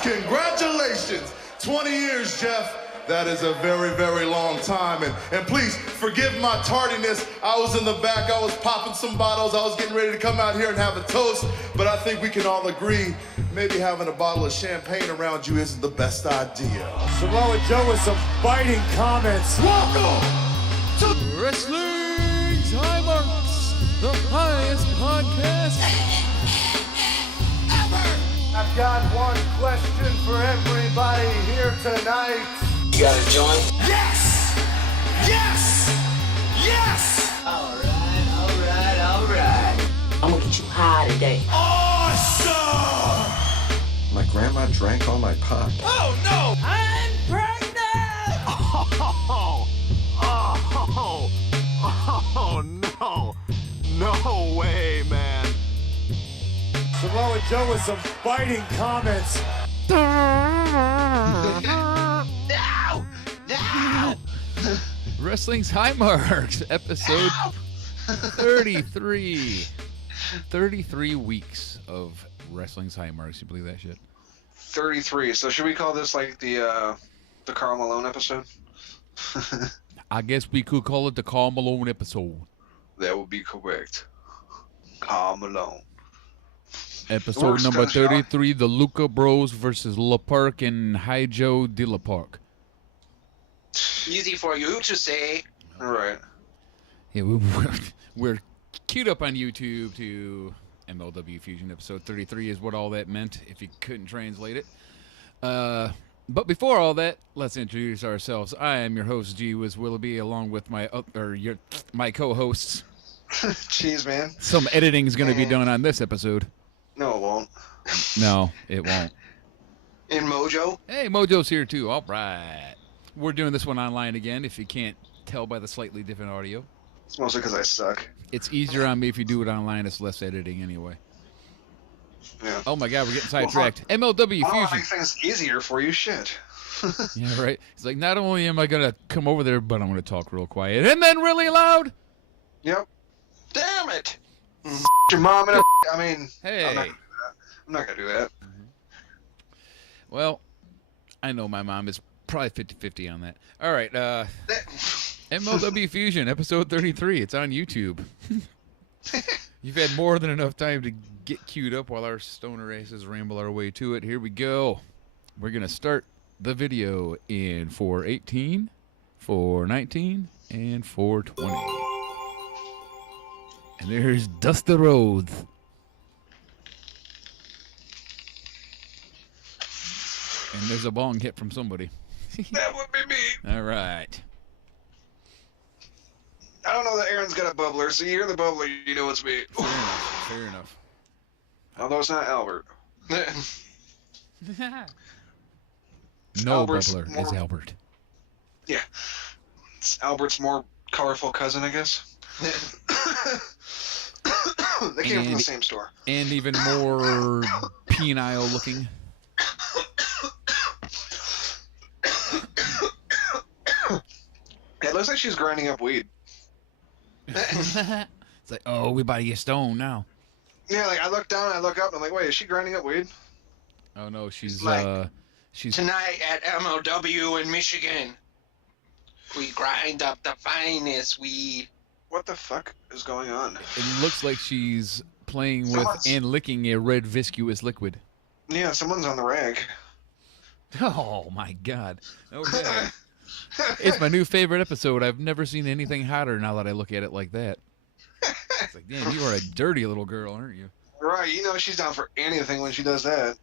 Lenkins, congratulations. 20 years, Jeff. That is a very, very long time. And please forgive my tardiness. I was in the back, I was popping some bottles, I was getting ready to come out here and have a toast, but I think we can all agree maybe having a bottle of champagne around you isn't the best idea. Samoa Joe with some biting comments. Welcome to Wrestling Time Marks, the highest podcast ever. I've got one question for everybody here tonight. You got a joint? Yes! Yes! Yes! Alright. I'm gonna get you high today. Awesome! My grandma drank all my pop. Oh no! I'm pregnant! Oh no! No way, man! Samoa Joe with some biting comments. No! Wrestling Time Marks, episode 33. 33 weeks of Wrestling Time Marks. You believe that shit? 33. So should we call this like the Karl Malone episode? I guess we could call it the Karl Malone episode. That would be correct. Karl Malone. Episode Works number kinda 33, the Luca Bros versus La Park and Hi Joe de La Park. Easy for you to say. All right. Yeah, we're queued up on YouTube to MLW Fusion episode 33 is what all that meant if you couldn't translate it. But before all that, let's introduce ourselves. I am your host, Whiz Willoughby, along with my co-hosts. Cheez, man. Some editing is going to be done on this episode. No, it won't. No, it won't. In Mojo? Hey, Mojo's here too. All right. We're doing this one online again, if you can't tell by the slightly different audio. It's mostly because I suck. It's easier on me if you do it online. It's less editing anyway. Yeah. Oh my God, we're getting sidetracked. MLW I don't want to Fusion. make things easier for you. Shit. Yeah, right. It's like, not only am I going to come over there, but I'm going to talk real quiet and then really loud. Yep. Damn it! Your mom and I mean, Hey. I'm not going to do that. Well, I know my mom is probably 50-50 on that. All right. MLW Fusion, episode 33. It's on YouTube. You've had more than enough time to get queued up while our stoner aces ramble our way to it. Here we go. We're going to start the video in 4:18, 4:19, and 4:20. And there's Dusty Rhodes. And there's a bong hit from somebody. That would be me. All right. I don't know that Aaron's got a bubbler, so you hear the bubbler, you know it's me. Fair enough. Fair enough. Although it's not Albert. No Albert's bubbler more- is Albert. Yeah. It's Albert's more colorful cousin, I guess. They came from the same store. And even more penile looking. It looks like she's grinding up weed. It's like, oh, we buy you stone now. Yeah, like I look down, I look up, and I'm like, wait, is she grinding up weed? Oh no, she's Like, she's Tonight at MLW in Michigan, we grind up the finest weed. What the fuck is going on? it looks like she's playing with Someone's- and licking a red viscous liquid. Yeah, someone's on the rag. Oh my God. Okay. It's my new favorite episode. I've never seen anything hotter now that I look at it like that. It's like, damn, you are a dirty little girl, aren't you? Right, you know she's down for anything when she does that.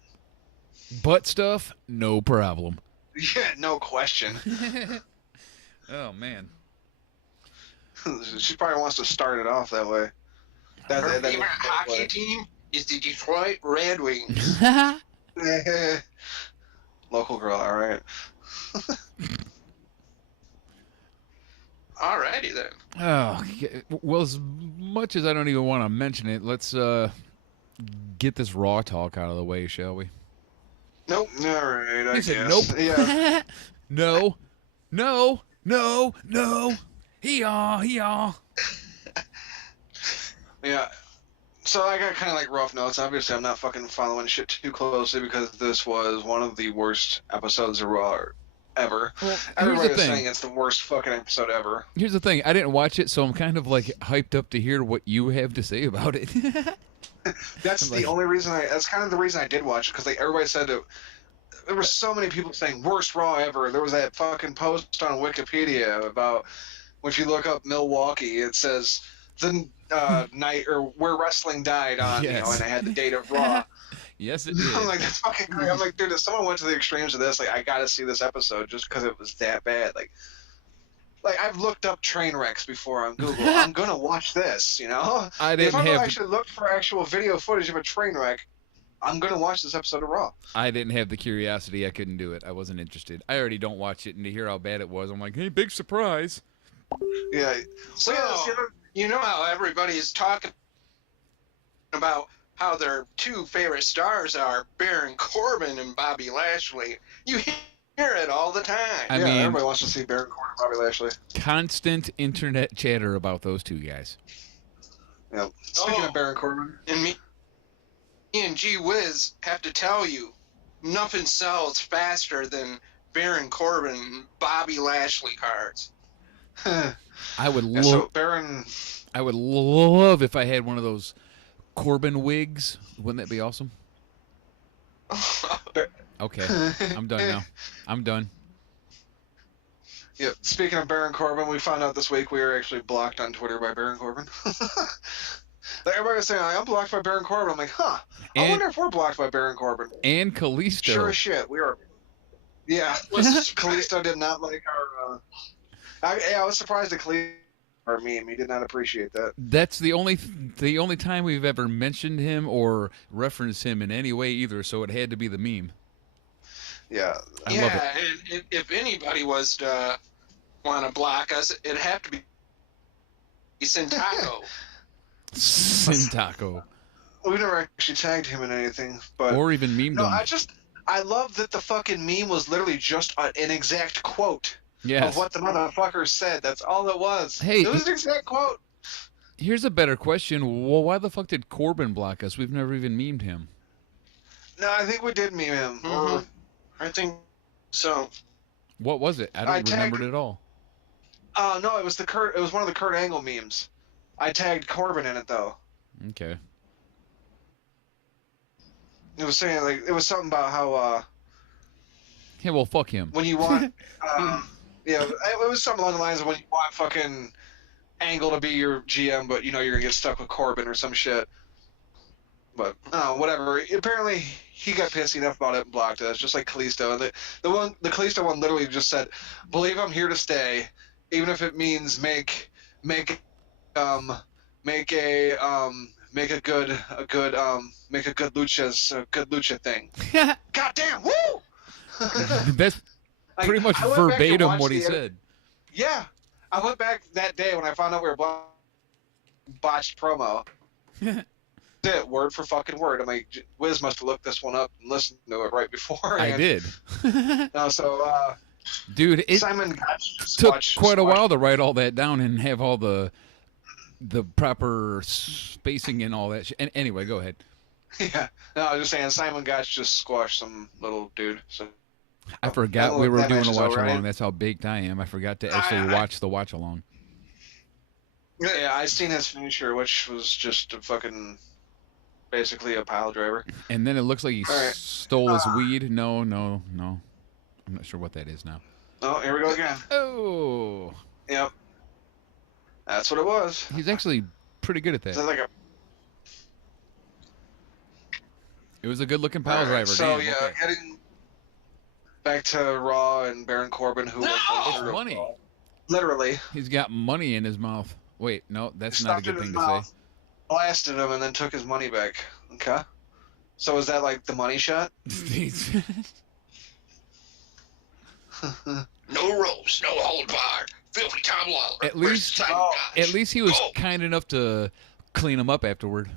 Butt stuff, no problem. Yeah, no question. Oh man. She probably wants to start it off that way. Her favorite hockey team is the Detroit Red Wings. Local girl, all right. Alrighty then. Oh, well, as much as I don't even want to mention it, let's get this Raw talk out of the way, shall we? Nope. All right, I He said, guess. nope. Yeah. No. Hee-haw. Yeah. So I got kind of like rough notes. Obviously, I'm not fucking following shit too closely because this was one of the worst episodes of Raw ever. Well, Everybody here's was the saying thing. it's the worst fucking episode ever. Here's the thing. I didn't watch it, so I'm kind of like hyped up to hear what you have to say about it. That's the only reason that's kind of the reason I did watch it, because like everybody said it. There were so many people saying worst Raw ever. There was that fucking post on Wikipedia about if you look up Milwaukee, it says the night or where wrestling died on, you know, Yes. and I had the date of Raw. Yes, it did. I'm like, that's fucking great. I'm like, dude, if someone went to the extremes of this, like, I gotta see this episode just because it was that bad. Like I've looked up train wrecks before on Google. I'm gonna watch this, you know. I didn't if I have actually looked for actual video footage of a train wreck, I'm gonna watch this episode of Raw. I didn't have the curiosity. I couldn't do it. I wasn't interested. I already don't watch it, and to hear how bad it was, I'm like, hey, big surprise. Yeah. So, Yeah, you know how everybody's talking about how their two favorite stars are Baron Corbin and Bobby Lashley. You hear it all the time. I yeah, mean, everybody wants to see Baron Corbin and Bobby Lashley. constant internet chatter about those two guys. Yeah. Speaking Oh. of Baron Corbin, And me and Whiz have to tell you, nothing sells faster than Baron Corbin and Bobby Lashley cards. I would yeah, love. so Baron. I would love if I had one of those Corbin wigs. Wouldn't that be awesome? Okay, I'm done now. I'm done. Yeah. Speaking of Baron Corbin, we found out this week we were actually blocked on Twitter by Baron Corbin. Like everybody was saying, I'm blocked by Baron Corbin. I'm like, huh. I And- wonder if we're blocked by Baron Corbin. And Kalisto. Sure as shit, we were. Yeah, Kalisto did not like our. I was surprised that Kalisto our meme. He did not appreciate that. That's the only time we've ever mentioned him or referenced him in any way either. So it had to be the meme. Yeah. I yeah, love it. and if anybody was to want to block us, it'd have to be Sintaco. Sintaco. We never actually tagged him in anything, but Or even memed no, him. I love that the fucking meme was literally just an exact quote Yes. of what the motherfucker said. That's all it was. Hey, it was an exact quote. Here's a better question. Well, why the fuck did Corbin block us? We've never even memed him. No, I think we did meme him. Mhm. I think so. What was it? I don't remember it at all. No, it was It was one of the Kurt Angle memes. I tagged Corbin in it though. Okay. It was saying like it was something about how Yeah, well, fuck him. when you want yeah, it was something along the lines of when you want fucking Angle to be your GM, but you know you're gonna get stuck with Corbin or some shit. But whatever. Apparently he got pissed enough about it and blocked us, just like Kalisto. And the Kalisto one literally just said, "Believe I'm here to stay, even if it means make a good lucha thing." Goddamn, woo! That's Like, pretty much I went back and verbatim watched what he the- said. Yeah, I went back that day when I found out we were botched promo. It word for fucking word. I'm like, Whiz must have looked this one up and listened to it right before. I did. No, so Dude, it Simon Gotch just took watched- quite a watched- while to write all that down and have all the proper spacing and all that shit. And anyway, go ahead. Yeah, no, I was just saying Simon Gotch just squashed some little dude. So I forgot Well, we were that doing match a is watch over, along. right? That's how baked I am. I forgot to actually watch the watch along. yeah, I seen his finisher, which was just a fucking basically a pile driver. And then it looks like he All right. stole his weed. No. I'm not sure what that is now. Oh, here we go again. Oh, Yep, that's what it was. he's actually pretty good at Is that. that like a It was a good-looking pile Alright, driver. So Damn, yeah, okay. getting back to Raw and Baron Corbin, who was It's money. literally He's got money in his mouth. Wait, no, that's not a stuffed it good in thing his to mouth, say. blasted him, and then took his money back. Okay. So is that like the money shot? No ropes, no hold bar. Filthy Tom Lawler. At least- At least he was Go. kind enough to clean him up afterward.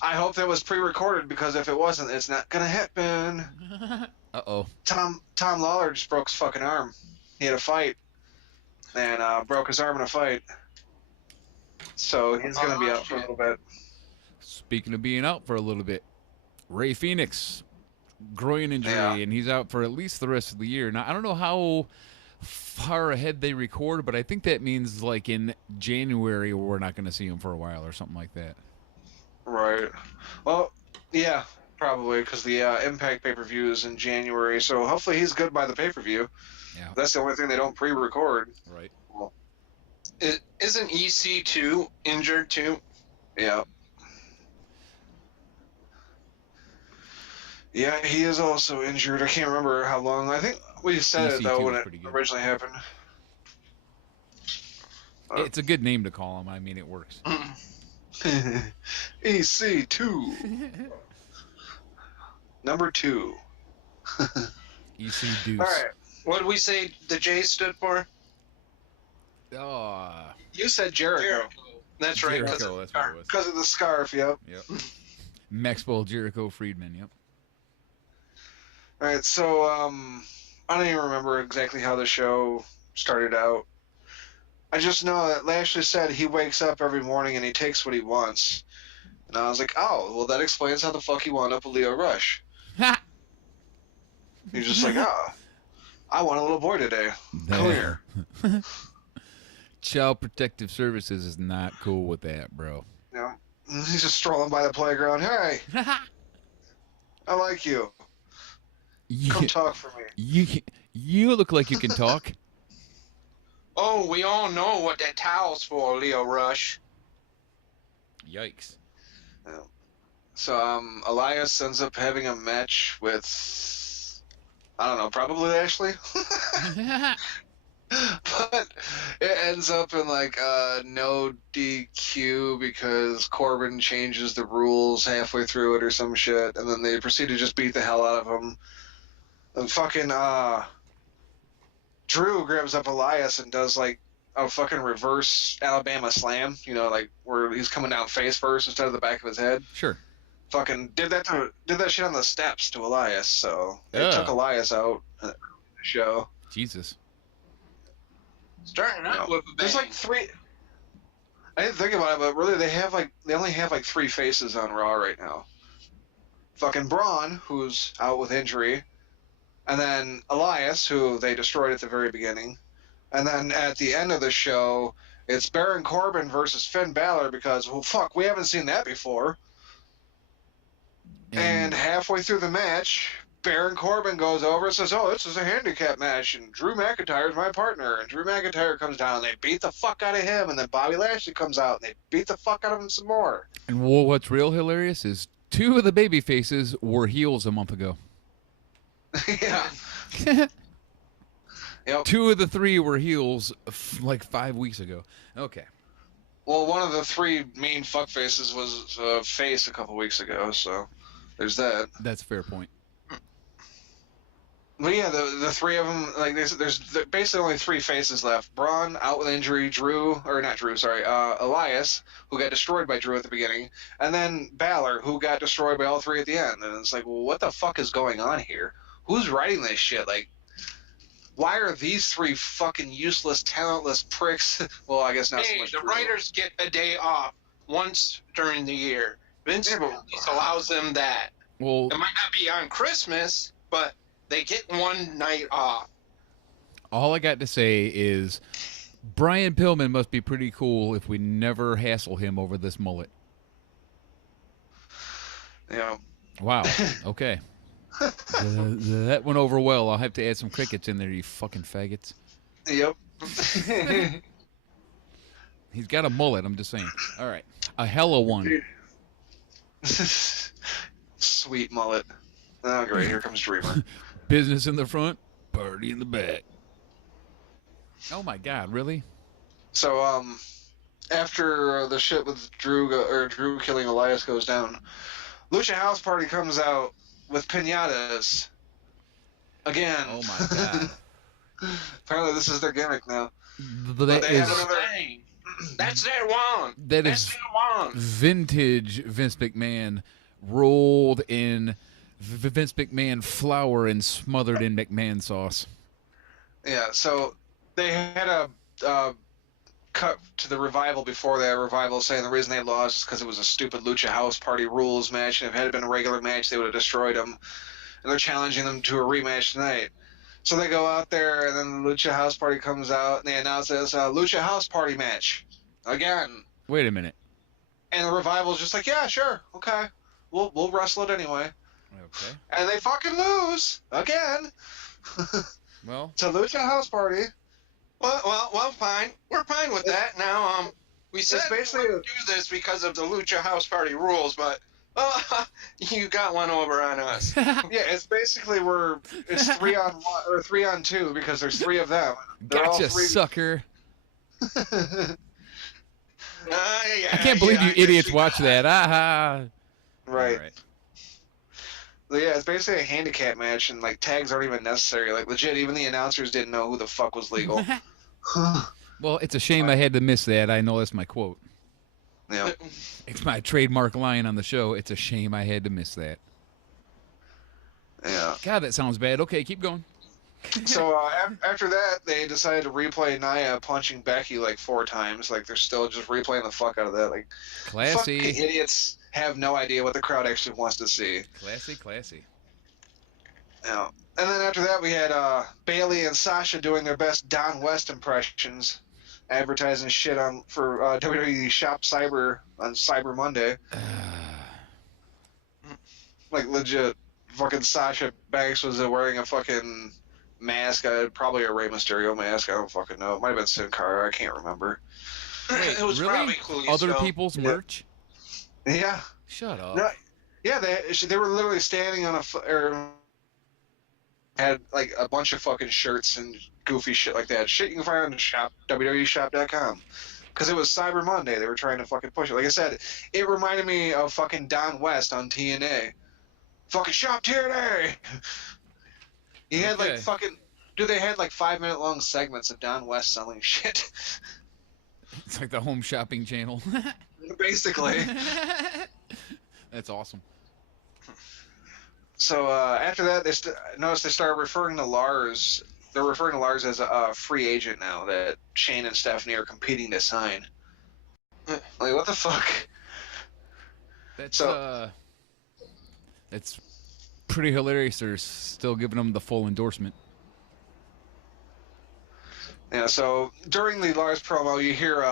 I hope that was pre-recorded because if it wasn't, it's not gonna happen. Uh-oh. Tom Lawler just broke his fucking arm. He had a fight, and broke his arm in a fight. So he's gonna be out for a little bit. Speaking of being out for a little bit, Ray Phoenix, groin injury, and he's out for at least the rest of the year. Now, I don't know how far ahead they record, but I think that means like in January we're not going to see him for a while or something like that. Right. Well, yeah, probably, because the Impact pay-per-view is in January, so hopefully he's good by the pay-per-view. Yeah. That's the only thing they don't pre-record. Right. Isn't EC2 injured too? Yeah. Yeah, he is also injured. I can't remember how long. I think we said it, though, EC2 when is it pretty good. originally happened. It's a good name to call him. I mean, it works. EC2. Number 2. EC Deuce. All right. What did we say the J stood for? Oh, You said Jericho. That's right. Jericho, that's what it was. Because of the scarf, yep. Yep. Maxwell Jericho Friedman, yep. All right, so I don't even remember exactly how the show started out. I just know that Lashley said he wakes up every morning and he takes what he wants. And I was like, oh, well, that explains how the fuck he wound up with Leo Rush. He's just like, oh, I want a little boy today. Clear. Child Protective Services is not cool with that, bro. You know, he's just strolling by the playground. Hey, I like you. Come talk for me. You look like you can talk. Oh, we all know what that towel's for, Leo Rush. Yikes. So Elias ends up having a match with, I don't know, probably Ashley. But it ends up in like no DQ because Corbin changes the rules halfway through it or some shit, and then they proceed to just beat the hell out of him. And fucking Drew grabs up Elias and does like a fucking reverse Alabama slam, you know, like where he's coming down face first instead of the back of his head. Sure. Fucking did that shit on the steps to Elias, so they took Elias out in the show. Jesus. Starting out with a bang. There's like 3. I didn't think about it, but really they only have like 3 faces on Raw right now. Fucking Braun, who's out with injury, and then Elias, who they destroyed at the very beginning, and then at the end of the show, it's Baron Corbin versus Finn Balor because, well, fuck, we haven't seen that before. And halfway through the match, Baron Corbin goes over and says, oh, this is a handicap match, and Drew McIntyre's my partner. And Drew McIntyre comes down, and they beat the fuck out of him, and then Bobby Lashley comes out, and they beat the fuck out of him some more. And what's real hilarious is 2 of the baby faces were heels a month ago. Yeah. Yep. 2 of the 3 were heels like 5 weeks ago. Okay. Well, one of the 3 main fuck faces was a face a couple weeks ago, so there's that. That's a fair point. But yeah, the 3 of them, like there's basically only 3 faces left. Braun out with injury, Elias, who got destroyed by Drew at the beginning, and then Balor, who got destroyed by all 3 at the end. And it's like, well, what the fuck is going on here? Who's writing this shit? Like, why are these 3 fucking useless, talentless pricks? Well, I guess not so Hey, much. the Drew. writers get a day off once during the year. Vince at least allows them that. Well, It might not be on Christmas, but they get one night off. all I got to say is Brian Pillman must be pretty cool if we never hassle him over this mullet. Yeah. Wow. Okay. That went over well. I'll have to add some crickets in there, you fucking faggots. Yep. He's got a mullet, I'm just saying. All right. A hella one. Sweet mullet. Oh, great. Here comes Dreamer. Business in the front, party in the back. Oh my God, really? So, after the shit with Drew killing Elias goes down, Lucha House Party comes out with piñatas. Again. Oh my God. Apparently this is their gimmick now. That they have is another- Dang. That's their one. that That's is their one. vintage Vince McMahon rolled in Vince McMahon flour and smothered in McMahon sauce. Yeah, so they had a cut to the Revival before that. Revival saying the reason they lost is because it was a stupid Lucha House Party rules match, and if it had been a regular match, they would have destroyed them. And they're challenging them to a rematch tonight. So they go out there, and then the Lucha House Party comes out, and they announce this Lucha House Party match again. Wait a minute. And the Revival's just like, yeah, sure, okay, we'll wrestle it anyway. Okay. And they fucking lose again. Well, To Lucha House Party. Well, fine. We're fine with that. Now, we said It's we basically wouldn't do this because of the Lucha House Party rules, but you got one over on us. Yeah, it's basicly it's 3-on-1 or 3-on-2 because there's 3 of them. They're all gotcha, 3. sucker. Yeah, I can't believe yeah, you I guess idiots you watch got that. Aha. Right. All right. But yeah, it's basically a handicap match, and like tags aren't even necessary. Like legit, even the announcers didn't know who the fuck was legal. Well, it's a shame I had to miss that. I know that's my quote. Yeah. It's my trademark line on the show. It's a shame I had to miss that. Yeah. God, that sounds bad. Okay, keep going. So after that, they decided to replay Nia punching Becky like 4 times. Like they're still just replaying the fuck out of that. Like Classy. fucking idiots have no idea what the crowd actually wants to see. Classy, classy. Yeah. And then after that, we had Bailey and Sasha doing their best Don West impressions, advertising shit for WWE Shop Cyber on Cyber Monday. Like legit, fucking Sasha Banks was wearing a fucking mask, probably a Rey Mysterio mask. I don't fucking know. It might have been Sin Cara. I can't remember. It was really? probably Kalisto. Other people's merch? Yeah. Shut up. No, yeah, they were literally standing on had like a bunch of fucking shirts and goofy shit like that. Shit you can find on the shop, WWEshop.com. Because it was Cyber Monday. They were trying to fucking push it. Like I said, it reminded me of fucking Don West on TNA. Fucking Shop TNA! He had like fucking... Dude, they had like 5-minute long segments of Don West selling shit. It's like the home shopping channel. Basically. That's awesome. So after that, notice they started referring to Lars. They're referring to Lars as a free agent now that Shane and Stephanie are competing to sign. Like, what the fuck? That's it's pretty hilarious. They're still giving them the full endorsement. Yeah, so during the Lars promo, you hear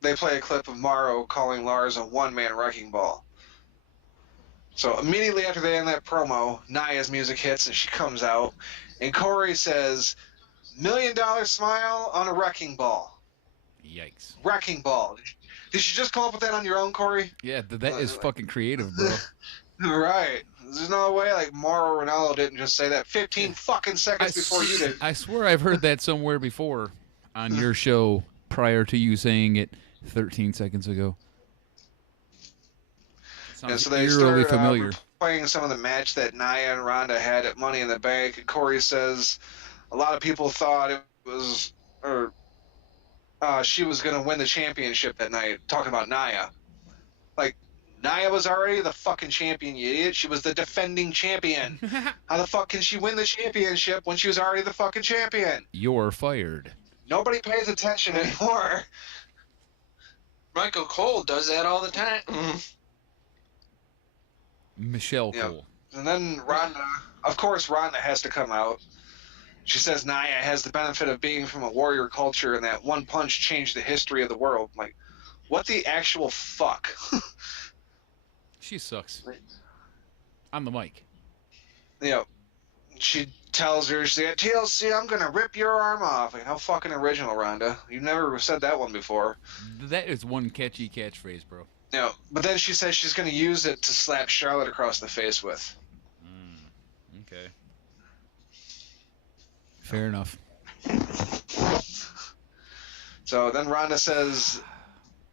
they play a clip of Morrow calling Lars a one-man wrecking ball. So immediately after they end that promo, Nia's music hits and she comes out, and Corey says, $1 million smile on a wrecking ball. Yikes. Wrecking ball. Did you just come up with that on your own, Corey? Yeah, that is fucking creative, bro. Right. There's no way like Mauro Ranallo didn't just say that 15 fucking seconds before you did. I swear I've heard that somewhere before on your show prior to you saying it 13 seconds ago. And Sounds so they eerily started familiar. playing some of the match that Nia and Ronda had at Money in the Bank. And Corey says a lot of people thought it was, or she was going to win the championship that night, talking about Nia. Like, Nia was already the fucking champion, you idiot. She was the defending champion. How the fuck can she win the championship when she was already the fucking champion? You're fired. Nobody pays attention anymore. Michael Cole does that all the time. Michelle Yep. Cole. And then Ronda, of course, Ronda has to come out. She says Nia has the benefit of being from a warrior culture and that one punch changed the history of the world. I'm like, what the actual fuck? She sucks. On the mic. You know, she tells her, she's like, TLC, I'm going to rip your arm off. Like, how fucking original, Ronda. You've never said that one before. That is one catchy catchphrase, bro. You know, but then she says she's going to use it to slap Charlotte across the face with. Okay. Fair enough. So then Ronda says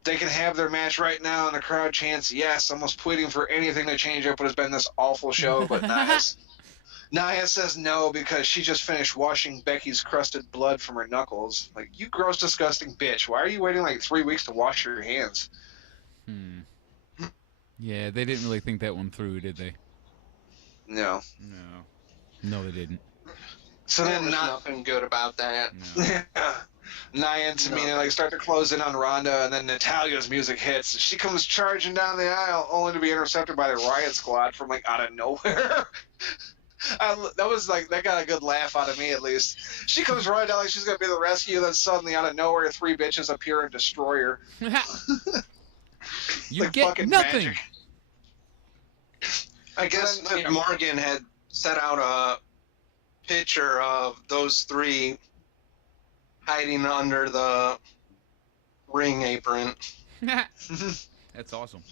they can have their match right now, and the crowd chants yes, almost pleading for anything to change up what has been this awful show. But Nia says no because she just finished washing Becky's crusted blood from her knuckles. Like, you gross, disgusting bitch. Why are you waiting like 3 weeks to wash your hands? Yeah, they didn't really think that one through, did they? No. No, they didn't. So There then was nothing good about that. No. Yeah. Nia and Tamina like start to close in on Ronda, and then Natalia's music hits. She comes charging down the aisle, only to be intercepted by the Riot Squad from like out of nowhere. That got a good laugh out of me at least. She comes right down like she's gonna be the rescue, then suddenly out of nowhere, 3 bitches appear and destroy her. You like get fucking nothing. magic. I guess Then, Morgan had set out a picture of those 3 hiding under the ring apron. That's awesome.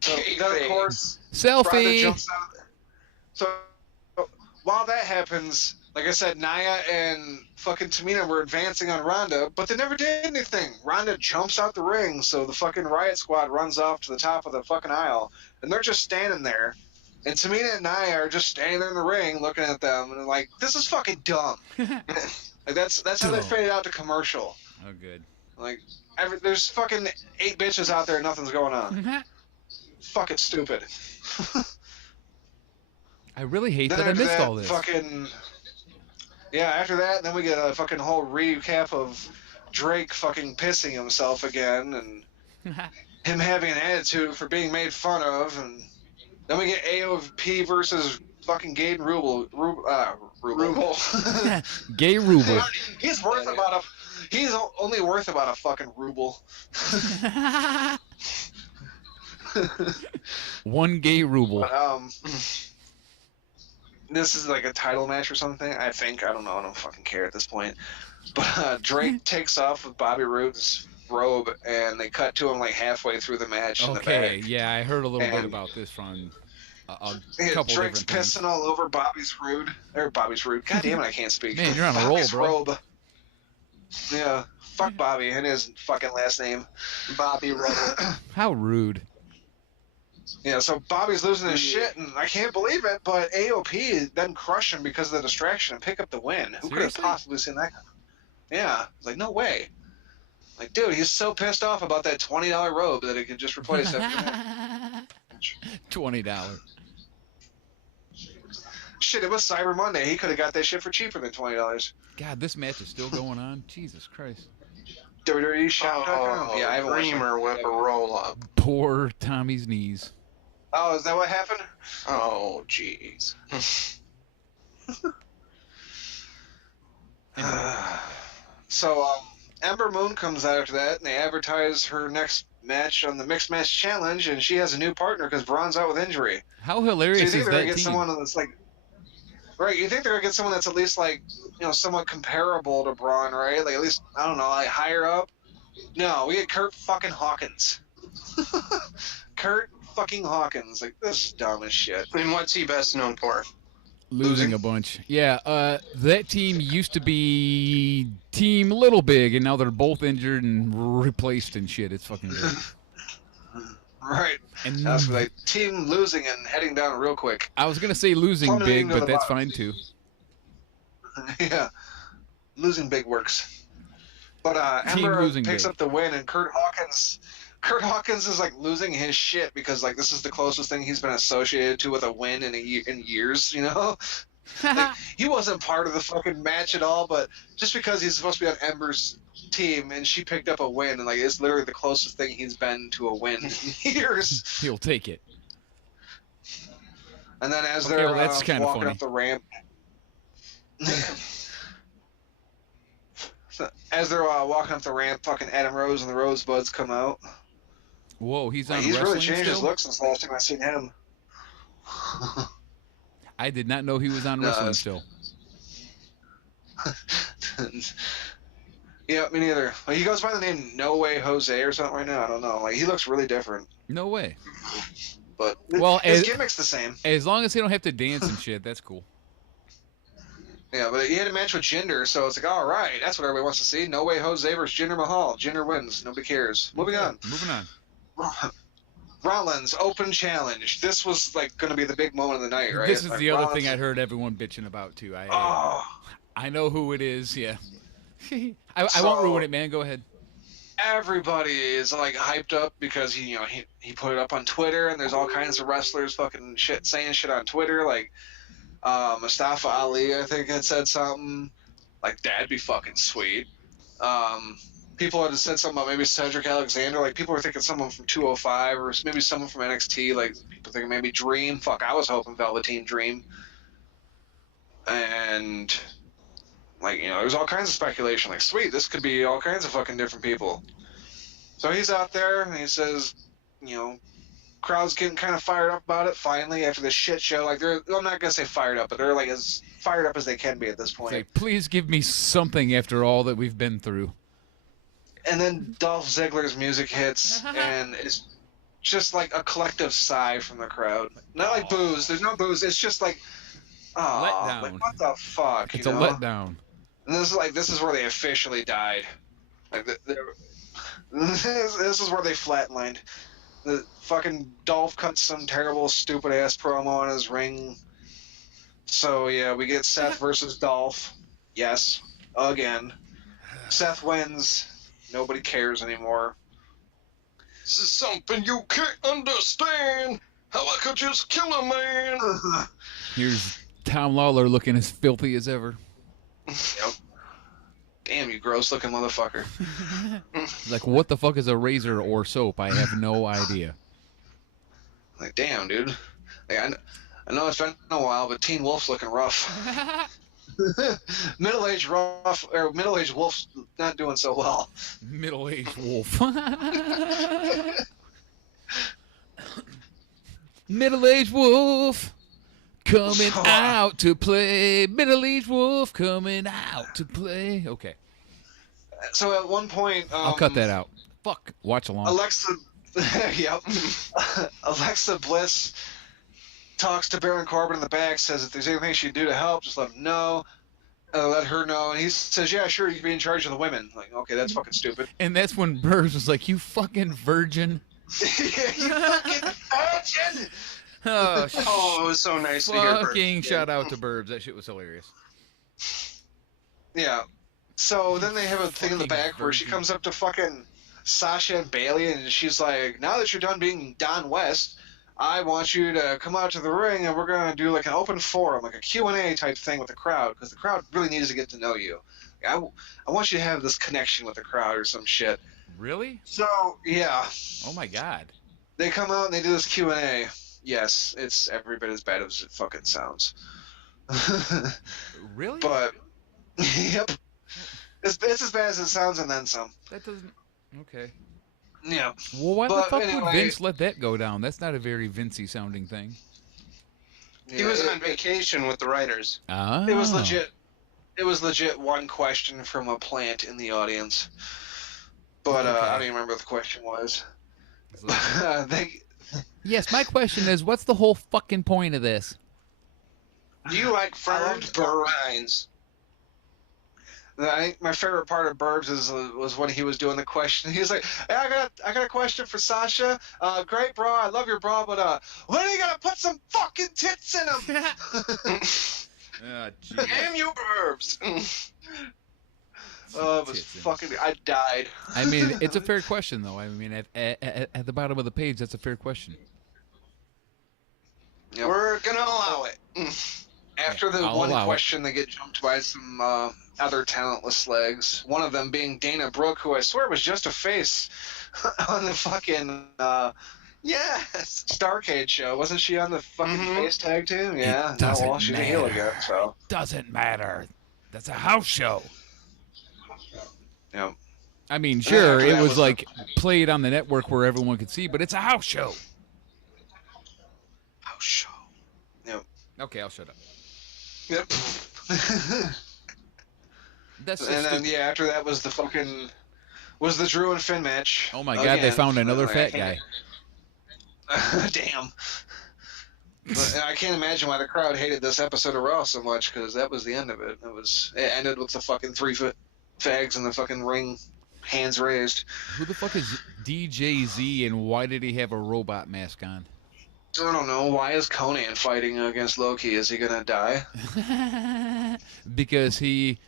So then, of course, Ronda Selfie. jumps out. So while that happens, like I said, Nia and fucking Tamina were advancing on Ronda, but they never did anything. Ronda jumps out the ring, so the fucking Riot Squad runs off to the top of the fucking aisle, and they're just standing there. And Tamina and Nia are just standing there in the ring looking at them, and like, this is fucking dumb. Like that's how they faded out to commercial. Oh, good. Like, there's fucking 8 bitches out there and nothing's going on. Fucking stupid. I really hate that I after missed that, all this. After that, then we get a fucking whole recap of Drake fucking pissing himself again, and him having an attitude for being made fun of, and then we get AOP versus fucking Gabe Rubel. Gay ruble. He's only worth about a fucking ruble. 1 gay ruble. This is like a title match or something, I think. I don't know. I don't fucking care at this point. But Drake takes off with Bobby Roode's robe, and they cut to him like halfway through the match in the Okay, back. yeah, I heard a little bit about this from a Yeah, couple Drake's different pissing things. all over Bobby's Rude. Or Bobby's Rude. God damn it, I can't speak. Man, you're on a roll, Bobby's bro. robe. Yeah, fuck Bobby and his fucking last name. Bobby Rubble. How rude. Yeah, so Bobby's losing his shit, and I can't believe it, but AOP then crush him because of the distraction and pick up the win. Who could have Seriously? possibly seen that? Yeah, it's like, no way. Like, dude, he's so pissed off about that $20 robe that he could just replace it. $20. Shit, it was Cyber Monday. He could have got that shit for cheaper than $20. God, this match is still going on. Jesus Christ. WWE Shop.com. Oh, Yeah, I haven't watched Dreamer it. whip a roll up. Poor Tommy's knees. Oh, is that what happened? Oh, jeez. So, Ember Moon comes out after that, and they advertise her next match on the Mixed Match Challenge, and she has a new partner because Braun's out with injury. How So you hilarious think is they're gonna that get team? someone that's like, right? You think they're gonna get someone that's at least like, somewhat comparable to Braun, right? Like at least I don't know, like higher up. No, we get Kurt fucking Hawkins. Kurt fucking Hawkins. Like this is dumb as shit. And what's he best known for? Losing a bunch. Yeah, that team used to be Team Little Big, and now they're both injured and replaced and shit. It's fucking good. Right. And That's like team losing and heading down real quick. I was gonna say losing Plummeting big, to but the that's bottom. fine too. Yeah. Losing big works. But Team Ember losing picks big. up the win, and Kurt Hawkins is like losing his shit because like this is the closest thing he's been associated to with a win in years, Like, he wasn't part of the fucking match at all, but just because he's supposed to be on Ember's team and she picked up a win, and like it's literally the closest thing he's been to a win in years. He'll take it. And then as Okay, they're well, that's kinda walking funny. up the ramp, as they're walking up the ramp, fucking Adam Rose and the Rosebuds come out. Whoa, he's on Like, he's wrestling really changed his still? look since the last time I seen him. I did not know he was on No, wrestling it's- still. Yeah, me neither. Like, he goes by the name No Way Jose or something right now. I don't know. Like he looks really different, No way. but Well, his as- gimmick's the same. As long as he don't have to dance and shit, that's cool. Yeah, but he had a match with Jinder, so it's like, all right, that's what everybody wants to see. No Way Jose versus Jinder Mahal. Jinder wins. Nobody cares. Moving on. Moving on. Rollins Open Challenge. This was like going to be the big moment of the night, right? This is Like, the other Rollins- thing I heard everyone bitching about too. Oh, I know who it is. Yeah. I won't So- ruin it, man. Go ahead. everybody is like hyped up because he put it up on Twitter, and there's all kinds of wrestlers fucking saying shit on Twitter, like Mustafa Ali I think had said something, Like, that'd be fucking sweet. People had said something about maybe Cedric Alexander. Like, people were thinking someone from 205 or maybe someone from NXT. Like, people thinking maybe Dream. Fuck, I was hoping Velveteen Dream. And, like, you know, there's all kinds of speculation. Like, sweet, this could be all kinds of fucking different people. So he's out there, and he says, you know, crowd's getting kind of fired up about it, finally, after this shit show. Like, I'm not going to say fired up, but they're, like, as fired up as they can be at this point. Like, please give me something after all that we've been through. And then Dolph Ziggler's music hits, and it's just like a collective sigh from the crowd. Not like boos. There's no boos. It's just like, oh, Letdown. like, what the fuck? It's you a know? letdown. And this is where they officially died. Like, this is where they flatlined. The fucking Dolph cuts some terrible, stupid ass promo on his ring. So yeah, we get Seth versus Dolph. Yes, again. Seth wins. Nobody cares anymore. This is something you can't understand. How I could just kill a man. Here's Tom Lawler looking as filthy as ever. Yep. Damn, you gross-looking motherfucker. Like, what the fuck is a razor or soap? I have no idea. Like, damn, dude. Like, I know it's been a while, but Teen Wolf's looking rough. Middle-aged Wolf's not doing so well. Middle-aged wolf. Middle-aged wolf coming out to play. Middle-aged wolf coming out to play. Okay. So at one point, I'll cut that out. Fuck. Watch along. Alexa, yep. Alexa Bliss talks to Baron Corbin in the back, says if there's anything she can do to help, just let him know. Let her know. And he says, yeah, sure, you can be in charge of the women. Like, okay, that's fucking stupid. And that's when Burbs was like, you fucking virgin. Yeah, you fucking virgin! Oh, Oh, it was so nice to hear. fucking shout out to Burbs. That shit was hilarious. Yeah. So then they have a thing in the Fucking back where she virgin. comes up to fucking Sasha and Bailey, and she's like, now that you're done being Don West, I want you to come out to the ring, and we're going to do like an open forum, like a Q&A type thing with the crowd, because the crowd really needs to get to know you. I want you to have this connection with the crowd or some shit. Really? So, yeah. Oh my god. They come out and they do this Q&A. Yes, it's every bit as bad as it fucking sounds. Really? But, yep. It's as bad as it sounds and then some. That doesn't... Okay. Yeah. Well, why the But fuck anyway- would Vince let that go down? That's not a very Vincey sounding thing. He was on vacation with the writers. Ah. It was legit. It was legit one question from a plant in the audience. But Okay. I don't even remember what the question was. Yes, my question is, what's the whole fucking point of this? Do you like firmed or rinds? I think my favorite part of Burbs was when he was doing the question. He was like, hey, I got a question for Sasha. Great bra, I love your bra, but when are you gonna put some fucking tits in them? Ah, Damn you, Burbs! Oh, it was fucking. I died. I mean, it's a fair question, though. I mean, at the bottom of the page, that's a fair question. Yep. We're gonna allow it. After the I'll one allow it. question, they get jumped by some other talentless legs. One of them being Dana Brooke, who I swear was just a face on the fucking Yes! Starcade show. Wasn't she on the fucking Mhm. face tag too? Yeah. doesn't well, she's a heel matter. again. So. Doesn't matter. That's a house show. Yeah. I mean, sure, after it that was was like played on the network where everyone could see, but it's a house show. House show. Yep. Okay, I'll shut up. Yep. That's so And then stupid. after that was the Drew and Finn match. Oh my god, they found another Like, fat guy. Damn. But I can't imagine why the crowd hated this episode of Raw so much, because that was the end of it. It ended with the fucking 3-foot fags in the fucking ring, hands raised. Who the fuck is DJZ and why did he have a robot mask on? I don't know. Why is Conan fighting against Loki? Is he gonna die? Because he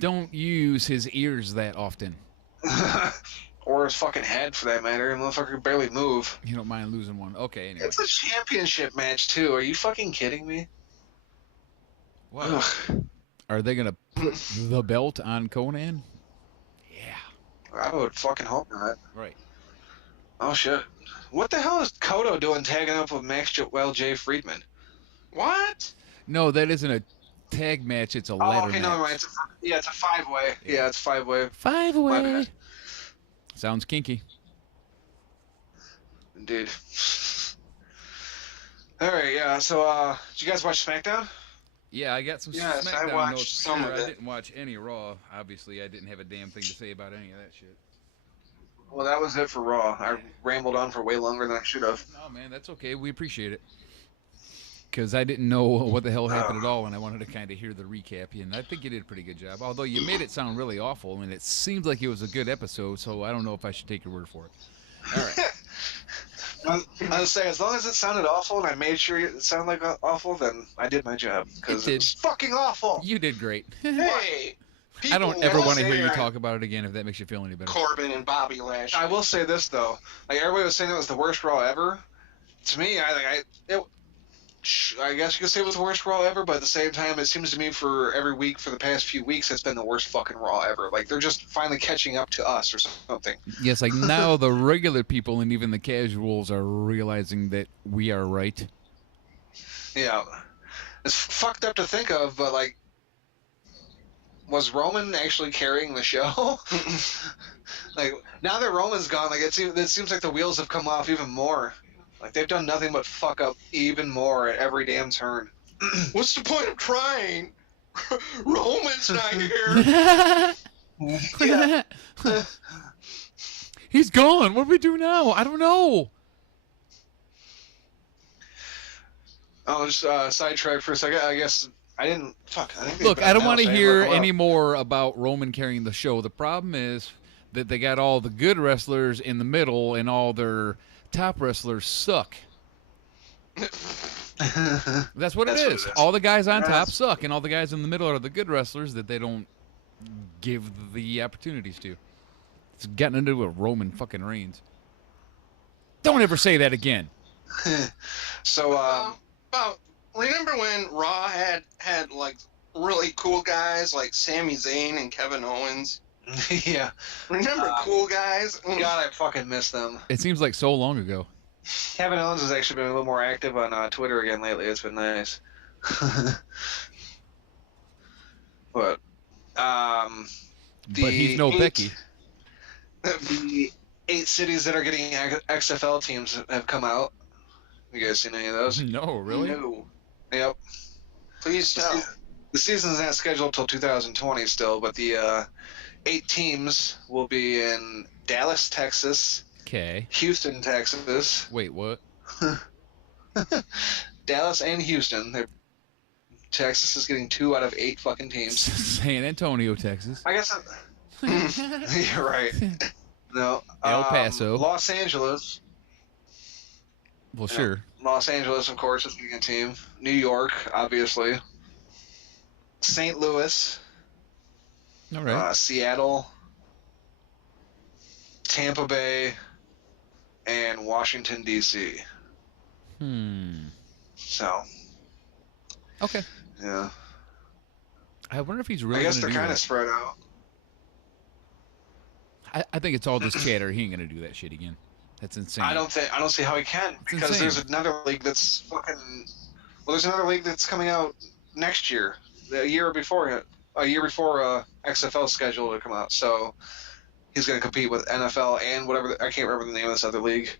don't use his ears that often. Or his fucking head, for that matter. The motherfucker can barely move. You don't mind losing one. Okay, anyway. It's a championship match, too. Are you fucking kidding me? What? Ugh. Are they gonna put the belt on Conan? Yeah. I would fucking hope not. Right. Oh shit. What the hell is Kodo doing tagging up with J. Friedman? What? No, that isn't a tag match. It's a Oh, ladder okay, match. no, right. It's a 5-way. Yeah, it's 5-way. My 5-way. bad. Sounds kinky. Indeed. All right, yeah. So, did you guys watch SmackDown? Yeah, I got some Yes, I SmackDown watched notes for some sure. of I it. didn't watch any Raw. Obviously, I didn't have a damn thing to say about any of that shit. Well, that was it for Raw. I rambled on for way longer than I should have. No, man, that's okay. We appreciate it. Because I didn't know what the hell happened at all, and I wanted to kind of hear the recap. And I think you did a pretty good job. Although you made it sound really awful, and it seemed like it was a good episode, so I don't know if I should take your word for it. All right. I was saying, as long as it sounded awful and I made sure it sounded like awful, then I did my job. Because did. it's fucking awful. You did great. Hey, I don't people ever will want to hear say you that talk about it again if that makes you feel any better. Corbin and Bobby Lashley. I will say this though, like everybody was saying it was the worst Raw ever. To me, I guess you could say it was the worst Raw ever, but at the same time, it seems to me for every week for the past few weeks, it's been the worst fucking Raw ever. Like they're just finally catching up to us or something. Yes, like now the regular people and even the casuals are realizing that we are right. Yeah, it's fucked up to think of, but like, was Roman actually carrying the show? Like now that Roman's gone, like it seems like the wheels have come off even more. Like, they've done nothing but fuck up even more at every damn turn. What's the point of trying? Roman's not here. Yeah. He's gone. What do we do now? I don't know. I'll just sidetrack for a second. I guess I didn't... Fuck. I think Look, I don't want to hear any any more about Roman carrying the show. The problem is that they got all the good wrestlers in the middle and all their top wrestlers suck. That's what it is. All the guys on top suck, and all the guys in the middle are the good wrestlers that they don't give the opportunities to. It's gotten into a Roman fucking Reigns. Don't ever say that again. So, Well, remember when Raw had like really cool guys like Sami Zayn and Kevin Owens? yeah. Remember cool guys? God, I fucking miss them. It seems like so long ago. Kevin Owens has actually been a little more active on Twitter again lately. It's been nice. But He's no Becky. The 8 cities that are getting XFL teams have come out. You guys seen any of those? No, really? No. Yep. Please tell. The season's not scheduled till 2020 still, but the 8 teams will be in Dallas, Texas, Okay. Houston, Texas, Wait, what? Dallas and Houston. Texas is getting 2 out of 8 fucking teams. San Antonio, Texas. I guess you're right. No. El Paso. Los Angeles. Well, sure. Los Angeles, of course, is getting a team. New York, obviously. St. Louis. All right. Seattle. Tampa Bay. And Washington, D.C. So, Okay. yeah. I wonder if he's really I guess gonna they're do kind that. of spread out. I think it's all just chatter. He ain't gonna do that shit again. That's insane. I don't see how he can, because insane. there's another league that's fucking. Well, there's another league that's coming out next year, a year before XFL schedule to come out. So he's going to compete with NFL and whatever. I can't remember the name of this other league.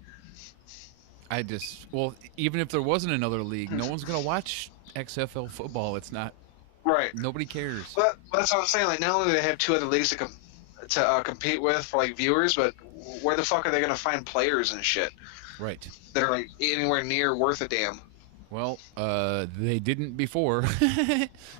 Well, even if there wasn't another league, no one's gonna watch XFL football. It's not. Right. Nobody cares. But that's what I'm saying. Like, not only do they have 2 other leagues to compete with for like viewers, but where the fuck are they going to find players and shit Right. that are like anywhere near worth a damn? Well, they didn't before.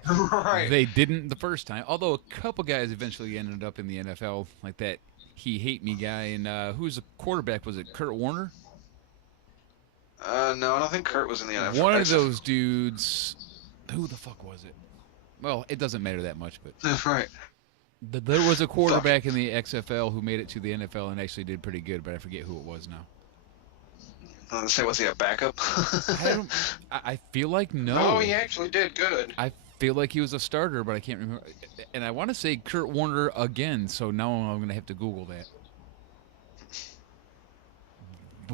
Right. They didn't the first time. Although a couple guys eventually ended up in the NFL, like that He Hate Me guy. And who's the quarterback? Was it Kurt Warner? No, I don't think Kurt was in the NFL. One of those dudes. Who the fuck was it? Well, it doesn't matter that much, but Right. there was a quarterback in the XFL who made it to the NFL and actually did pretty good, but I forget who it was now. Say, was he a backup? I feel like no. Oh, he actually did good. I feel like he was a starter, but I can't remember. And I want to say Kurt Warner again, so now I'm going to have to Google that.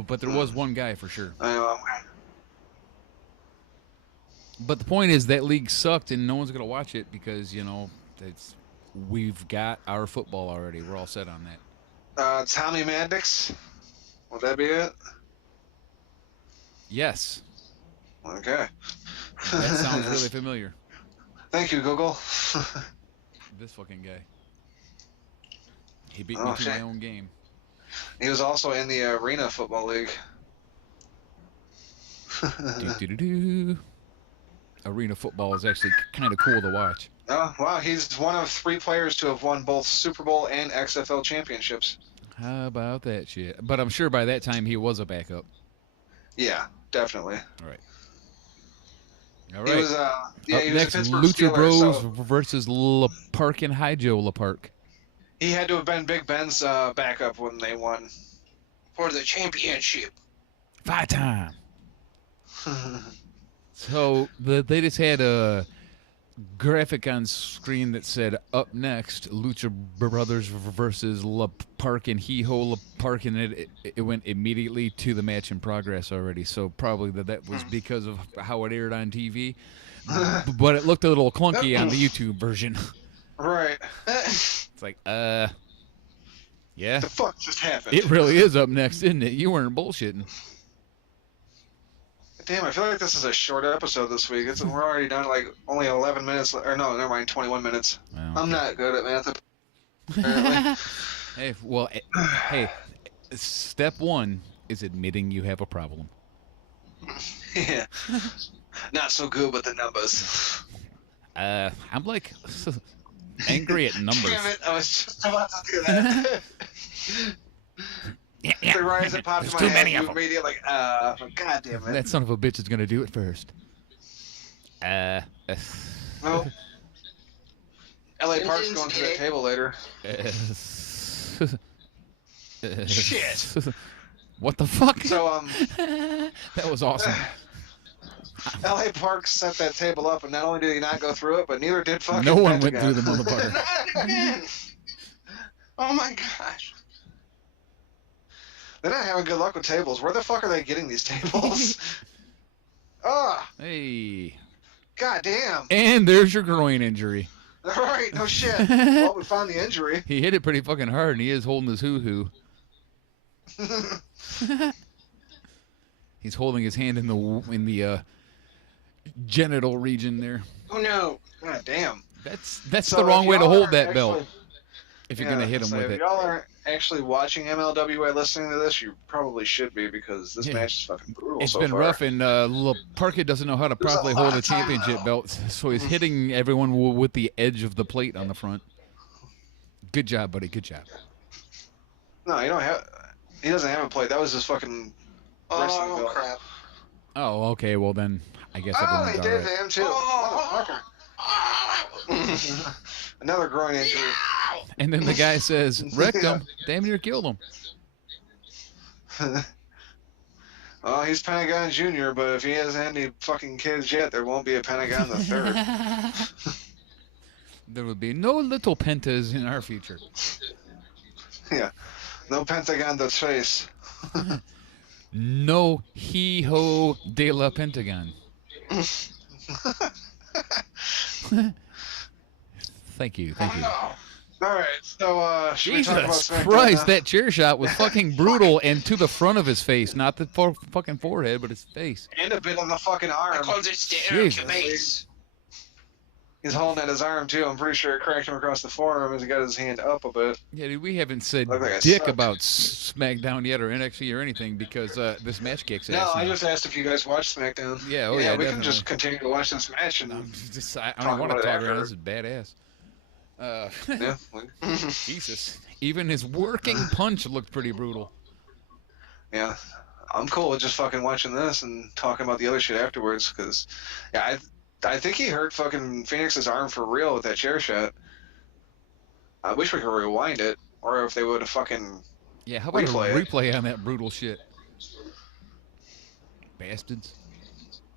But there was one guy for sure. I know. But the point is that league sucked, and no one's going to watch it because, you know, we've got our football already. We're all set on that. Tommy Maddox. Would that be it? Yes. Okay. That sounds really familiar. Thank you, Google. This fucking guy. He beat me to my own game. He was also in the Arena Football League. Do-do-do-do. Arena football is actually kind of cool to watch. Oh, wow. He's one of 3 players to have won both Super Bowl and XFL championships. How about that shit? But I'm sure by that time he was a backup. Yeah, definitely. All right. He was, he was next, a Pittsburgh Lucha Steeler, Bros so versus La Park and Hijo La Park. he had to have been Big Ben's backup when they won. For the championship. 5 time. So they just had a graphic on screen that said, up next, Lucha Brothers versus La Park and Hijo La Park, and it went immediately to the match in progress already. So probably that was because of how it aired on TV. But it looked a little clunky on the YouTube version. Right. It's like, yeah. The fuck just happened? It really is up next, isn't it? You weren't bullshitting. Damn, I feel like this is a short episode this week. We're already done like only 11 minutes, or no, never mind, 21 minutes. Well, I'm not good at math, apparently. Hey, well, hey, step 1 is admitting you have a problem. Yeah. Not so good with the numbers. I'm like angry at numbers. Damn it, I was just about to do that. Yeah. The rise that popped in There's my too head, many of you them. immediately like, god damn it. That son of a bitch is gonna do it first. Nope. LA Park's going to that table later. Shit. What the fuck? So, that was awesome. LA Park set that table up, and not only did he not go through it, but neither did fucking No one went Pentagon. through the motherfucker. Not again. Oh my gosh. They're not having good luck with tables. Where the fuck are they getting these tables? Ah, Hey. god damn. And there's your groin injury. Alright, no shit. Well, we found the injury. He hit it pretty fucking hard, and he is holding his hoo-hoo. He's holding his hand in the genital region there. Oh no. God damn. That's So the wrong if way to y'all hold are that belt. actually- If you're gonna hit him so with if it. y'all are actually watching MLW while listening to this, you probably should be, because this Yeah. match is fucking brutal It's so been far. rough, and Parker doesn't know how to There's a properly lot hold a of time, championship though. belt, so he's hitting everyone with the edge of the plate on the front. Good job, buddy. Good job. No, you don't have. He doesn't have a plate. That was just fucking wrestling Oh belt. crap. Oh, okay. Well, then I guess Oh, everyone's he all did right. to him too. Motherfucker. Another groin injury. And then the guy says, "Wrecked him. Damn near killed him." Well, he's Pentagon Jr., but if he hasn't had any fucking kids yet, there won't be a Pentagon the Third. There will be no little pentas in our future. Yeah. No Pentagon the Trace. No Hijo de la Pentagon. Thank you. Thank you. Alright, so, should we talk about Jesus SmackDown Christ, now? that chair shot was fucking brutal and to the front of his face, not the fucking forehead, but his face. And a bit on the fucking I arm. called it Jesus. base. He's holding at his arm, too. I'm pretty sure it cracked him across the forearm as he got his hand up a bit. Yeah, dude, we haven't said Looked like I dick sucked. about SmackDown yet or NXT or anything because this match kicks No, ass. I now. just asked if you guys watched SmackDown. Yeah, oh we yeah, can just continue to watch this match and I Talk don't want to about it talk after. about it. This is badass. yeah. Jesus. Even his working punch looked pretty brutal. Yeah, I'm cool with just fucking watching this and talking about the other shit afterwards, because, yeah, I think he hurt fucking Phoenix's arm for real with that chair shot. I wish we could rewind it, or if they would have fucking... Yeah, how about Replay a it. replay on that brutal shit? Bastards.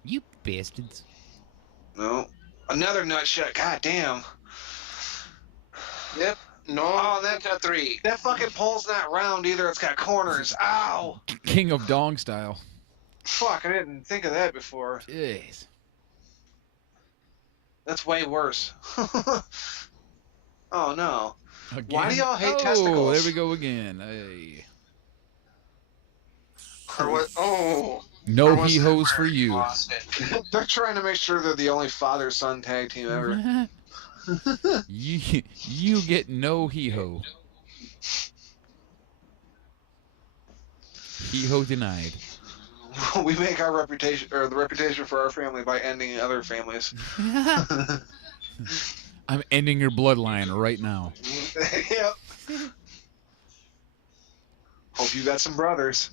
You bastards. No. Another nut shot. God damn. Yep. No, Oh, that's a 3. That fucking pole's not round either. It's got corners. Ow. King of Dong style. Fuck, I didn't think of that before. Jeez. That's way worse. Oh, no. Again? Why do y'all hate Oh, testicles? there we go again. Hey. Or what? Oh. No Or was it hee-hoes where for he you. lost it? They're trying to make sure they're the only father-son tag team ever. you get no hee-ho. Hee-ho denied. We make our reputation, or the reputation for our family, by ending other families. I'm ending your bloodline right now. Yep. Hope you got some brothers.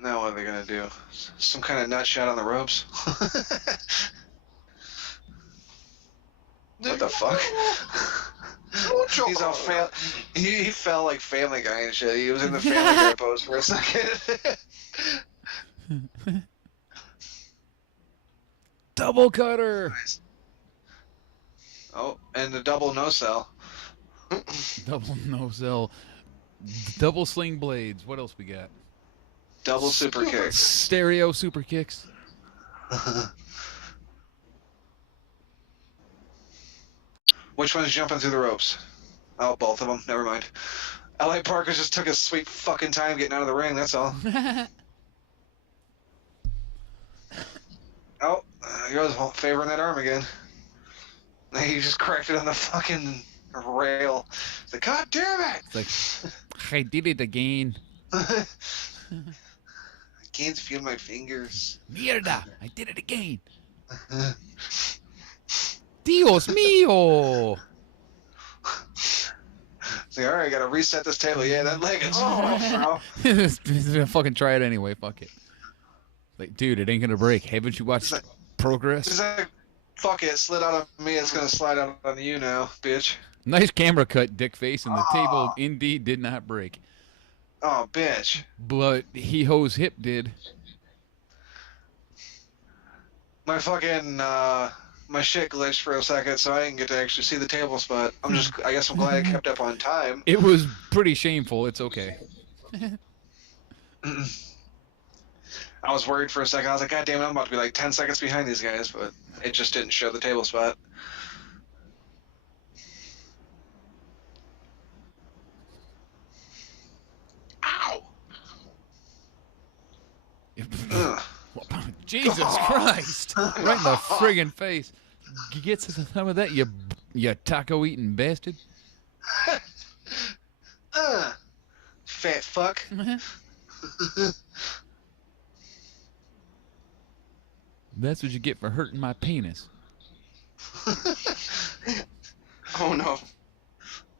Now what are they gonna do? Some kind of nut shot on the ropes? What the fuck? He's all he fell like Family Guy and shit. He was in the Family Guy pose for a second. Double cutter. Oh, and the double no sell. Double no sell. Double sling blades. What else we got? Double super kicks. Stereo super kicks. Which one's jumping through the ropes? Oh, both of them. Never mind. L.A. Parker just took his sweet fucking time getting out of the ring, that's all. Oh, he goes favoring that arm again. He just cracked it on the fucking rail. It's like, God damn it! It's like, I did it again. I can't feel my fingers. Mierda! I did it again. Dios mío! It's like, alright, I gotta reset this table. Yeah, that leg is off, bro. Just gonna fucking try it anyway. Fuck it. Like, dude, it ain't gonna break. Haven't you watched It's Progress? like, fuck it, slid out of me, it's gonna slide out on you now, bitch. Nice camera cut, dick face, and the table indeed did not break. Oh, bitch. But Hee-Ho's hip did. My fucking, my shit glitched for a second, so I didn't get to actually see the table spot. I guess I'm glad I kept up on time. It was pretty shameful. It's okay. I was worried for a second. I was like, God damn it, I'm about to be like 10 seconds behind these guys, but it just didn't show the table spot. Ow! Ugh. Jesus Christ! Right in the friggin' face. Get some of that, you taco-eating bastard. Fat fuck. That's what you get for hurting my penis. Oh no.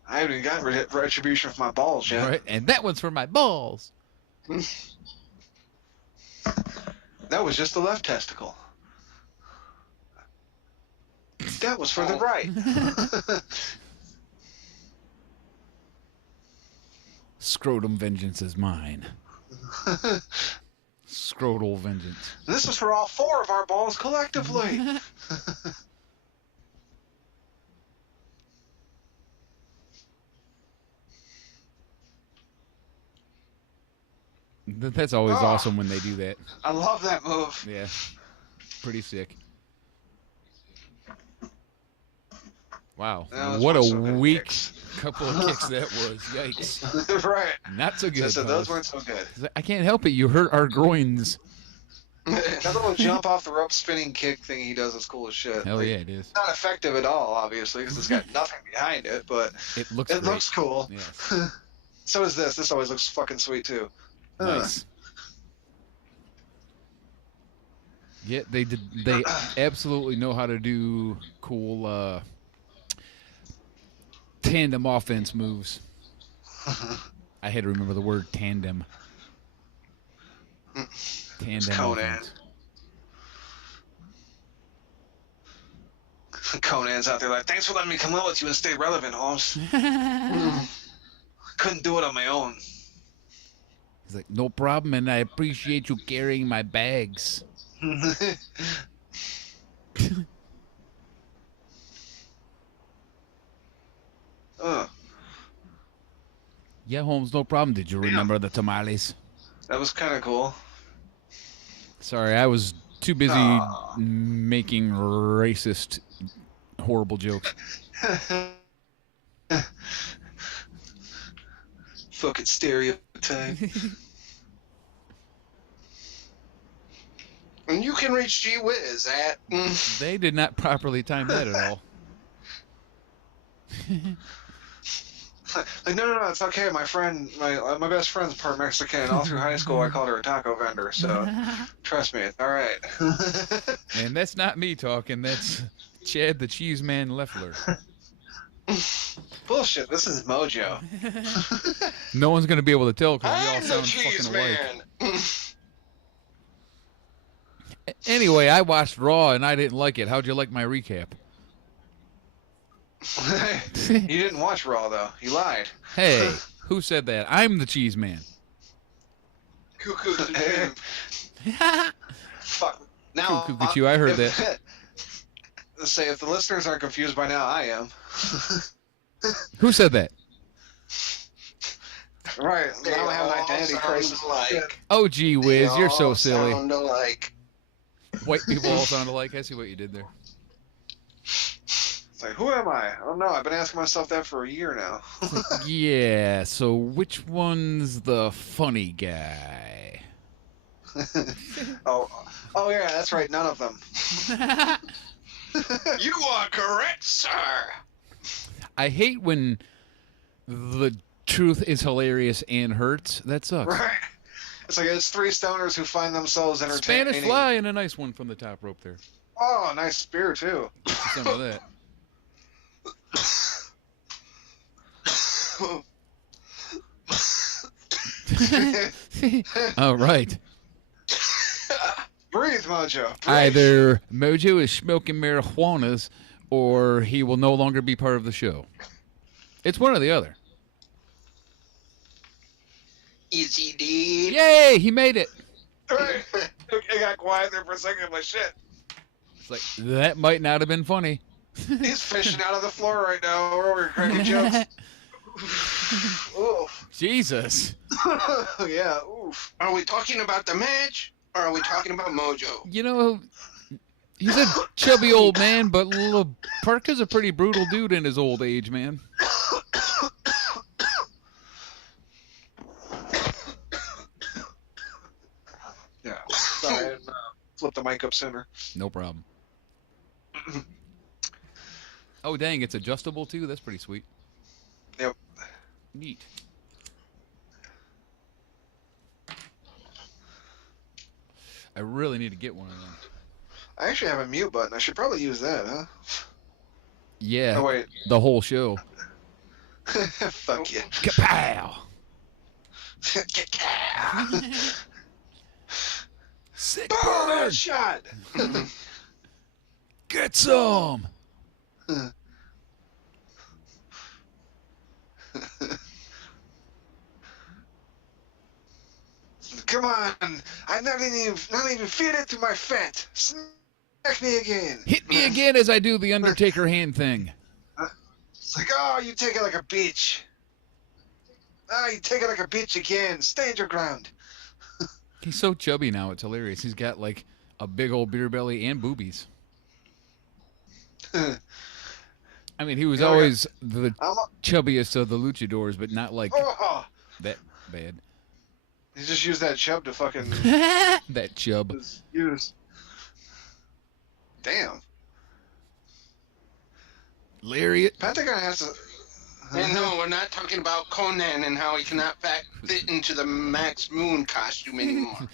I haven't even got retribution for my balls yet. Right? And that one's for my balls. That was just the left testicle. That was for the right. Scrotum vengeance is mine. Scrotal vengeance. This is for all 4 of our balls collectively. That's always awesome when they do that. I love that move. Yeah. Pretty sick. Wow. That was What one a so good weak kicks. couple of kicks that was. Yikes. Right. Not so good. I said those fellas. weren't so good. I can't help it. You hurt our groins. That little jump off the rope spinning kick thing he does is cool as shit. Hell Like, yeah, it is. Not effective at all, obviously, because it's got nothing behind it, but It looks it great. looks cool. Yes. So does this. This always looks fucking sweet, too. Nice. Yeah, they did. They absolutely know how to do cool tandem offense moves. I had to remember the word tandem. Tandem Conan. offense. Conan's out there like, thanks for letting me come out with you and stay relevant, Holmes. Couldn't do it on my own. He's like, no problem, and I appreciate you carrying my bags. Yeah, Holmes, no problem. Did you remember the tamales? That was kind of cool. Sorry, I was too busy making racist, horrible jokes. Fucking stereotype. And you can reach G Whiz at. They did not properly time that at all. Like, no, it's okay. My friend, my best friend's part Mexican. All through high school, I called her a taco vendor. So, trust me, it's all right. And that's not me talking. That's Chad the Cheese Man Leffler. Bullshit. This is Mojo. No one's gonna be able to tell because we all I'm the sound Cheese fucking alike. Man. Anyway, I watched Raw and I didn't like it. How'd you like my recap? You didn't watch Raw though. You lied. Hey, who said that? I'm the Cheese Man. Cuckoo. Fuck. Now, Cuckoo, I heard that. Let's say if the listeners aren't confused by now, I am. Who said that? Right. They Now I have an all identity sound crisis. alike. Oh, gee whiz, They you're so all silly. Sound alike. White people all sound alike. I see what you did there. It's like, who am I? I don't know. I've been asking myself that for a year now. Yeah, so which one's the funny guy? Oh yeah, that's right. None of them. You are correct, sir. I hate when the truth is hilarious and hurts. That sucks. Right. It's like it's three stoners who find themselves entertaining. Spanish fly and a nice one from the top rope there. Oh, nice spear too. Some of that. All right. Breathe, Mojo. Breathe. Either Mojo is smoking marijuanas or he will no longer be part of the show. It's one or the other. Easy D. Yay, he made it. Right. I got quiet there for a second. My shit. It's like, that might not have been funny. He's fishing out of the floor right now. We're over here cracking jokes. Oof. Jesus. Yeah. Oof. Are we talking about the match, or are we talking about Mojo? You know, he's a chubby old man, but little Parker's a pretty brutal dude in his old age, man. Yeah. Sorry. I didn't, flip the mic up sooner. No problem. Oh, dang, it's adjustable, too? That's pretty sweet. Yep. Neat. I really need to get one of them. I actually have a mute button. I should probably use that, huh? Yeah, Oh, wait. the whole show. Fuck you. Kapow! Sick burn! Shot! Get some! Come on! I'm not even feel it through my fat. Smack me again. Hit me again as I do the Undertaker hand thing. It's like, oh, you take it like a bitch. Ah, you take it like a bitch again. Stand your ground. He's so chubby now, it's hilarious. He's got like a big old beer belly and boobies. I mean, he was always the chubbiest of the luchadors, but not like that bad. You just use that chub to fucking That chub. use. Damn. Lariat. Pentagon has to. And no, we're not talking about Conan and how he cannot fit into the Max Moon costume anymore.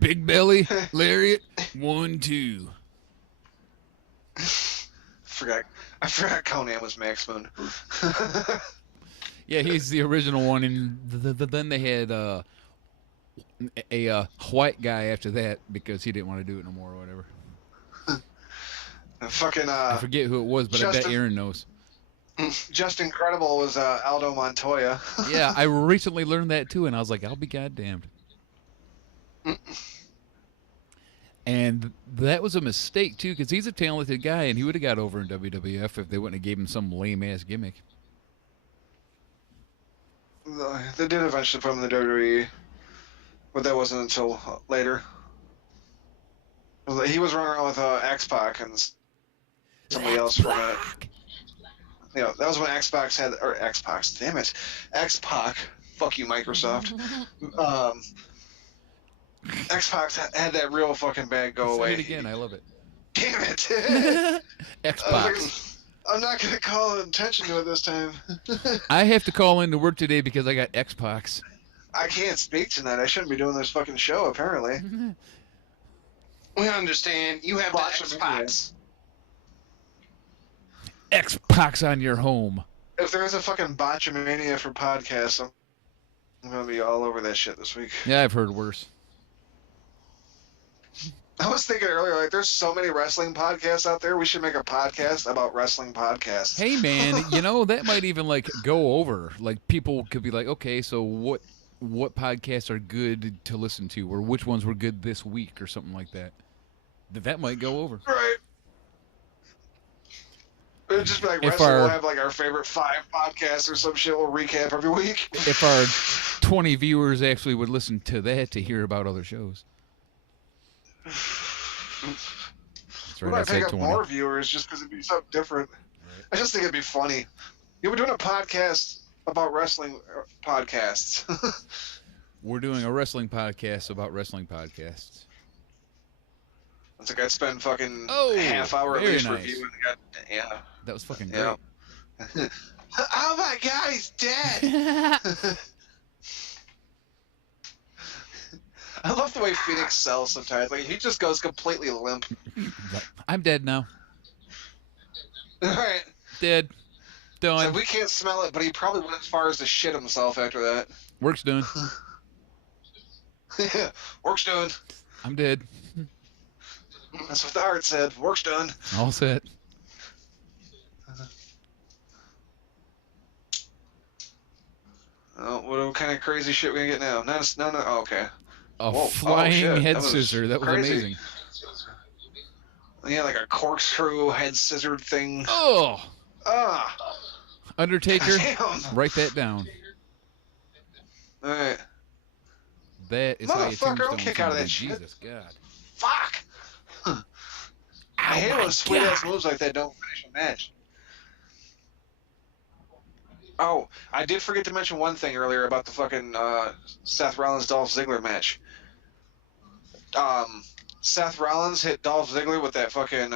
Big belly, lariat, 1, 2. I forgot Conan was Max Moon. Yeah, he's the original one, and then they had a white guy after that because he didn't want to do it no more or whatever. Fucking I forget who it was, but I bet Aaron knows. Just Incredible was Aldo Montoya. Yeah, I recently learned that too, and I was like, I'll be goddamned. And that was a mistake, too, because he's a talented guy, and he would have got over in WWF if they wouldn't have gave him some lame-ass gimmick. They did eventually put him in the WWE, but that wasn't until later. He was running around with X-Pac and somebody else for a minute. Yeah, that was when X-Pac had, or X-Pac, damn it, X-Pac, fuck you, Microsoft. X-Pac had that real fucking bad go away. Say it again, I love it. Damn it! Xbox. I'm not gonna call attention to it this time. I have to call in to work today because I got Xbox. I can't speak tonight. I shouldn't be doing this fucking show, apparently. We understand. You have the Watch Xbox. Xbox on your home. If there is a fucking botchamania for podcasts, I'm gonna be all over that shit this week. Yeah, I've heard worse. I was thinking earlier, like, there's so many wrestling podcasts out there. We should make a podcast about wrestling podcasts. Hey, man, you know, that might even, like, go over. Like, people could be like, okay, so what podcasts are good to listen to, or which ones were good this week, or something like that. That might go over. Right. It would just be like, If wrestling our- will have, like, our favorite 5 podcasts or some shit we'll recap every week. If our 20 viewers actually would listen to that to hear about other shows. That's We right, I might pick said up 20. more viewers just because it'd be something different. Right. I just think it'd be funny. You were doing a podcast about wrestling podcasts. We're doing a wrestling podcast about wrestling podcasts. It's like I'd spend fucking Oh, half hour at very least nice. reviewing. Yeah. That was fucking great. Yeah. Oh my god, he's dead! I love the way Phoenix sells sometimes. Like, he just goes completely limp. I'm dead now. Alright. Dead. So Done. we can't smell it, but he probably went as far as to shit himself after that. Work's done. Work's done. I'm dead. That's what the art said. Work's done. All set. Oh, what kind of crazy shit we gonna get now? No. Oh, okay. A Whoa. flying shit. head That was scissor. That was crazy. amazing. Yeah, like a corkscrew head scissored thing. Oh! Ah. Undertaker, Damn. write that down. All right. That is how you Motherfucker, don't tombstone kick out of somebody. that shit. Jesus God. Fuck. I hate when sweet ass moves like that don't finish a match. Oh, I did forget to mention one thing earlier about the fucking Seth Rollins Dolph Ziggler match. Seth Rollins hit Dolph Ziggler with that fucking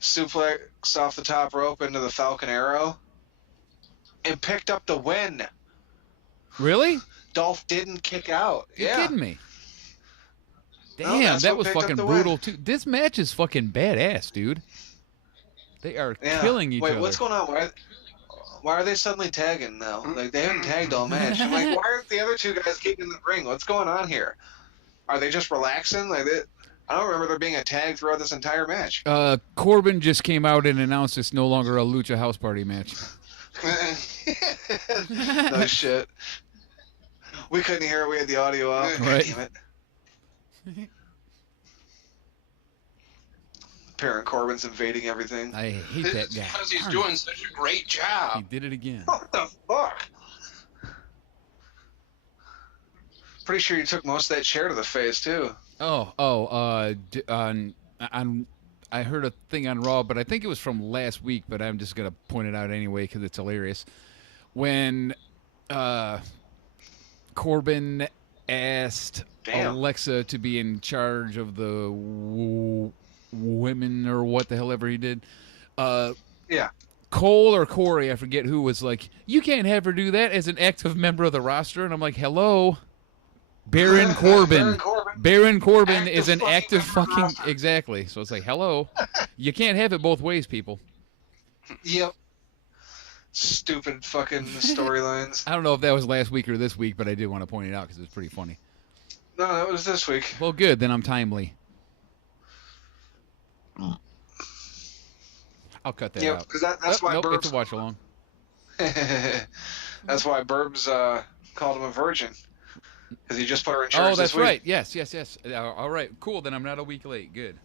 suplex off the top rope into the Falcon Arrow and picked up the win. Really? Dolph didn't kick out. You're Yeah. kidding me. No, Damn, that's that what was picked up fucking the brutal win. too. This match is fucking badass, dude. They are Yeah. killing each Wait, other. what's going on? Why are they suddenly tagging now? Like, they haven't tagged all match. I'm like, why aren't the other two guys getting in the ring? What's going on here? Are they just relaxing? Like, I don't remember there being a tag throughout this entire match. Corbin just came out and announced it's no longer a Lucha House Party match. No shit. We couldn't hear it. We had the audio off. God Right. damn it. Parent Corbin's invading everything. I hate that guy. Because he's Darn doing it. such a great He job. did it again. What the fuck? Pretty sure you took most of that chair to the face too. I heard a thing on Raw, but I think it was from last week, but I'm just going to point it out anyway because it's hilarious. When Corbin asked Damn. Alexa to be in charge of the women or what the hell ever he did. Yeah. Cole or Corey, I forget who, was like, you can't have her do that as an active member of the roster. And I'm like, hello, Baron Corbin. Baron Corbin Active is an fucking active member of the fucking... roster. Exactly. So it's like, hello. You can't have it both ways, people. Yep. Stupid fucking storylines. I don't know if that was last week or this week, but I did want to point it out because it was pretty funny. No, that was this week. Well, good. Then I'm timely. I'll cut that Yep, out. because that's why nope, it's Burbs. a watch along. That's why Burbs called him a virgin. Because he just put her in charge Oh, that's this week. right. Yes. All right, cool. Then I'm not a week late. Good.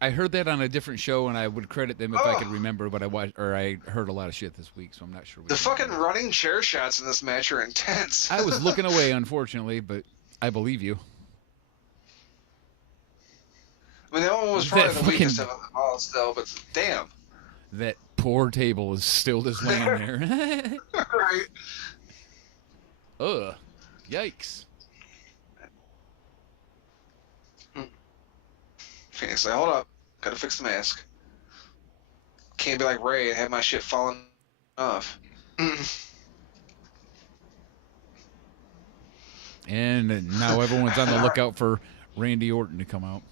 I heard that on a different show, and I would credit them if I could remember, but I heard a lot of shit this week, so I'm not sure. The fucking running chair shots in this match are intense. I was looking away, unfortunately, but I believe you. I mean, that one was probably the weakest of them all still, but damn. That poor table is still just laying there. Right. Ugh. Yikes. Phoenix, like, hold up. Gotta fix the mask. Can't be like Ray and have my shit falling off. And now everyone's on the lookout for Randy Orton to come out.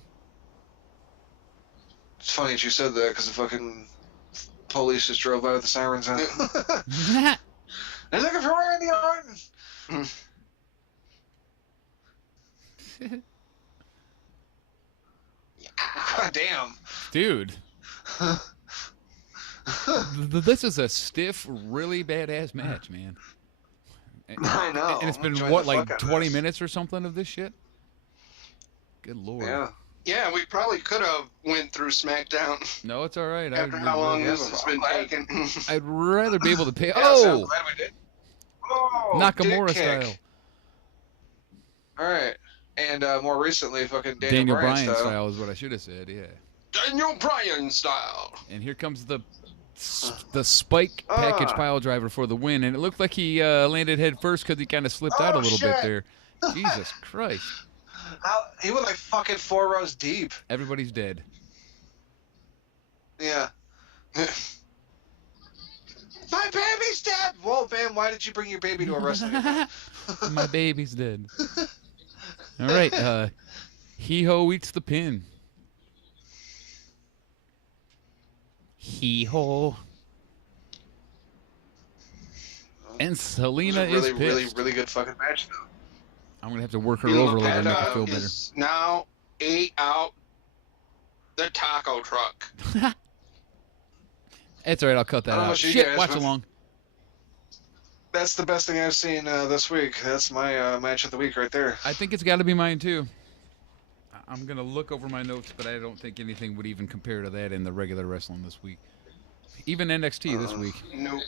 It's funny that you said that because the fucking police just drove by with the sirens on. They're looking for Randy Orton. God damn. Dude. This is a stiff, really badass match, man. I know. And it's been, Enjoying what, the like fuck out of 20 this. minutes or something of this shit? Good lord. Yeah. Yeah, we probably could have went through SmackDown No, it's all right. after how long this has been taking. I'd rather be able to pay. Yeah, so I'm Oh! glad we did. Oh, Nakamura dick kick. style. All right. And more recently, fucking Daniel Bryan Bryan style. style is what I should have said, yeah. Daniel Bryan style. And here comes the spike package pile driver for the win. And it looked like he landed head first because he kind of slipped out a little bit shit. there. Jesus Christ. He was like fucking 4 rows deep. Everybody's dead. Yeah. My baby's dead! Whoa, man, why did you bring your baby to a wrestling event? My baby's dead. All right. Hee-Ho eats the pin. Hee-Ho. And Selena It was a is really, pissed. really good fucking match, though. I'm going to have to work her over a little to make her feel better. Is now ate out the taco truck. It's all right. I'll cut that I don't know out. about you Shit, guys, watch but- along. That's the best thing I've seen this week. That's my match of the week right there. I think it's got to be mine, too. I'm going to look over my notes, but I don't think anything would even compare to that in the regular wrestling this week. Even NXT this week. Nope.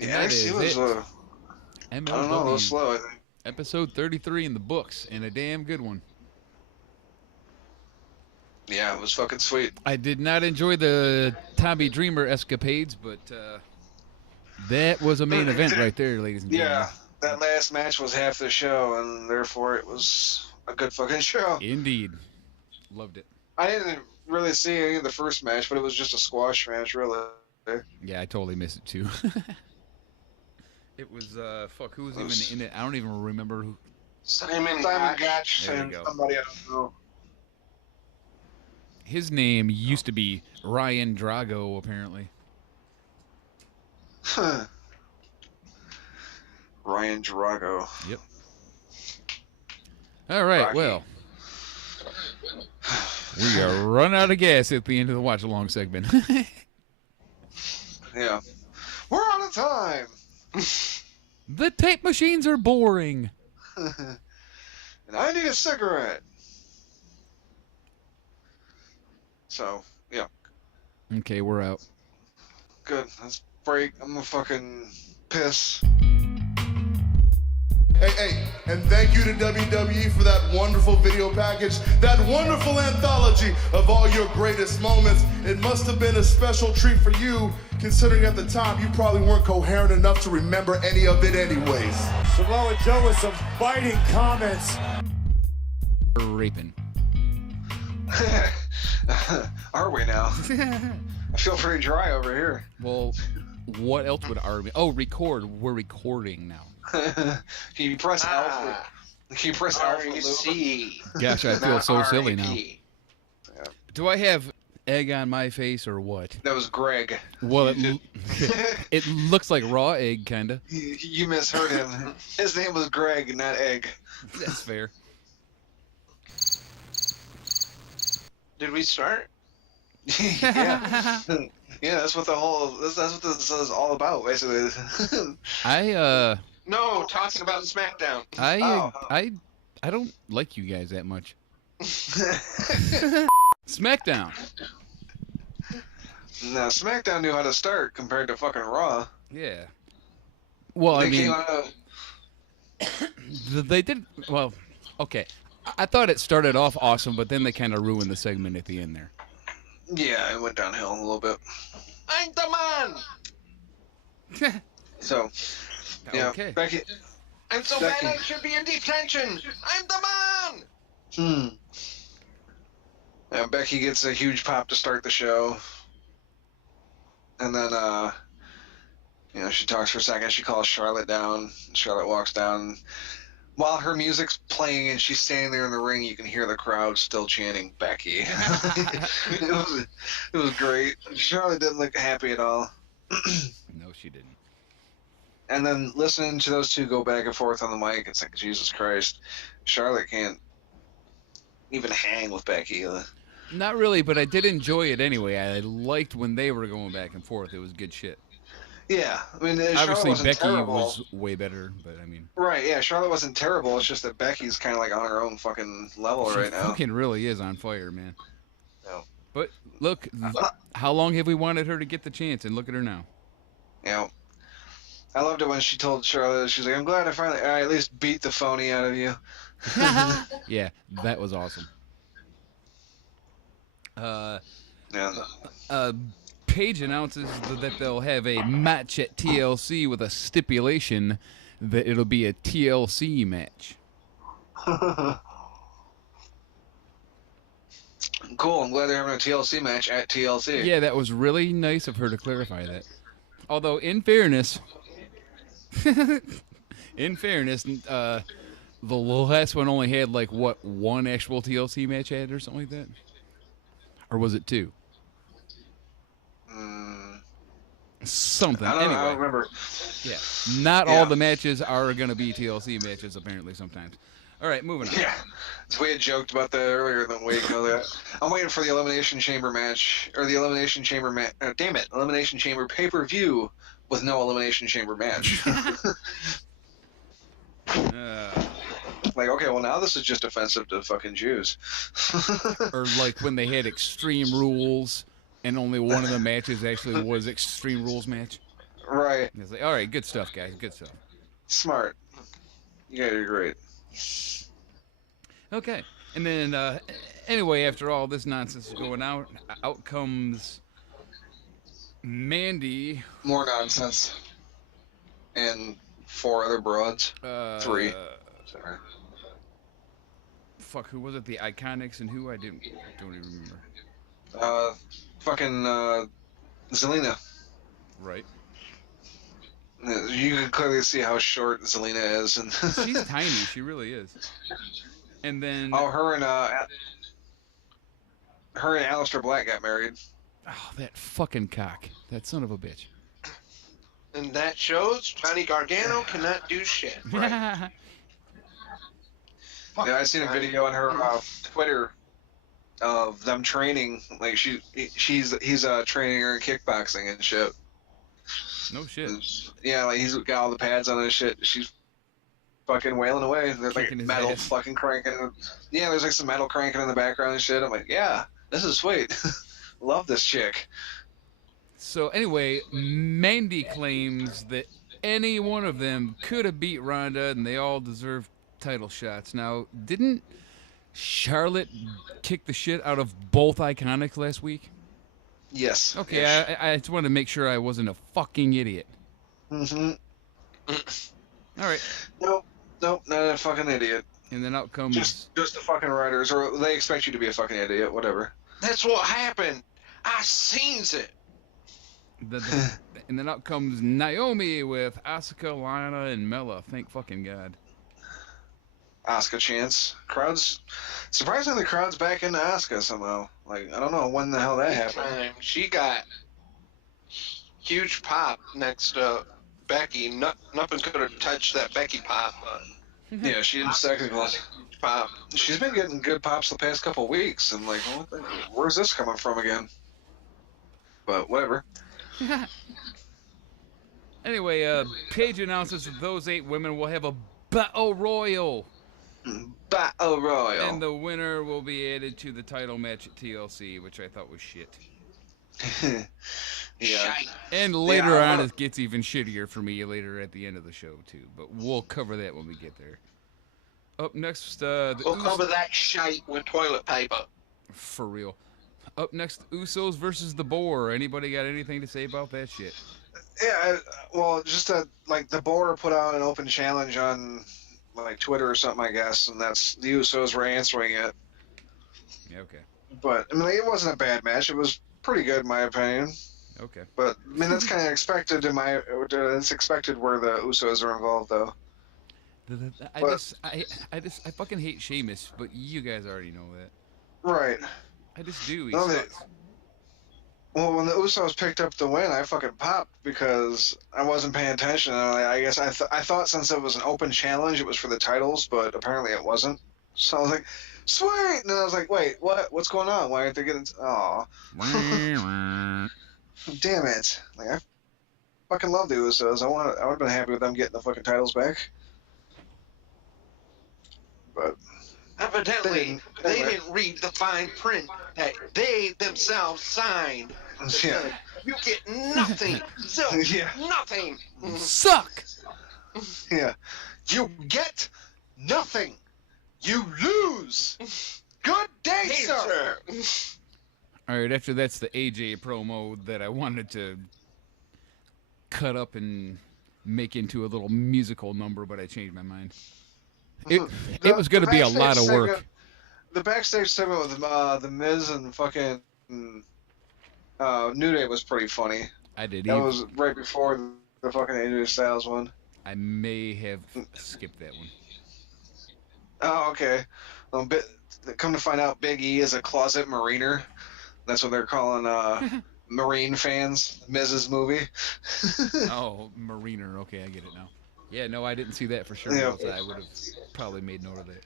And Yeah, that NXT is was, it. I don't know, a little MLW. slow, I think. Episode 33 in the books, and a damn good one. Yeah, it was fucking sweet. I did not enjoy the Tommy Dreamer escapades, but that was a main event right there, ladies and gentlemen. Yeah, that last match was half the show, and therefore it was a good fucking show. Indeed. Loved it. I didn't really see any of the first match, but it was just a squash match, really. Yeah, I totally missed it, too. It was, fuck, who was even in it? I don't even remember who. Simon Simon Gotch. Gotch There we and go. somebody I don't know. His name used to be Ryan Drago, apparently. Ryan Drago. Yep. All right, Rocky. well. We are run out of gas at the end of the watch-along segment. Yeah. We're out of time! The tape machines are boring. And I need a cigarette. So, yeah. Okay, we're out. Good. Let's break. I'm gonna fucking piss. Hey, and thank you to WWE for that wonderful video package, that wonderful anthology of all your greatest moments. It must have been a special treat for you, considering at the time you probably weren't coherent enough to remember any of it anyways. Samoa Joe with some biting comments. Raping. Are we now? I feel pretty dry over here. Well, what else would R be? Oh, record. We're recording now. Can you press L for? Can you press L for lube? R-E-C. Gosh, I feel Not so silly now. R-A-P. Do I have egg on my face or what? That was Greg. Well, it looks like raw egg, kind of. You misheard him. His name was Greg, not Egg. That's fair. Did we start? Yeah. Yeah, that's what the whole. That's what this is all about, basically. I No, talking about SmackDown. I don't like you guys that much. SmackDown. No, SmackDown knew how to start compared to fucking Raw. Yeah. Well, I They mean, came out of, they did well. Okay, I thought it started off awesome, but then they kind of ruined the segment at the end there. yeah, it went downhill a little bit. I'm the man. So, yeah, Okay. Becky. I'm so Becky. bad I should be in detention. I'm the man. Yeah, Becky gets a huge pop to start the show. And then, she talks for a second. She calls Charlotte down. Charlotte walks down. While her music's playing and she's standing there in the ring, you can hear the crowd still chanting Becky. it was great. Charlotte didn't look happy at all. No, she didn't. And then listening to those two go back and forth on the mic, it's like, Jesus Christ. Charlotte can't even hang with Becky. Not really, but I did enjoy it anyway. I liked when they were going back and forth. It was good shit. Yeah, I mean, Charlotte Obviously, wasn't Becky terrible. was way better, but I mean, Right, yeah, Charlotte wasn't terrible. It's just that Becky's kind of like on her own fucking level she right now. fucking really is on fire, man. No. But look, how long have we wanted her to get the chance? And look at her now. Yeah. I loved it when she told Charlotte, she's like, I'm glad I at least beat the phony out of you. Yeah, that was awesome. Yeah. Paige announces that they'll have a match at TLC with a stipulation that it'll be a TLC match. Cool, I'm glad they're having a TLC match at TLC. Yeah, that was really nice of her to clarify that. Although, in fairness, the last one only had like one actual TLC match had or something like that, or was it two? Something. I don't know, Anyway, I don't remember. yeah, not Yeah. all the matches are gonna be TLC matches. Apparently, sometimes. All right, moving on. Yeah. So we had joked about that earlier in the week. I'm waiting for the Elimination Chamber match, or the Elimination Chamber match. Elimination Chamber pay-per-view with no Elimination Chamber match. Like, okay, well now this is just offensive to fucking Jews. Or like when they had Extreme Rules, and only one of the matches actually was Extreme Rules match. Right. It's like, all right, good stuff, guys, good stuff. Smart. You guys are great. Okay, and then anyway, after all this nonsense is going out comes Mandy. More nonsense. And 4 other broads. 3. Sorry. Fuck, who was it? The Iconics and who? I don't even remember. Fucking Zelina. Right. You can clearly see how short Zelina is, and She's tiny. She really is. And then her and Aleister Black got married. oh, that fucking cock. That son of a bitch. And that shows Johnny Gargano cannot do shit. Right? Yeah, I seen a video on her Twitter of them training. Like he's training her in kickboxing and shit. No shit. Yeah, like he's got all the pads on and shit. She's fucking wailing away. There's like Kicking his metal ass. fucking cranking. Yeah, there's like some metal cranking in the background and shit. I'm like, yeah, this is sweet. Love this chick. So anyway, Mandy claims that any one of them could have beat Ronda, and they all deserve title shots. Now, didn't Charlotte kick the shit out of both Iconics last week? Yes. Okay, Yes. I just wanted to make sure I wasn't a fucking idiot. Mm-hmm. All right, Nope, not a fucking idiot. and then out comes Just the fucking writers, or they expect you to be a fucking idiot, whatever. That's what happened. I seen it. and then out comes Naomi with Asuka, Lana, and Mella. Thank fucking God. Asuka chance. Surprisingly, the crowd's back into Asuka somehow. Like, I don't know when the hell that happened. Time. She got huge pop next to Becky. Nothing could have touched that Becky pop. Yeah, she didn't technically. Pop. She's been getting good pops the past couple weeks, and like, where's this coming from again? But whatever. Anyway, Paige announces that those 8 women will have a battle royal, Battle Royal. and the winner will be added to the title match at TLC, which I thought was shit. Yeah. Shite. And later Yeah, on, it gets even shittier for me later at the end of the show too. But we'll cover that when we get there. Up next, the We'll cover that shite with toilet paper. for real. Up next, Usos versus the Boar. Anybody got anything to say about that shit? Yeah, well, just that, like, the Boar put out an open challenge on, like, Twitter or something, I guess, and that's the Usos were answering it. Yeah, okay. But, I mean, it wasn't a bad match. It was pretty good, in my opinion. Okay. But, I mean, that's kind of expected it's expected where the Usos are involved, though. I fucking hate Sheamus, but you guys already know that. Right. I just do. He No, sucks. Well, when the Usos picked up the win, I fucking popped because I wasn't paying attention. And I guess I thought since it was an open challenge, it was for the titles, but apparently it wasn't. So I was like, sweet! And then I was like, wait, what? What's going on? Why aren't they getting... Aw. Damn it. Like, I fucking love the Usos. I would have been happy with them getting the fucking titles back. But... Evidently, They they didn't. didn't read the fine print that they themselves signed. That Yeah. said, you get nothing. So, Yeah. nothing. Suck! Yeah. You get nothing. You lose. Good day, Hey, sir. sir. Alright, after that's the AJ promo that I wanted to cut up and make into a little musical number, but I changed my mind. It was going to be a lot of work. The backstage segment with the Miz and fucking New Day was pretty funny. I did. That was right before the fucking AJ Styles one. I may have skipped that one. Oh, okay. Come to find out, Big E is a closet mariner. That's what they're calling Marine fans. Miz's movie. Oh, Mariner. Okay, I get it now. Yeah, no, I didn't see that for sure. Yeah. Else I would have probably made note of that.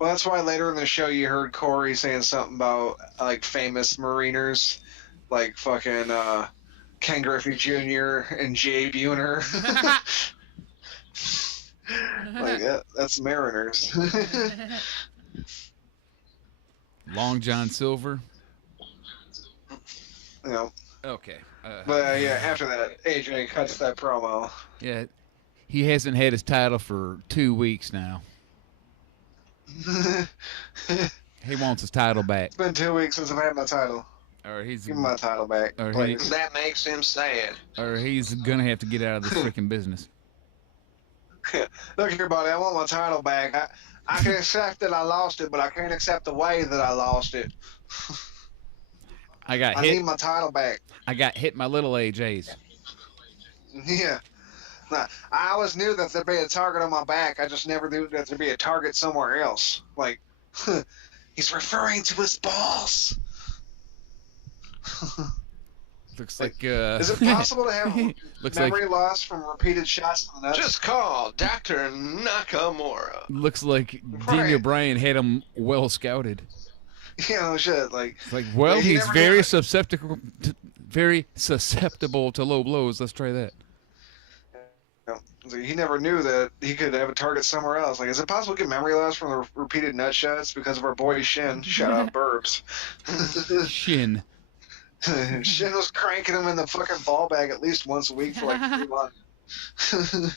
Well, that's why later in the show you heard Corey saying something about like famous mariners, like fucking Ken Griffey Jr. and Jay Buhner. Like that's Mariners. Long John Silver. You know. Okay. But yeah, after that, AJ cuts that promo. Yeah, he hasn't had his title for 2 weeks now. He wants his title back. It's been 2 weeks since I've had my title. Or he's Give me my title back, Or please. That makes him sad. gonna have to get out of this freaking business. Look here, buddy. I want my title back. I can accept that I lost it, but I can't accept the way that I lost it. I got I hit. need my title back. I got hit my little AJs. Yeah. Nah, I always knew that there'd be a target on my back. I just never knew that there'd be a target somewhere else. Like, he's referring to his balls. Looks like Is it possible to have looks memory like loss from repeated shots to the nuts? Just call Dr. Nakamura. looks like Daniel Right. Bryan had him well scouted. You know, shit. Like, It's like, well, Like, he he's never very got- susceptible to low blows. Let's try that. he never knew that he could have a target somewhere else. Like, is it possible to get memory loss from the repeated nut shots because of our boy Shin? Shout out Burbs. Shin. Shin was cranking him in the fucking ball bag at least once a week for like 3 months.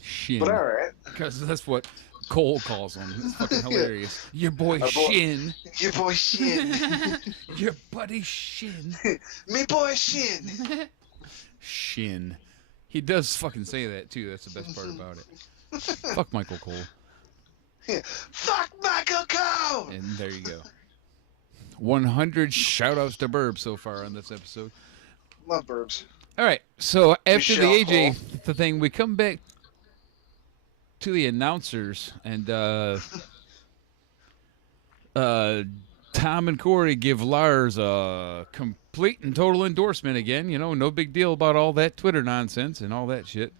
Shin. But alright. Because that's what Cole calls him. It's fucking hilarious. Your boy Our boy- Shin. Your boy Shin. Your buddy Shin. Me boy Shin. Shin. He does fucking say that too. That's the best part about it. Fuck Michael Cole. Fuck Michael Cole! And there you go. 100 shout-outs to Burb so far on this episode. Love Burbs. All right, so after the Michelle AJ the thing, we come back to the announcers, and Tom and Corey give Lars a complete and total endorsement again. You know, no big deal about all that Twitter nonsense and all that shit.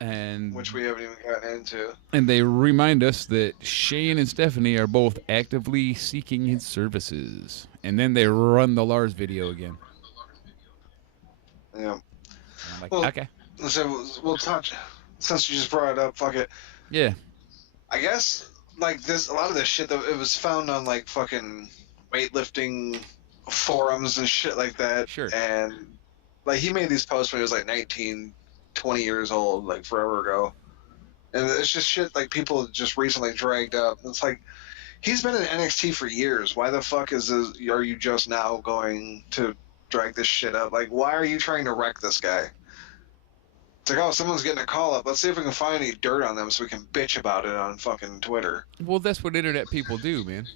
And Which we haven't even gotten into. and they remind us that Shane and Stephanie are both actively seeking his services. And then they run the Lars video again. Yeah. I'm like, Well, okay. So we'll touch. Since you just brought it up, fuck it. Yeah. I guess like this, a lot of this shit that it was found on like fucking weightlifting forums and shit like that. Sure. And like he made these posts when he was like 19, 20 years old, like forever ago. And it's just shit like people just recently dragged up. It's like he's been in NXT for years. Why the fuck are you just now going to drag this shit up? Like, why are you trying to wreck this guy? It's like, oh, someone's getting a call up. Let's see if we can find any dirt on them so we can bitch about it on fucking Twitter. Well, that's what internet people do, man.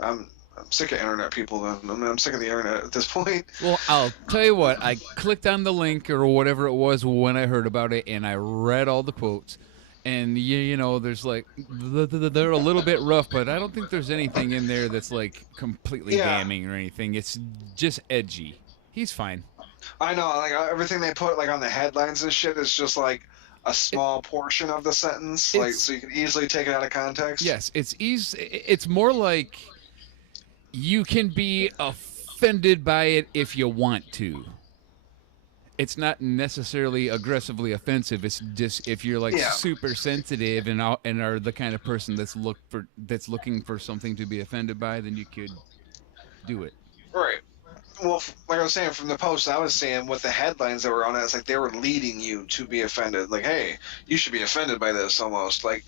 I'm sick of internet people. Then I mean, I'm sick of the internet at this point. Well, I'll tell you what. I clicked on the link or whatever it was when I heard about it, and I read all the quotes. And you know, there's like they're a little bit rough, but I don't think there's anything in there that's like completely damning or anything. It's just edgy. He's fine. I know, like everything they put like on the headlines and shit is just like a small portion of the sentence, like so you can easily take it out of context. Yes, it's easy. It's more like you can be offended by it if you want to. It's not necessarily aggressively offensive. It's just if you're like super sensitive and are the kind of person that's looking for something to be offended by, then you could do it. Right. Well, like I was saying, from the post I was seeing with the headlines that were on it, it's like they were leading you to be offended. Like, hey, you should be offended by this almost. Like,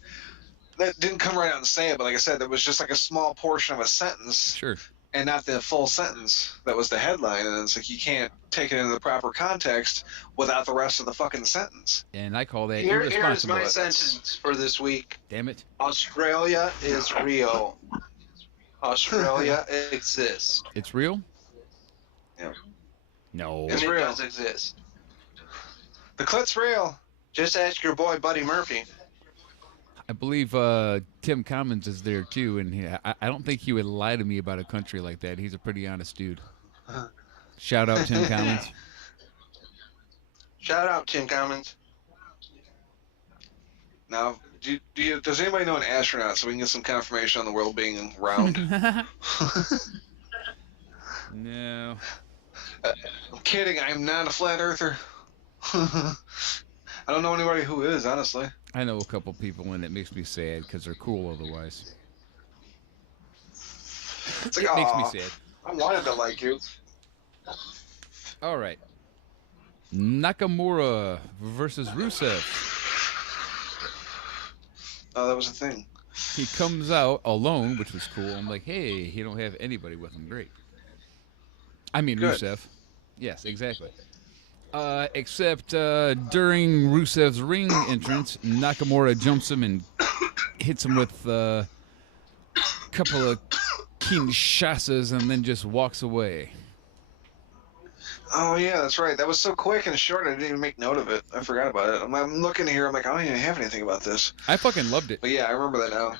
that didn't come right out and say it, but like I said, that was just like a small portion of a sentence. Sure. And not the full sentence that was the headline. And it's like you can't take it into the proper context without the rest of the fucking sentence. And I call that Here's irresponsible. my sentence for this week. Damn it. Australia is real. Australia exists. It's real? Yeah. No. It's It real. does exist. The clit's real. Just ask your boy Buddy Murphy. I believe Tim Commons is there too, and I don't think he would lie to me about a country like that. He's a pretty honest dude. Shout out Tim Commons. Shout out Tim Commons. Now, does anybody know an astronaut so we can get some confirmation on the world being round? No. I'm kidding. I'm not a flat earther. I don't know anybody who is, honestly. I know a couple people, and it makes me sad because they're cool otherwise. It's like, It makes me aw, sad. I wanted to like you. All right. Nakamura versus Rusev. Oh, that was a thing. He comes out alone, which was cool. I'm like, hey, he don't have anybody with him. Great. I mean, Good. Rusev. Yes, exactly. Except during Rusev's ring entrance, Nakamura jumps him and hits him with a couple of Kinshasas and then just walks away. Oh, yeah, that's right. That was so quick and short, I didn't even make note of it. I forgot about it. I'm looking here, I'm like, I don't even have anything about this. I fucking loved it. But yeah, I remember that now.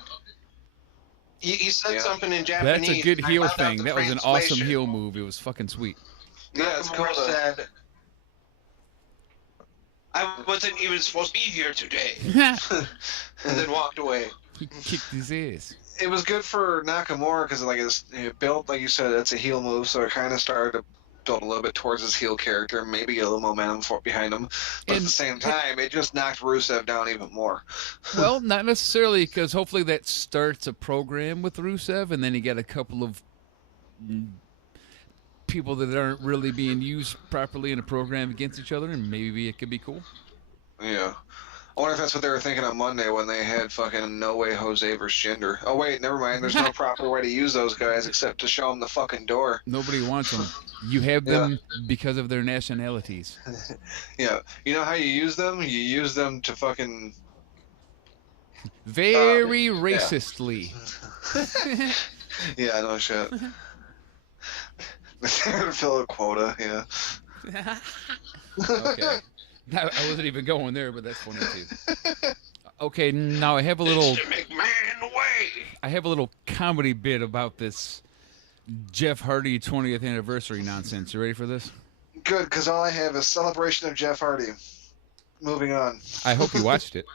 He said Yeah. something in Japanese. That's a good I heel found out thing. the That was an awesome translation. heel move. It was fucking sweet. Yeah, it's cool. Nakamura said, I wasn't even supposed to be here today. And then walked away. He kicked his ass. It was good for Nakamura because like it built, like you said, it's a heel move, so it kind of started to build a little bit towards his heel character, maybe a little momentum behind him. But at And- the same time, it just knocked Rusev down even more. Well, not necessarily, because hopefully that starts a program with Rusev, and then you get a couple of people that aren't really being used properly in a program against each other, and maybe it could be cool. Yeah. I wonder if that's what they were thinking on Monday when they had fucking No Way Jose versus Jinder. Oh, wait, never mind. There's no proper way to use those guys except to show them the fucking door. Nobody wants them. You have them because of their nationalities. Yeah. You know how you use them? You use them to fucking... Very racistly. Yeah, no shit. Fill a quota, yeah. Okay. I wasn't even going there, but that's funny too. Okay, now I have a little. Mr. McMahon way. I have a little comedy bit about this Jeff Hardy 20th anniversary nonsense. You ready for this? Good, because all I have is celebration of Jeff Hardy. Moving on. I hope you watched it.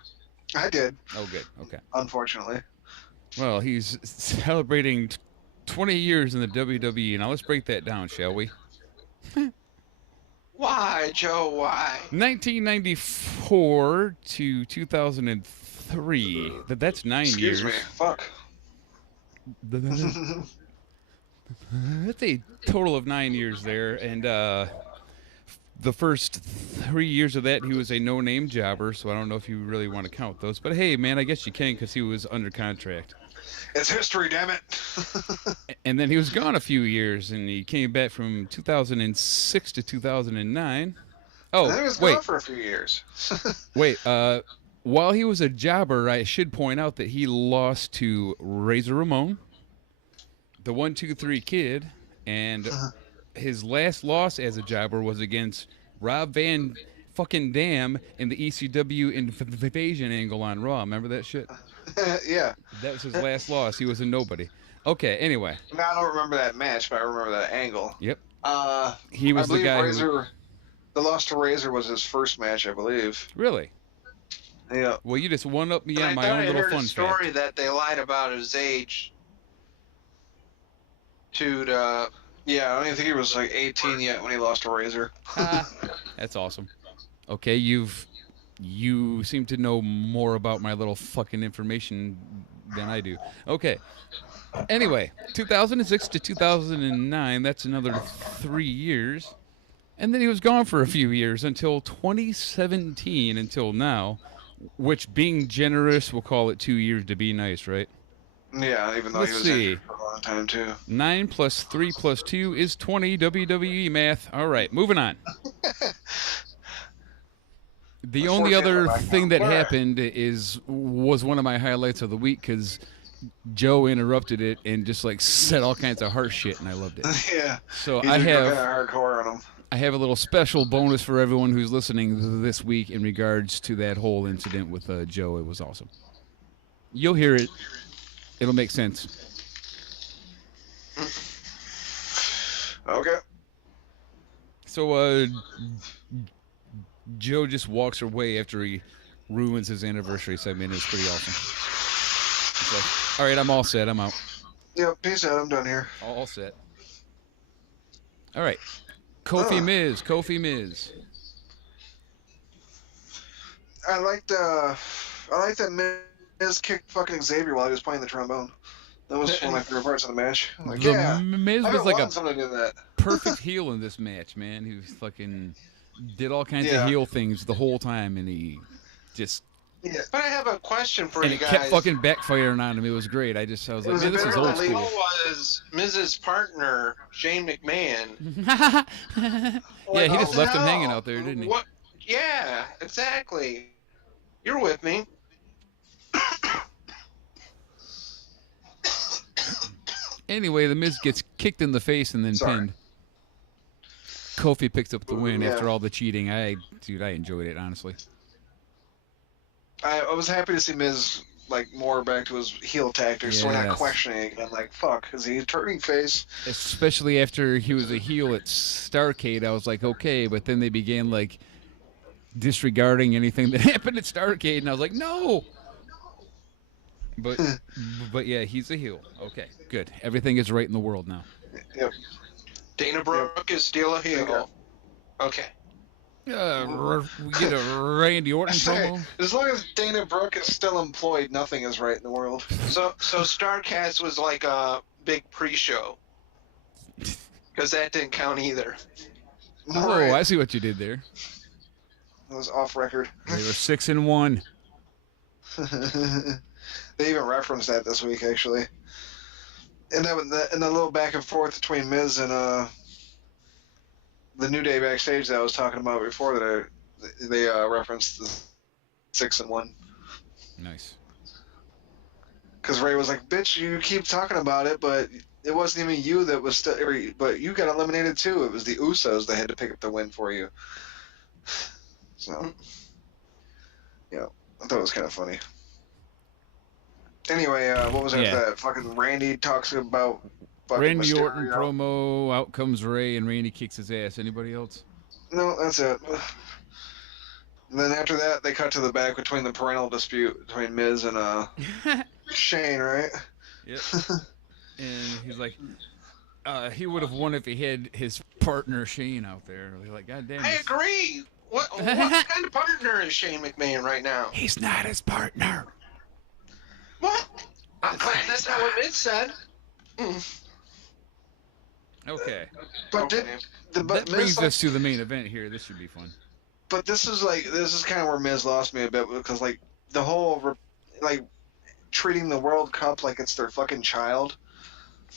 I did, Oh, good. Okay. unfortunately. Well, he's celebrating 20 years in the WWE. Now let's break that down, shall we? Why, Joe? Why? 1994 to 2003. That's 9 Excuse years. me. Fuck. That's a total of 9 years there, and the first 3 years of that, he was a no-name jobber, so I don't know if you really want to count those. But hey, man, I guess you can because he was under contract. It's history, damn it. And then he was gone a few years, and he came back from 2006 to 2009. Oh, And then he was wait, gone for a few years. wait. While he was a jobber, I should point out that he lost to Razor Ramon, the 1-2-3 Kid, and his last loss as a jobber was against Rob Van fucking Dam in the ECW invasion angle on Raw. Remember that shit? Yeah. That was his last loss. He was a nobody. Okay, anyway. I don't remember that match, but I remember that angle. Yep. He was the guy Razor, the loss to Razor was his first match, I believe. Really? Yeah. Well, you just one-up me And on I my thought own I little heard fun a story fact. that they lied about his age. To Yeah, I don't even think he was like 18 yet when he lost to Razor. That's awesome. Okay, you seem to know more about my little fucking information than I do. Okay. Anyway, 2006 to 2009, that's another 3 years. And then he was gone for a few years until 2017, until now, which, being generous, we'll call it 2 years to be nice, right? Yeah, even though Let's he was see. injured for a long time too. 9 plus 3 plus 2 is 20, WWE math. All right, moving on. The only other thing that happened was one of my highlights of the week because Joe interrupted it and just like said all kinds of harsh shit, and I loved it. Yeah. So He's I kind of have hardcore on him. a little special bonus for everyone who's listening this week in regards to that whole incident with Joe. It was awesome. You'll hear it. It'll make sense. Okay. So Joe just walks away after he ruins his anniversary segment. It's pretty awesome. He's like, all right, I'm all set. I'm out. Yep, peace out. I'm done here. All set. All right. Kofi Miz. I liked that Miz kicked fucking Xavier while he was playing the trombone. That was one of my favorite parts of the match. I'm like, The yeah, Miz I've was been like wanting a someone to do that. perfect heel in this match, man. He was fucking did all kinds of heel things the whole time, and he just Yeah. But I have a question for and you it guys. kept fucking backfiring on him. It was great. I was like, man, this is old Who school. was Mrs. partner, Shane McMahon? Yeah, he just What left the him hell? hanging out there, didn't he? What? Yeah, exactly. You're with me. Anyway, the Miz gets kicked in the face and then pinned. Kofi picks up the win after all the cheating. I enjoyed it, honestly. I was happy to see Miz like more back to his heel tactics, so we're not Yes. questioning it. I'm like, fuck, is he turning face? Especially after he was a heel at Starrcade, I was like, okay, but then they began like disregarding anything that happened at Starrcade, and I was like, no. But yeah, he's a heel. Okay, good. Everything is right in the world now. Yep. Dana Brooke is still a heel. Okay. We get a Randy Orton Say, promo. as long as Dana Brooke is still employed, nothing is right in the world. So Starrcast was like a big pre-show. Because that didn't count either. Oh, Right. I see what you did there. That was off record. They were 6-1. They even referenced that this week, actually. And the little back and forth between Miz and the New Day backstage that I was talking about before, that they referenced the 6-1. Nice. Because Ray was like, "Bitch, you keep talking about it, but it wasn't even you that was still. But you got eliminated too. It was the Usos that had to pick up the win for you." So, yeah, I thought it was kind of funny. Anyway, what was after that? Fucking Randy talks about fucking Randy Mysterio. Orton promo. Out comes Ray, and Randy kicks his ass. Anybody else? No, that's it. And then after that, they cut to the back between the parental dispute between Miz and Shane, right? Yep. And he's like, he would have won if he had his partner Shane out there. They're like, God damn. I agree. What kind of partner is Shane McMahon right now? He's not his partner. What? That's not what Miz said. Okay. But That Miz, brings us to the main event here. This should be fun. But this is kind of where Miz lost me a bit, because like the whole treating the World Cup like it's their fucking child.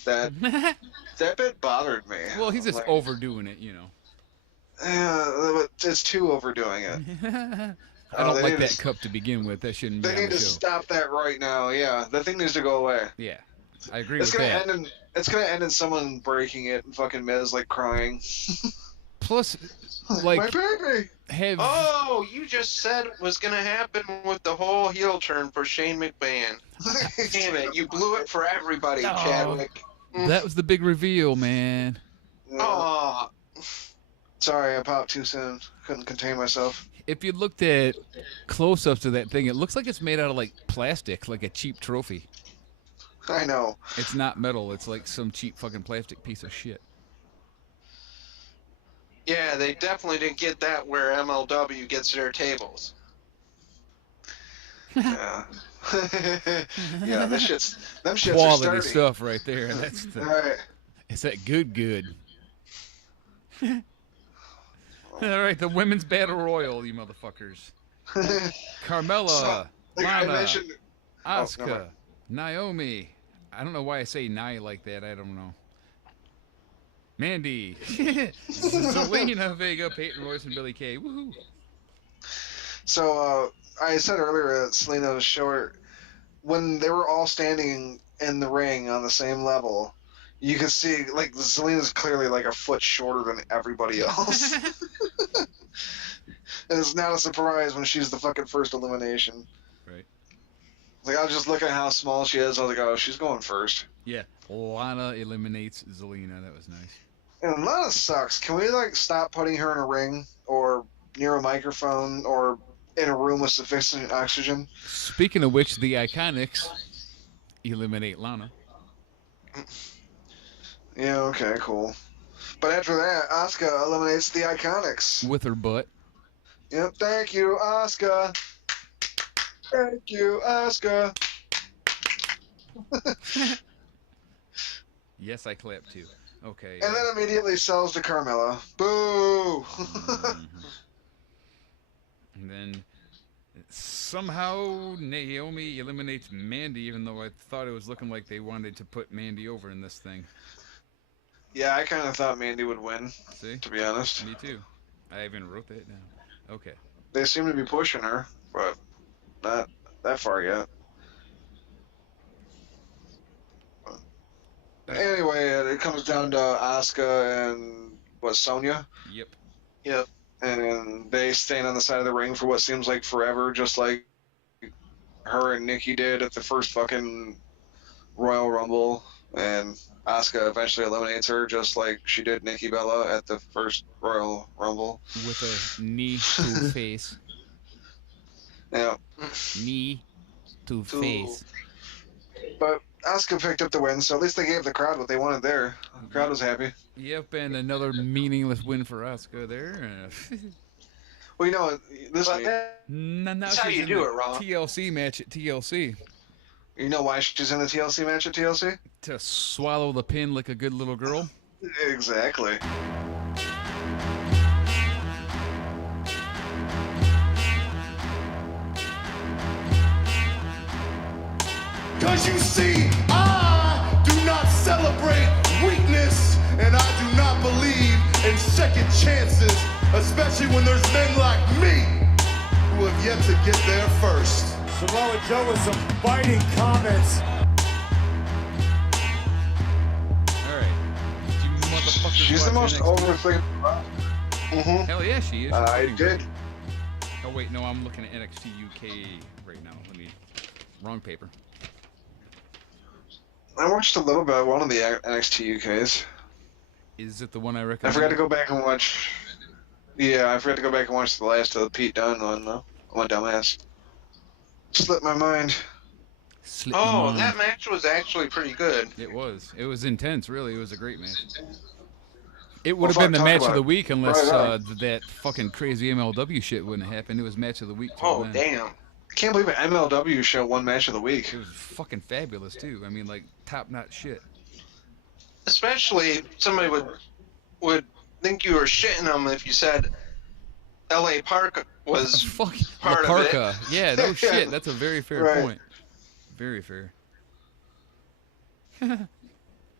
That bit bothered me. Well, he's just like, overdoing it, you know. Yeah, it's too overdoing it. I don't like that cup to begin with. That shouldn't be They on need the to show. stop that right now. Yeah, that thing needs to go away. Yeah, I agree It's with gonna that. it's gonna end in someone breaking it and fucking Miz like crying. Plus, My like, baby. have Oh, you just said it was going to happen with the whole heel turn for Shane McMahon. Damn it, you blew it for everybody, No. Chadwick. that was the big reveal, man. Oh, Sorry, I popped too soon. Couldn't contain myself. If you looked at close-ups of that thing, it looks like it's made out of like plastic, like a cheap trophy. I know. It's not metal. It's like some cheap fucking plastic piece of shit. yeah, they definitely didn't get that where MLW gets their tables. Yeah. Yeah, them shits are Quality sturdy. stuff right there. That's the. Right. It's that good. All right, the women's battle royal, you motherfuckers. Carmella, So, like I Lana, mentioned, never Asuka, mind. Naomi. I don't know why I say Nye like that. I don't know. Mandy, Zelina Vega, Peyton Royce, and Billie Kay. Woohoo! So I said earlier that Selena was short. When they were all standing in the ring on the same level, you could see like Zelina's clearly like a foot shorter than everybody else. And it's not a surprise when she's the fucking first elimination. Right. Like I was just looking at how small she is. I was like, oh, she's going first. Yeah, Lana eliminates Zelina. That was nice. And Lana sucks. Can we like stop putting her in a ring or near a microphone or in a room with sufficient oxygen? Speaking of which, the Iconics eliminate Lana. Yeah, okay, cool. But after that, Asuka eliminates the Iconics. With her butt. Yep, thank you, Asuka. Thank you, Asuka. Yes, I clap too. Okay. And then immediately sells to Carmella. Boo! And then somehow Naomi eliminates Mandy, even though I thought it was looking like they wanted to put Mandy over in this thing. Yeah, I kind of thought Mandy would win, See? to be honest. Me too. I even wrote that down. Okay. They seem to be pushing her, but not that far yet. Anyway, it comes down to Asuka and, Sonya? Yep. Yep. And they stand on the side of the ring for what seems like forever, just like her and Nikki did at the first fucking Royal Rumble. And Asuka eventually eliminates her, just like she did Nikki Bella at the first Royal Rumble. With a knee to face. Yeah. Knee to face. But Asuka picked up the win, so at least they gave the crowd what they wanted there. The crowd was happy. Yep, and another meaningless win for Asuka there. Well, you know, this Now That's how she's you in do the it, Ron. TLC match at TLC. you know why she's in the TLC match at TLC? To swallow the pin like a good little girl. Exactly. Cause you see, I do not celebrate weakness, and I do not believe in second chances, especially when there's men like me who have yet to get there first. Samoa Joe with some biting comments. Alright. You motherfuckers She's the watch most NXT? over thing. Mm-hmm. Hell yeah, she is. She's I fucking great. did. Oh wait, no, I'm looking at NXT UK right now. Let me. Wrong paper. I watched a little bit of one of the NXT UKs. Is it the one I I recommend? forgot to go back and watch. Yeah, I forgot to go back and watch the last of the Pete Dunne one, though. I'm a dumbass. Slipped my mind. Slip my Oh, mind. that match was actually pretty good. It was. It was intense, really. It was a great match. It would have Well, been the fuck, talk match of about the it. week unless Right on. that fucking crazy MLW shit wouldn't have happened. It was match of the week. till Oh, then. damn. I can't believe an MLW show won match of the week. It was fucking fabulous too. I mean, like top-notch shit. Especially somebody would think you were shitting them if you said L.A. Park was Fuck part La of it. Parka. Yeah, no shit. That's a very fair Right. point. Very fair.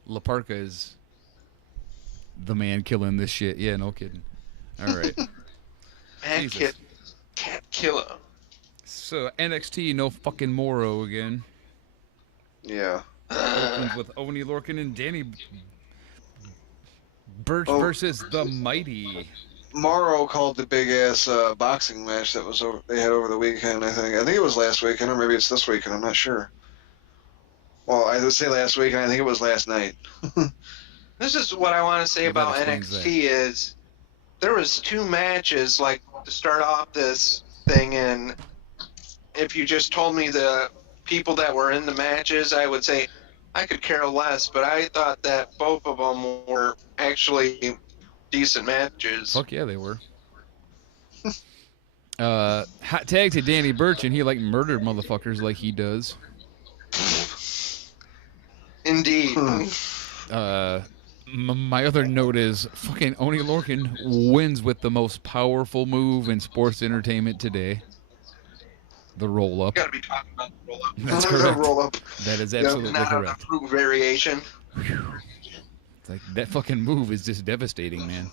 La Parka is the man killing this shit. Yeah, no kidding. All right. Mad Jesus. Kid Cat Killer. So NXT, no fucking Moro again. Yeah. Opens with Oni Lorcan and Danny Burch Oh. versus the Mighty. Morrow called the big ass boxing match that was they had over the weekend. I think it was last weekend, or maybe it's this weekend. I'm not sure. Well, I would say last weekend. I think it was last night. This is what I want to say Yeah, that about explains NXT is there was 2 matches like to start off this thing, and if you just told me the people that were in the matches, I would say I could care less, but I thought that both of them were actually decent matches. Fuck yeah, they were. Hot tag to Danny Burch, and he like murdered motherfuckers like he does. Indeed. My other note is fucking Oni Lorcan wins with the most powerful move in sports entertainment today. The roll up. Gotta be talking about the roll up. That's I'm gonna correct. roll up. That is absolutely Not on correct. the fruit variation. It's like that fucking move is just devastating, man.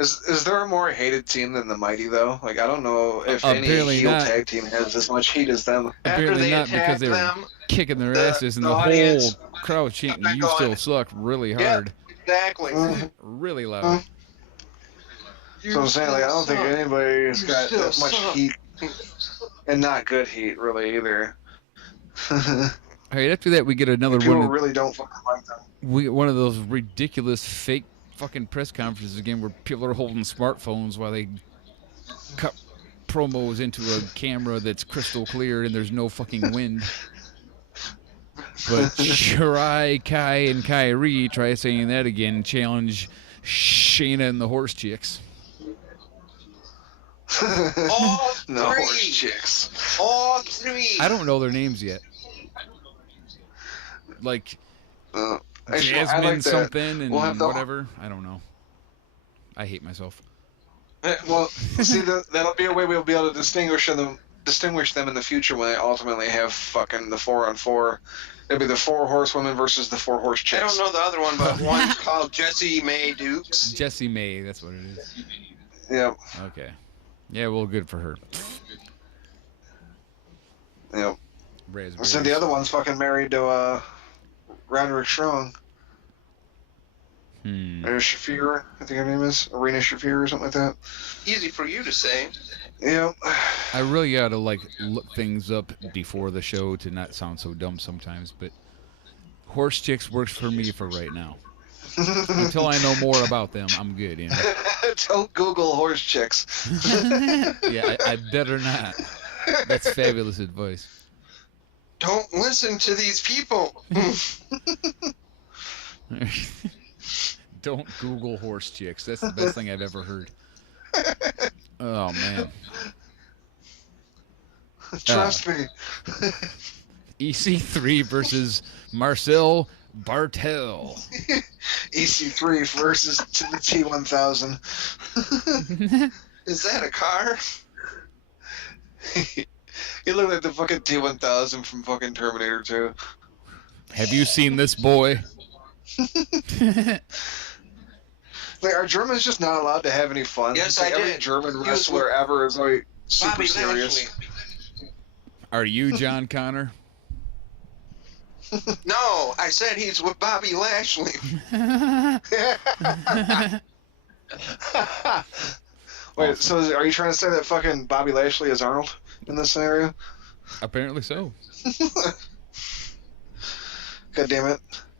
Is there a more hated team than the Mighty though? Like I don't know if any Apparently heel not. tag team has as much heat as them. After Apparently they not, because attacked they were them, kicking their the- asses and the the audience whole crowd chanting, kept "You going, still suck," really Yeah. hard, exactly. really loud. So I'm saying, like, I don't think anybody has You got still that much suck. heat, and not good heat, really, either. All right, after that we get another People one. really don't fucking like them. We get one of those ridiculous fake fucking press conferences again, where people are holding smartphones while they cut promos into a camera that's crystal clear and there's no fucking wind. But Shirai, Kai, and Kyrie, try saying that again, challenge Shayna and the Horse Chicks. All No three. horse chicks. All 3. I don't know their names yet. Like Actually, I Jasmine like that. something and We'll have the- whatever. I don't know. I hate myself. Well, see, that'll be a way we'll be able to distinguish them in the future when they ultimately have fucking the 4-on-4. It'll be the 4 horsewomen versus the 4 horse I chicks. don't know the other one, but one's called Jessie May Dukes. Jessie May, that's what it is. Yep. Okay. Yeah, well, good for her. Yep. Raspberries. So the other one's fucking married to Roderick Strong. Or Shafir, I think her name is. Arena Shafir or something like that. Easy for you to say. Yep. I really gotta like look things up before the show to not sound so dumb sometimes, but Horse Chicks works for me for right now. Until I know more about them, I'm good, you know. Don't Google horse chicks. Yeah, I better not. That's fabulous advice. Don't listen to these people. Don't Google horse chicks. That's the best thing I've ever heard. Oh man. Trust me. EC3 versus Marcel Bartel. EC3 versus to the T1000. Is that a car? He looked like the fucking T1000 from fucking Terminator 2. Have you seen this boy? Like, are Germans just not allowed to have any fun? Yes, Like, I every did. German He was wrestler ever is like super Bobby serious. Lashley. Are you John Connor? No, I said he's with Bobby Lashley. Wait, so are you trying to say that fucking Bobby Lashley is Arnold in this scenario? Apparently so. God damn it.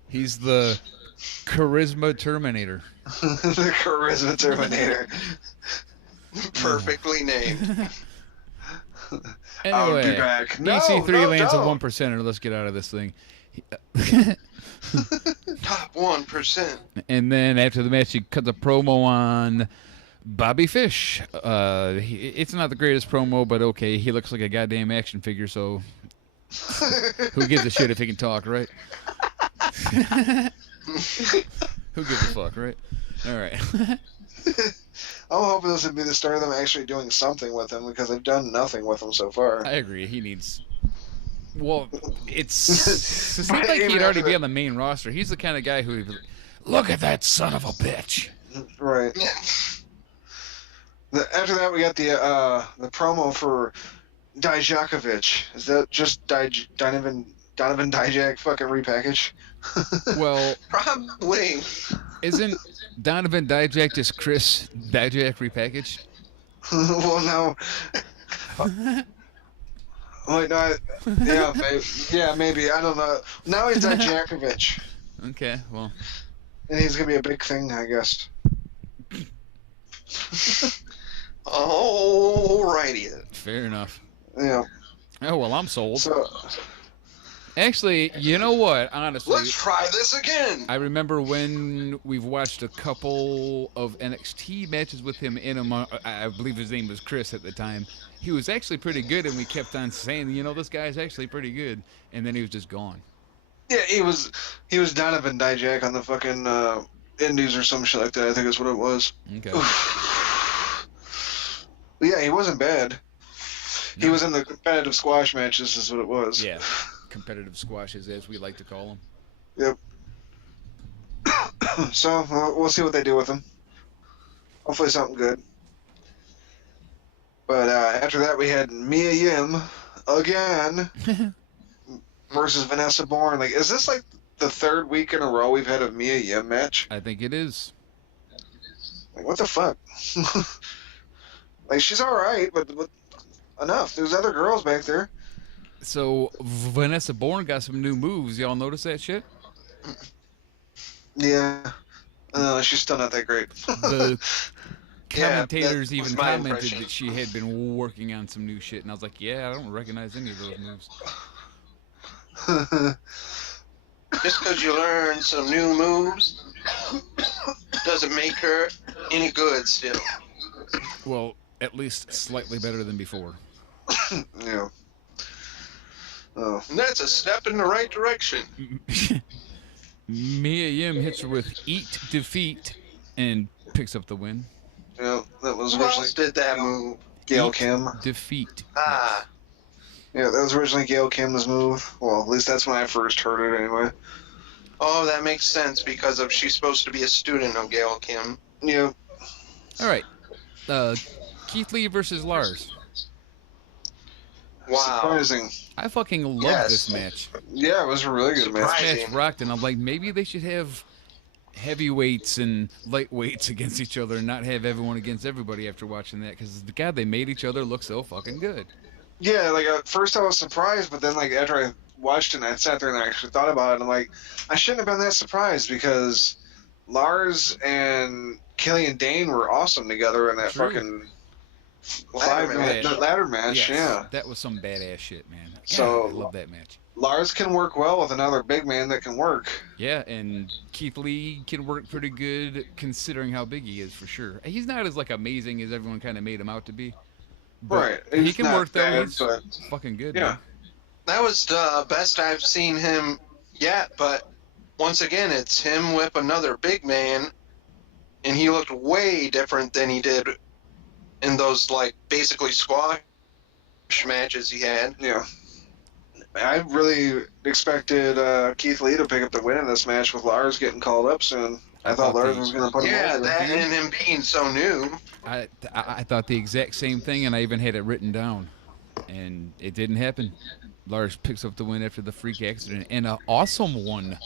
He's the Charisma Terminator. The Charisma Terminator. Perfectly named. I'll be Anyway, back. No, EC3 no, lands a don't. 1%er. Let's get out of this thing. Top 1%. And then after the match, he cut the promo on Bobby Fish. It's not the greatest promo, but okay. He looks like a goddamn action figure, so who gives a shit if he can talk, right? Who gives a fuck, right? All right. I'm hoping this would be the start of them actually doing something with him because they've done nothing with him so far. I agree. He needs. Well, it seems like he'd already be on the main roster. He's the kind of guy who, look at that son of a bitch. Right. After that, we got the promo for Dijakovic. Is that just Donovan Dijak fucking repackaged? Well, Probably. isn't Donovan Dijak just Chris Dijak repackaged? Well, no. Wait, no. Maybe. I don't know. Now he's Dijakovic. Okay, well. And he's going to be a big thing, I guess. Alrighty then. Fair enough. Yeah. Oh, well, I'm sold. So, Actually, you know what? Honestly, Let's try this again. I remember when we've watched a couple of NXT matches with him in him. I believe his name was Chris at the time. He was actually pretty good, and we kept on saying, you know, this guy's actually pretty good. And then he was just gone. yeah, he was Donovan Dijak on the fucking Indies or some shit like that, I think is what it was. Okay. But yeah, he wasn't bad. He No. was in the competitive squash matches is what it was. Yeah, competitive squashes, as we like to call them. Yep. So, we'll see what they do with him. Hopefully something good. But after that, we had Mia Yim again versus Vanessa Bourne. Like, is this like the third week in a row we've had a Mia Yim match? I think it is. Like, what the fuck? Like, she's all right, but enough. There's other girls back there. So Vanessa Bourne got some new moves. Y'all notice that shit? Yeah. She's still not that great. The Yeah, commentators that even was my commented impression. that she had been working on some new shit, and I was like, yeah, I don't recognize any of those moves. Just because you learn some new moves doesn't make her any good still. Well, at least slightly better than before. Yeah. Oh. And that's a step in the right direction. Mia Yim hits her with Eat Defeat and picks up the win. Yeah, that was Who originally else did that move? Gail Eat Kim. Defeat. Ah, Yeah, that was originally Gail Kim's move. Well, at least that's when I first heard it anyway. oh, that makes sense because she's supposed to be a student of Gail Kim. Yeah. All right. Keith Lee versus Lars. Wow. Surprising. I fucking love Yes. this match. Yeah, it was a really good match. Surprising. Match rocked, and I'm like, maybe they should have heavyweights and lightweights against each other and not have everyone against everybody after watching that, because God, they made each other look so fucking good. Yeah, like at first I was surprised, but then like after I watched it and I sat there and I actually thought about it, and I'm like, I shouldn't have been that surprised because Lars and Killian Dane were awesome together in that True. fucking Ladder five-minute match. ladder match. Yes, Yeah. that was some badass shit, man. God, So- I love that match. Lars can work well with another big man that can work. Yeah, and Keith Lee can work pretty good considering how big he is, for sure. He's not as like amazing as everyone kind of made him out to be. But Right. He He's can not work though. bad, He's but fucking good. yeah. Man. That was the best I've seen him yet, but once again, it's him with another big man, and he looked way different than he did in those, like, basically squash matches he had. Yeah. I really expected Keith Lee to pick up the win in this match with Lars getting called up soon. I thought Lars was going to put him Yeah, over. that and him being so new. I thought the exact same thing, and I even had it written down, and it didn't happen. Lars picks up the win after the freak accident, and an awesome one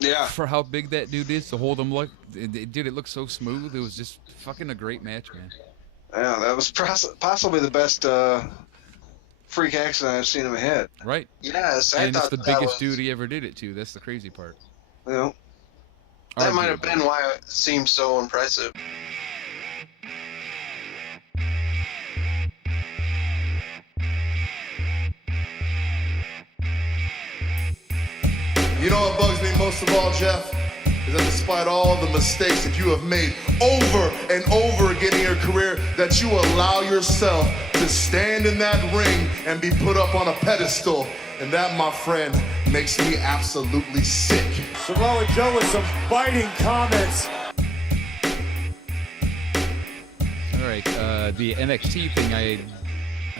Yeah. for how big that dude is to hold him. Like, dude, it looked so smooth. It was just fucking a great match, man. Yeah, that was possibly the best freak accident I've seen him hit. Right? Yes, I And it's thought the that biggest was, dude he ever did it to. That's the crazy part. You know? that might have Arguably. been why it seemed so impressive. You know what bugs me most of all, Jeff? Is that despite all the mistakes that you have made over and over again in your career, that you allow yourself to stand in that ring and be put up on a pedestal. And that, my friend, makes me absolutely sick. Samoa Joe with some biting comments. All right, the NXT thing,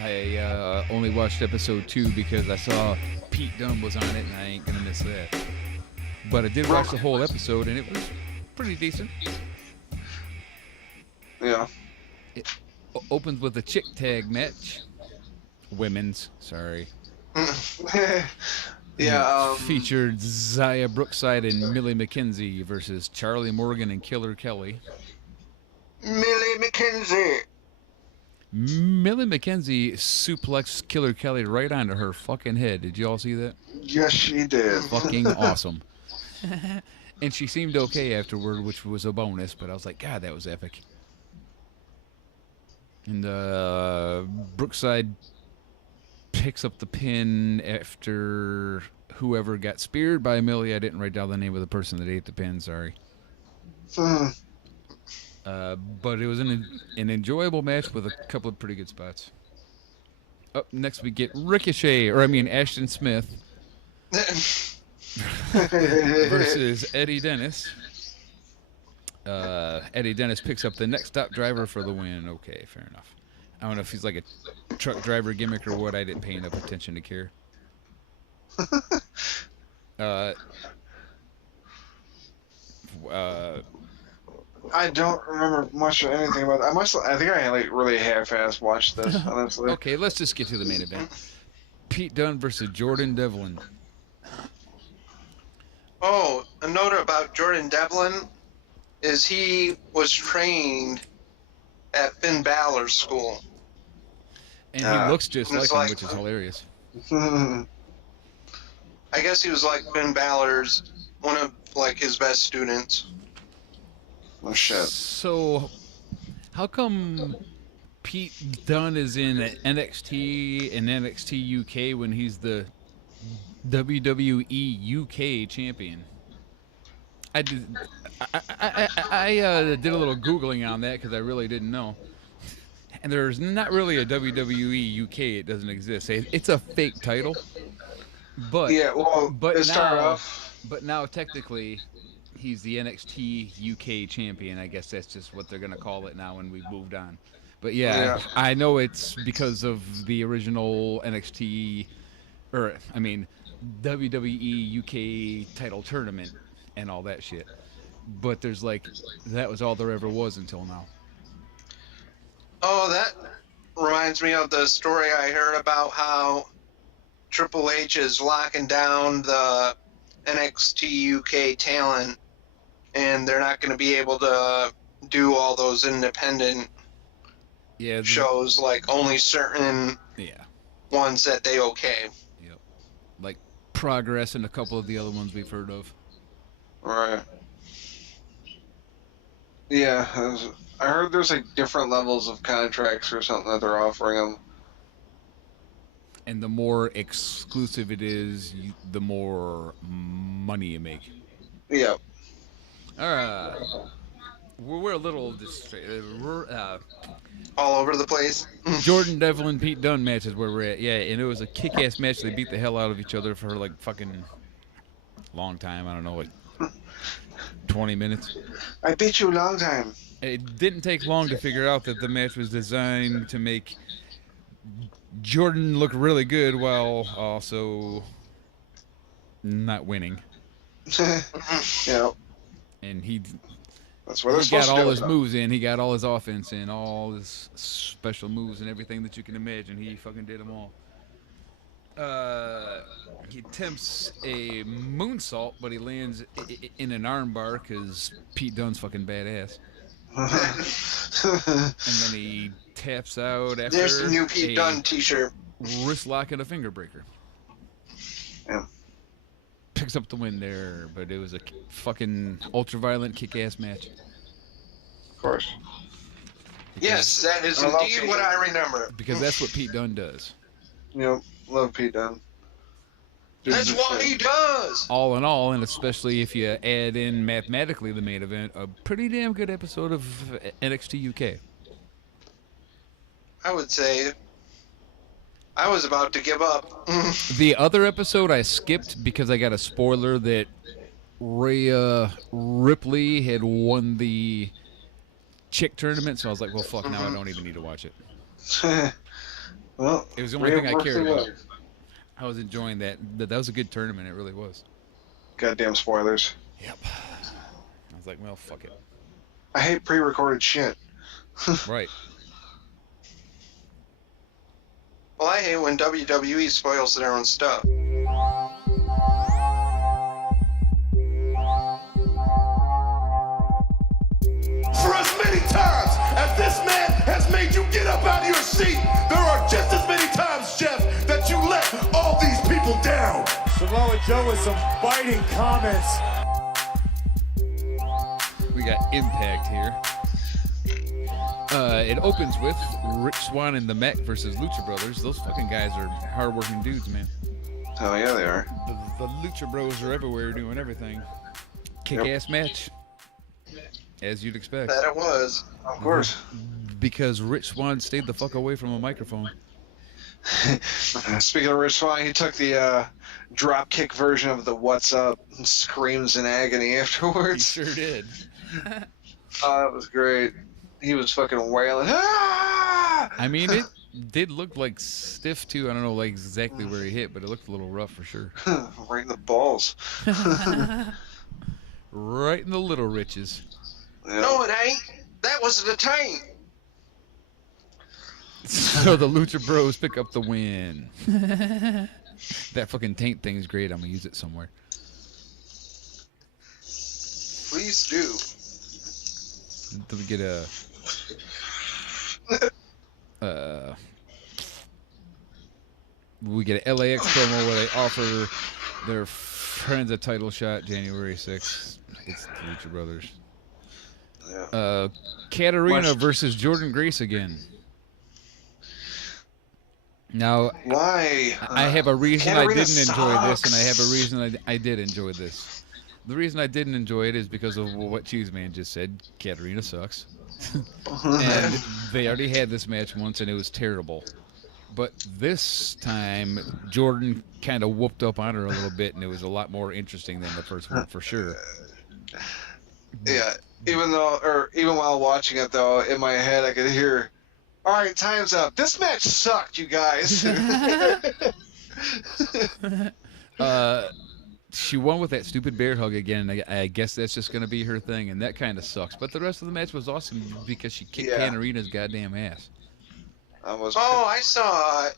I only watched episode 2 because I saw Pete Dunne was on it, and I ain't gonna miss that. But I did watch the whole episode, and it was pretty decent. Yeah. It opens with a chick tag match. Women's, sorry. Yeah. Featured Zaya Brookside and Millie McKenzie versus Charlie Morgan and Killer Kelly. Millie McKenzie. Millie McKenzie suplexed Killer Kelly right onto her fucking head. Did you all see that? Yes, she did. Fucking awesome. And she seemed okay afterward, which was a bonus, but I was like, God, that was epic. And Brookside picks up the pin after whoever got speared by Millie. I didn't write down the name of the person that ate the pin, sorry. But it was an enjoyable match with a couple of pretty good spots. Up next we get Ashton Smith versus Eddie Dennis. Eddie Dennis picks up the next stop driver for the win. Okay, fair enough. I don't know if he's like a truck driver gimmick or what. I didn't pay enough attention to care. I don't remember much of anything about it. I think I like really half-ass watched this, honestly. Okay, let's just get to the main event. Pete Dunne versus Jordan Devlin. Oh, a note about Jordan Devlin is he was trained at Finn Balor's school. And he looks just like him, like- which is hilarious. I guess he was like Finn Balor's, one of like his best students. Oh shit. So, how come Pete Dunne is in NXT and NXT UK when he's the WWE UK champion? I did a little Googling on that because I really didn't know. And there's not really a WWE UK. It doesn't exist. It's a fake title. But Yeah, well, but it started now, off. but now technically, he's the NXT UK champion. I guess that's just what they're gonna call it now when we've moved on. But yeah, I know it's because of the original NXT, WWE UK title tournament and all that shit. But there's that was all there ever was until now. Oh, that reminds me of the story I heard about how Triple H is locking down the NXT UK talent, and they're not going to be able to do all those independent shows, like only certain ones that they okay. Yep. Like Progress and a couple of the other ones we've heard of. Right. Yeah, I heard there's like different levels of contracts or something that they're offering them. And the more exclusive it is, the more money you make. Yep. We're a little All over the place. Jordan Devlin, Pete Dunne match is where we're at. Yeah, and it was a kick-ass match. They beat the hell out of each other for like fucking long time. I don't know, like 20 minutes. I beat you a long time. It didn't take long to figure out that the match was designed to make Jordan look really good while also not winning. Yeah. And he That's what they're got supposed to all do. his moves in. He got all his offense in, all his special moves and everything that you can imagine. He fucking did them all. He attempts a moonsault, but he lands in an armbar because Pete Dunne's fucking badass. And then he taps out after There's the new Pete Dunne t-shirt. wrist lock and a finger breaker. Yeah. Picks up the win there, but it was a fucking ultra-violent kick-ass match. Of course. Yes, that is I love indeed Pete what Dunne. I remember. Because that's what Pete Dunne does. Yep. Love Pete Dunne. That's what he does. All in all, and especially if you add in mathematically the main event, a pretty damn good episode of NXT UK. I would say I was about to give up. The other episode I skipped because I got a spoiler that Rhea Ripley had won the chick tournament, so I was like, well, fuck, now I don't even need to watch it. Well, It was the only thing I cared about. I was enjoying that. That was a good tournament. It really was. Goddamn spoilers. Yep. I was like, well, fuck it. I hate pre-recorded shit. Right. Well, I hate when WWE spoils their own stuff. For as many times as this man has made you get up out of your seat, there are just as many times, Jeff, that you let all these people down. Samoa Joe with some biting comments. We got Impact here. It opens with Rich Swann and the Mac versus Lucha Brothers. Those fucking guys are hard-working dudes, man. Hell yeah, they are. The Lucha Bros are everywhere doing everything. Kick-ass match. As you'd expect. That it was. Of course. Because Rich Swann stayed the fuck away from a microphone. Speaking of Rich Swann, he took the drop kick version of the "What's Up" and screams in agony He afterwards. sure did. Oh, that was great. He was fucking wailing. Ah! I mean, it did look like stiff, too. I don't know like exactly where he hit, but it looked a little rough for sure. Right in the balls. Right in the little riches. Yeah. No, it ain't. That was the taint. So the Lucha Bros pick up the win. That fucking taint thing's great. I'm gonna use it somewhere. Please do. Do we get a... we get an LAX promo where they offer their friends a title shot January 6th. It's the Lucha Brothers. Yeah. Katarina versus Jordan Grace again. Now, Why? I have a reason I Katarina didn't enjoy this, and I have a sucks. reason I did enjoy this. The reason I didn't enjoy it is because of what Cheez Man just said. Katarina sucks. And they already had this match once, and it was terrible. But this time, Jordan kind of whooped up on her a little bit, and it was a lot more interesting than the first one, for sure. Yeah. Even while watching it, though, in my head, I could hear, "All right, time's up. This match sucked, you guys." She won with that stupid bear hug again, and I guess that's just going to be her thing, and that kind of sucks. But the rest of the match was awesome because she kicked Katarina's goddamn ass. Oh, I saw a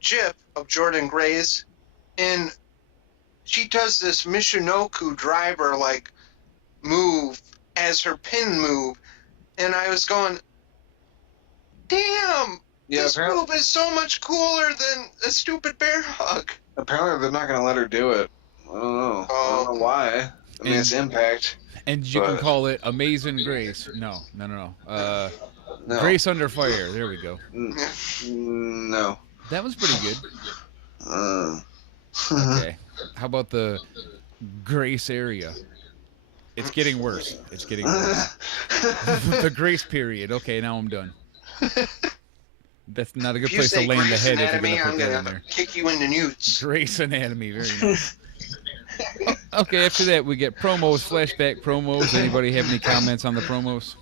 GIF of Jordan Grace, and she does this Michinoku driver like move as her pin move, and I was going, damn, this move is so much cooler than a stupid bear hug. Apparently, they're not going to let her do it. I don't know. I don't know why. I mean, it's Impact. And you can call it Amazing Grace. No. No. Grace Under Fire. There we go. No. That was pretty good. Okay. How about the Grace area? It's getting worse. It's getting worse. The Grace period. Okay, now I'm done. That's not a good place to land the head if you're going to put that in there. Kick you in the newts. Grace Anatomy. Very nice. Okay, after that, we get promos, flashback promos. Anybody have any comments on the promos?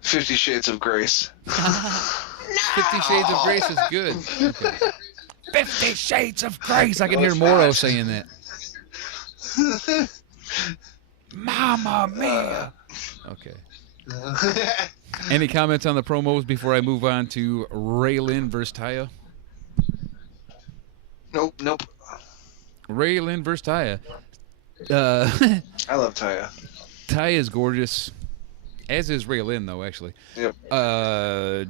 50 Shades of Grace. 50 Shades of Grace is good. Okay. 50 Shades of Grace. I can hear Moro saying that. Mamma mia. Okay. Any comments on the promos before I move on to Raylin versus Taya? Nope. Raylin versus Taya. I love Taya. Taya is gorgeous, as is Raylin, though, actually. Yep. Taya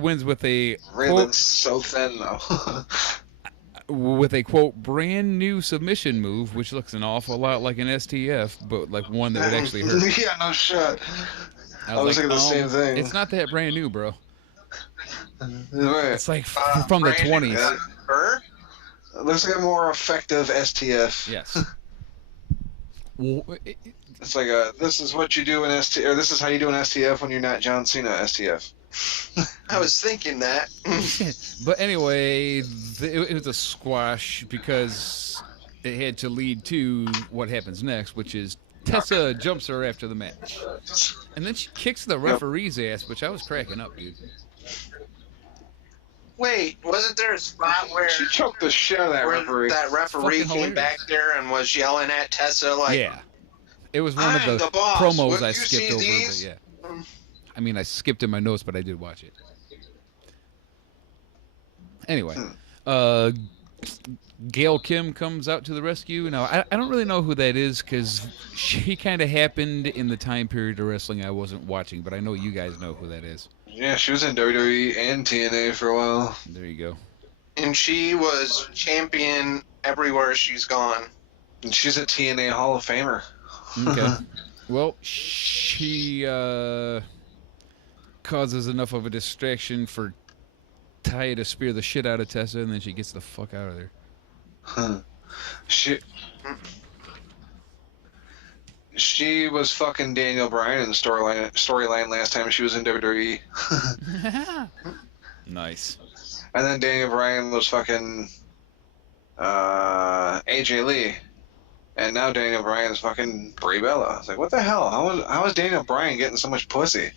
wins with a Raylan's so thin, though. with a quote brand new submission move, which looks an awful lot like an STF, but like one that would actually hurt. Yeah, no shit. I was like, thinking the same thing. It's not that brand new, bro. Right. It's like from the 20s. Her? It looks like a more effective STF. Yes. Well, It's like this is what you do in STF, or this is how you do an STF when you're not John Cena STF. I was thinking that. but anyway, it was a squash because it had to lead to what happens next, which is Tessa jumps her after the match. And then she kicks the referee's ass, which I was cracking up, dude. Wait, wasn't there a spot where She choked the shit out of that referee. that referee Fucking came hilarious. back there and was yelling at Tessa like, Yeah. It was one of I'm the the boss. promos Will I you skipped see over, these? but yeah. I mean, I skipped in my notes, but I did watch it. Anyway, Gail Kim comes out to the rescue. Now, I don't really know who that is because she kind of happened in the time period of wrestling I wasn't watching, but I know you guys know who that is. Yeah, she was in WWE and TNA for a while. There you go. and she was champion everywhere she's gone. And she's a TNA Hall of Famer. Okay. Well, she causes enough of a distraction for Ty to spear the shit out of Tessa, and then she gets the fuck out of there. She was fucking Daniel Bryan in the storyline last time she was in WWE. Nice. And then Daniel Bryan was fucking AJ Lee. And now Daniel Bryan's fucking Brie Bella. It's like, what the hell? How was Daniel Bryan getting so much pussy?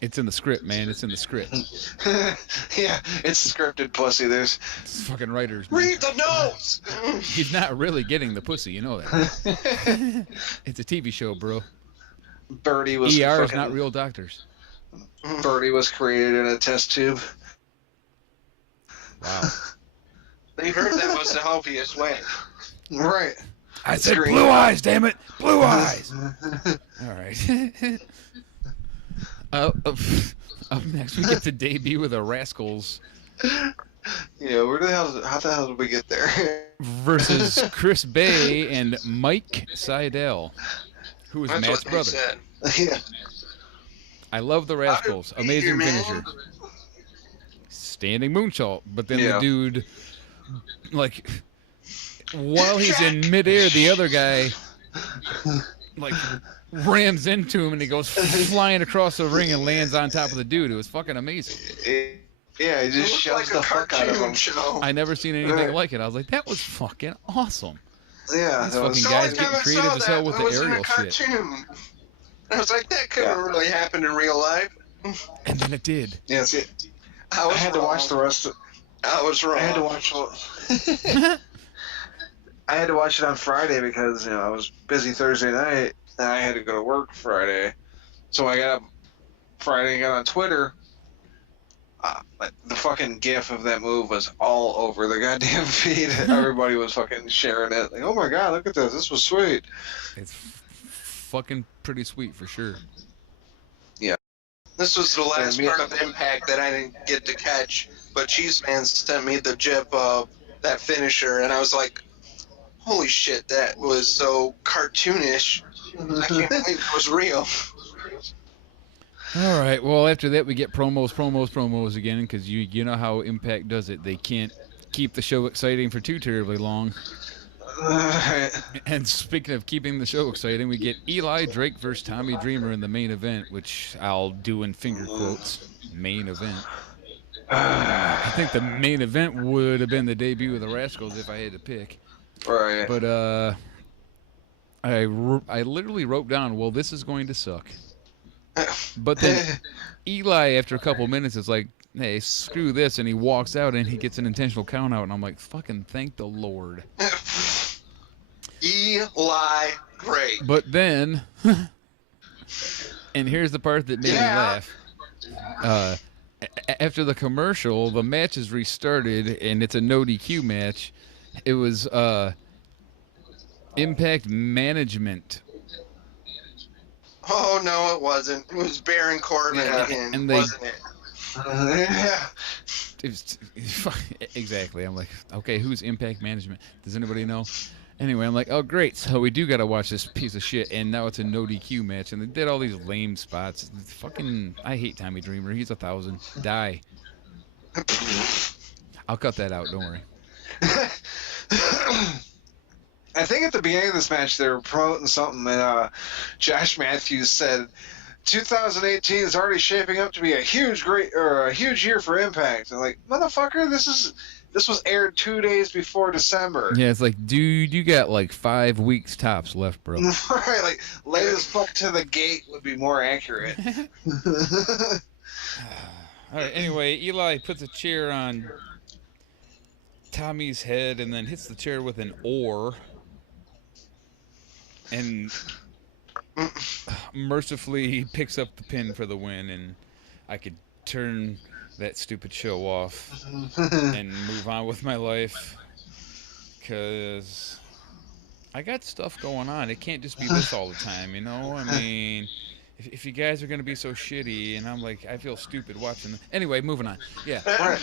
It's in the script, man. It's in the script. Yeah, it's scripted pussy. It's fucking writers, man. Read the notes! He's not really getting the pussy, you know that. It's a TV show, bro. Birdie was ER is fucking, not real doctors. Birdie was created in a test tube. Wow. They heard that was the healthiest way. Right. I said Screen. blue eyes, damn it. Blue eyes. All right. Up next, we get to debut with the Rascals Yeah, how the hell did we get there? versus Chris Bay and Mike Seidel, who is That's Matt's what they brother. said. Yeah. I love the Rascals. How did we Amazing get here, finisher. man? Standing moonsault. But then Yeah. the dude, like, while he's in midair, the other guy, like, rams into him and he goes flying across the ring and lands on top of the dude. It was fucking amazing. Yeah, he It just looked shoves like the a fuck out of cartoon him. show. I never seen anything like it. I was like, that was fucking awesome. Yeah, These that was fucking The only guys time getting I creative saw as hell that, with it the was in a aerial shit. cartoon. I was like, that couldn't really happen in real life. And then it did. Yeah, see, I I was had to wrong. watch the rest of I was wrong. I had to watch I had to watch it on Friday because, I was busy Thursday night and I had to go to work Friday. So I got up Friday and got on Twitter. The fucking gif of that move was all over the goddamn feed. Everybody was fucking sharing it. Like, oh my god, look at this. This was sweet. It's fucking pretty sweet for sure. This was the last Yeah, me- part of Impact that I didn't get to catch, but Cheez Man sent me the gif of that finisher, and I was like, holy shit, that was so cartoonish. I can't believe it was real. All right. Well, after that, we get promos again, because you know how Impact does it. They can't keep the show exciting for too terribly long. And speaking of keeping the show exciting, we get Eli Drake versus Tommy Dreamer in the main event, which I'll do in finger quotes. Main event. I think the main event would have been the debut of the Rascals if I had to pick. Right. But I literally wrote down, well, this is going to suck. But then Eli, after a couple minutes, is like, hey, screw this, and he walks out and he gets an intentional count out, and I'm like, fucking thank the Lord. Eli Drake. But then, and here's the part that made me laugh. After the commercial, the match is restarted, and it's a no DQ match. It was Impact Management. Oh, no, it wasn't. It was Baron Corbin again, and they- wasn't it? Yeah. It was, exactly. I'm like, okay, who's Impact Management? Does anybody know? Anyway, I'm like, oh, great. So we do got to watch this piece of shit, and now it's a no DQ match, and they did all these lame spots. Fucking, I hate Tommy Dreamer. He's 1,000. Die. I'll cut that out. Don't worry. I think at the beginning of this match they were promoting something, and Josh Matthews said, "2018 is already shaping up to be a huge year for Impact." I'm like, motherfucker, this was aired 2 days before December. Yeah, it's like, dude, you got like 5 weeks tops left, bro. Right, like late as fuck to the gate would be more accurate. All right. Anyway, Eli puts a chair on Tommy's head and then hits the chair with an oar, and mercifully picks up the pin for the win. And I could turn that stupid show off and move on with my life, because I got stuff going on. It can't just be this all the time, you know? I mean, if you guys are going to be so shitty, and I'm like, I feel stupid watching them. Anyway, moving on. Yeah. Right.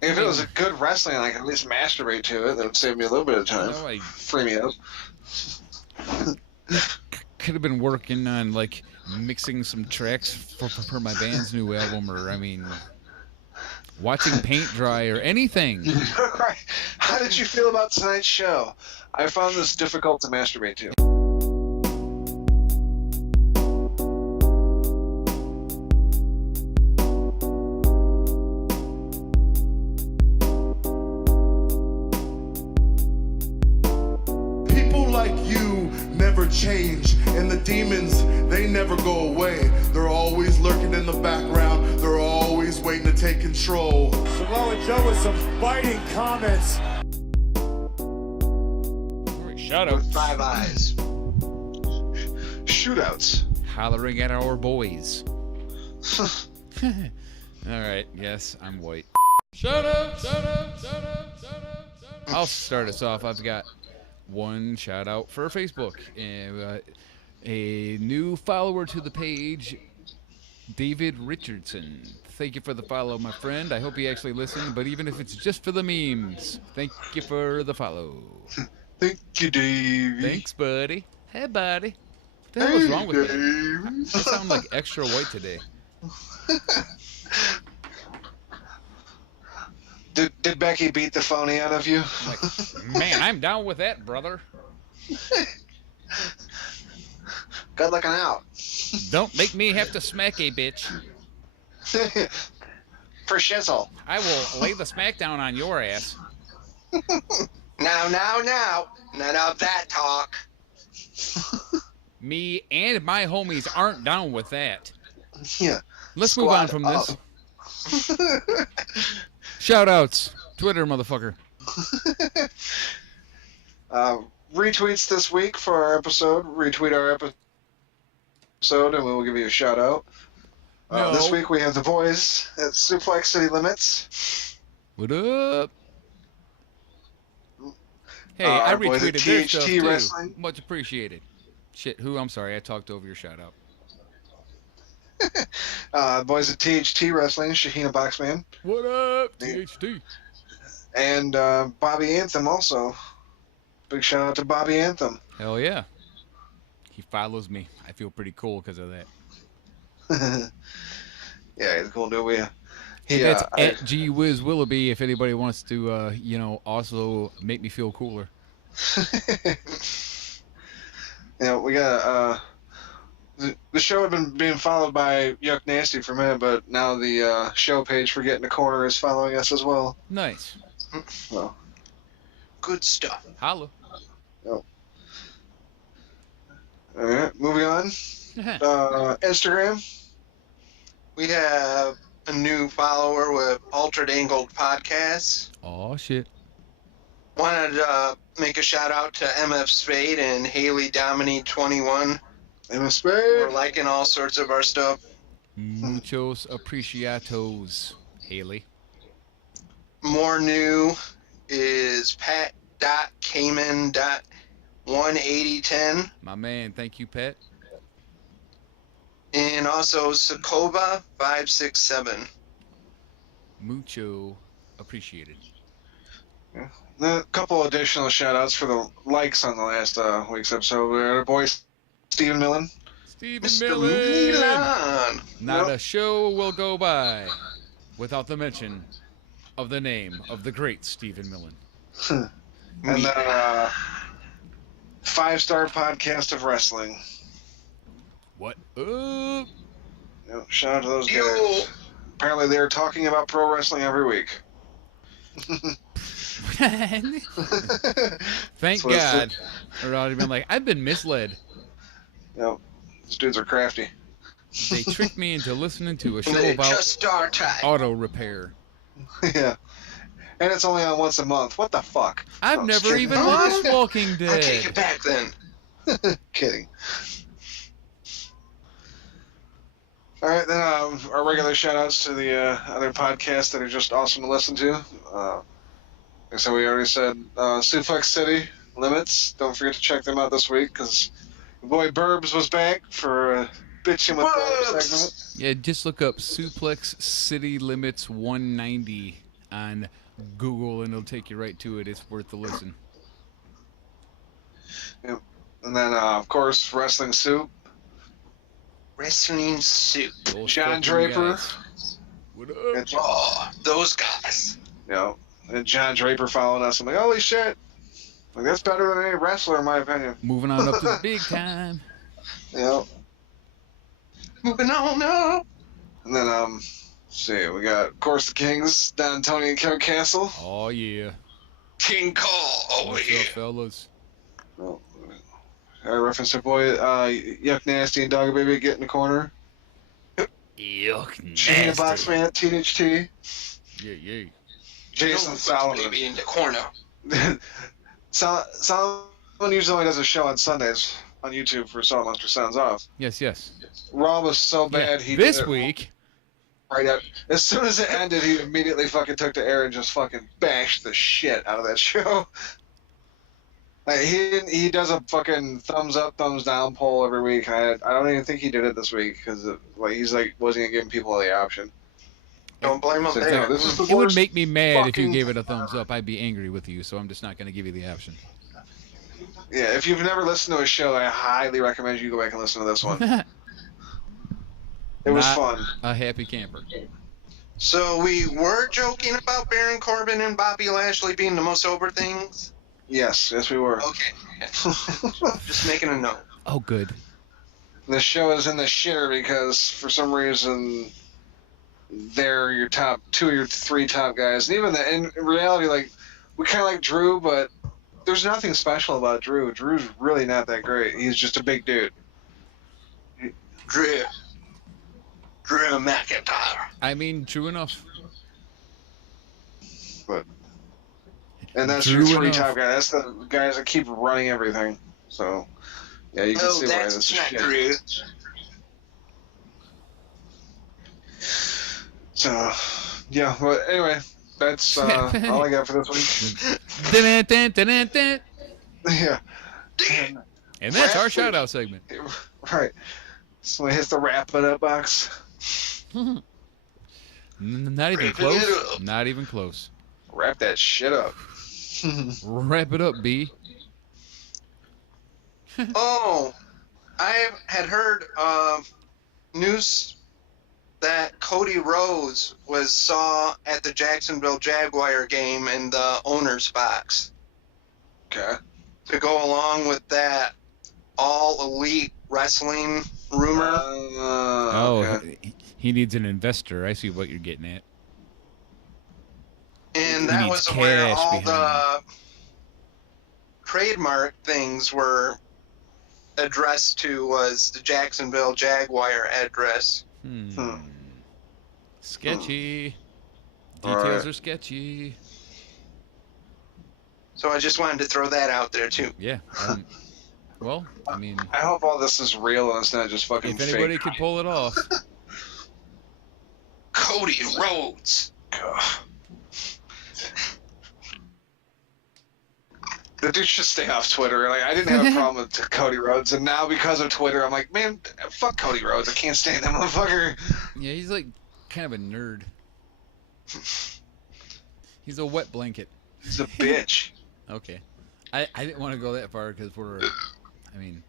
If it was a good wrestling, I could at least masturbate to it. That would save me a little bit of time. You know, Free me up. could have been working on, like, mixing some tracks for my band's new album, or, I mean, watching paint dry or anything. Right. How did you feel about tonight's show? I found this difficult to masturbate to. People like you never change, and the demons, they never go away. They're always lurking in the background. They're always waiting to take control. Samoa Joe with some biting comments. Shout out. With 5 eyes. Shootouts. Hollering at our boys. Alright, yes, I'm white. Shut up, shut up, shut up, shut up, shut up. I'll start us off. I've got one shout out for Facebook. A new follower to the page, David Richardson. Thank you for the follow, my friend. I hope he actually listened, but even if it's just for the memes, thank you for the follow. Thank you, Dave. Thanks, buddy. Hey, buddy. What the hell is wrong with me? I sound like extra white today. Did Becky beat the phony out of you? Like, man, I'm down with that, brother. Good looking out. Don't make me have to smack a bitch. For shizzle. I will lay the smackdown on your ass. Now. None of that talk. Me and my homies aren't down with that. Yeah. Let's move on from this. Shoutouts. Twitter, motherfucker. Retweets this week for our episode. Retweet our episode and we will give you a shout out. No. This week we have the boys at Suplex City Limits. What up? Hey, I our boys at retweeted their THT stuff too. Wrestling. Much appreciated. Shit, who? I'm sorry, I talked over your shoutout. Boys at THT Wrestling, Shahina Boxman. What up, THT? And Bobby Anthem also. Big shout out to Bobby Anthem. Hell yeah. He follows me. I feel pretty cool because of that. Yeah, he's a cool dude. Hey, that's at G Whiz Willoughby if anybody wants to, also make me feel cooler. We got the show had been being followed by Yuck Nasty for a minute, but now the show page for Getting the Corner is following us as well. Nice. Well, Good stuff. Holla. all right, moving on. Instagram. We have a new follower with Altered Angled Podcasts. Oh shit. Wanted to make a shout out to MF Spade and Haley Domini 21. MF We're Spade. liking all sorts of our stuff. Muchos apreciatos, Haley. More new is Pat.Cayman.18010 My man, thank you, Pat. and also Sokoba 567. Mucho appreciated. A couple additional shout outs for the likes on the last week's episode. We had our boy Stephen Millen. Stephen Mr. Millen. Milan. Not Yep. a show will go by. without the mention of the name of the great Stephen Millen. And then 5-star podcast of wrestling. What up? Yep, shout out to those Yo. guys. Apparently they're talking about pro wrestling every week. Thank what it God. Or I'd have been like, I've been misled. Yep, these dudes are crafty. They tricked me into listening to a show They about just start time. auto repair. Yeah. And it's only on once a month. What the fuck? I've No, never just even kidding. watched Walking I take Dead. it back then. Kidding. All right, then our regular shout-outs to the other podcasts that are just awesome to listen to. So we already said Suplex City, Limits. Don't forget to check them out this week because your boy Burbs was back for bitching with that segment. Yeah, just look up Suplex City Limits 190 on Google and it'll take you right to it. It's worth the listen. Yep. And then, of course, Wrestling Soup. Wrestling suit. Those John fucking Draper. guys. What up? And, Oh, those guys. you know, and John Draper following us. I'm like, holy shit. Like, that's better than any wrestler, in my opinion. Moving on up to the big time. Yep. Moving on up. And then, let's see, we got, of course, the Kings, Don, Tony, and Kevin Castle. Oh, yeah. King Cole over What's here. up, fellas? Well, I referenced our boy, Yuck Nasty and Dog Baby get in the corner. Yuck, Gina Boxman, Teenage T, Yeah, yeah. Jason Solomon. Baby in the corner. Solomon usually only does a show on Sundays on YouTube for Solomon's for Sounds Off. Yes, yes. Raw was so bad, Yeah, he this did it week, right up. As soon as it ended, he immediately fucking took to air and just fucking bashed the shit out of that show. Like, he does a fucking thumbs up, thumbs down poll every week. I don't even think he did it this week because like he's like wasn't even giving people the option. Don't blame him So, there. no, this is the it would worst make me mad if you fucking- gave it a thumbs up. I'd be angry with you, so I'm just not going to give you the option. Yeah, if you've never listened to a show, I highly recommend you go back and listen to this one. It was Not- fun. A happy camper. So we were joking about Baron Corbin and Bobby Lashley being the most sober things? Yes, we were. Okay. Just making a note. Oh, good. The show is in the shitter because for some reason they're your top 2 or your 3 top guys. And even in reality, like, we kind of like Drew, but there's nothing special about Drew. Drew's really not that great. He's just a big dude. Drew McIntyre. I mean, true enough. And that's Drew your 3 enough. top guys. That's the guys that keep running everything. So, yeah, you can Oh, see why that's this is not shit. Drew. So, yeah, but anyway, that's all I got for this week. Dun, dun, dun, dun, dun. Yeah, And that's our shout out segment. right. So it hits the wrap it up box. Not even Wrap it close. up. Not even close. Wrap that shit up. Wrap it up, B. Oh, I had heard news that Cody Rhodes saw at the Jacksonville Jaguar game in the owner's box. Okay. To go along with that all elite wrestling rumor. Okay. He needs an investor. I see what you're getting at. And He that needs was where cash all behind the trademark things were addressed to, was the Jacksonville Jaguar address. Sketchy. Alright. Details are sketchy. So I just wanted to throw that out there too. Yeah. Well, I mean, I hope all this is real and it's not just fucking if anybody fake. could pull it off. Cody Rhodes. Ugh. The dude should stay off Twitter. Like, I didn't have a problem with Cody Rhodes, and now because of Twitter, I'm like, man, fuck Cody Rhodes. I can't stand that motherfucker. Yeah, he's like kind of a nerd. He's a wet blanket. He's a bitch. Okay. I didn't want to go that far because I mean,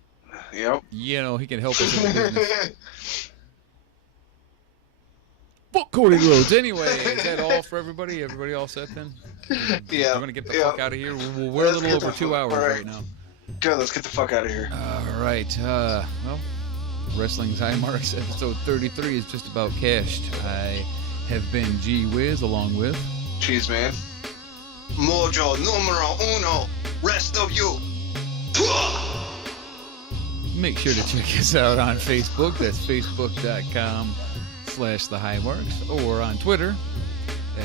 Yep. you know, he can help us in the business. Fuck Cody Rhodes. Anyway, is that all for everybody? Everybody all set then? Yeah. We're gonna get the fuck out of here. We're a little over 2 hours right now. Good, let's get the fuck out of here. All right. Well, Wrestling's High Marks episode 33 is just about cashed. I have been Whiz along with Cheez, man. Mojo numero uno. Rest of you. Make sure to check us out on Facebook. That's facebook.com/thehighmarks, or on Twitter.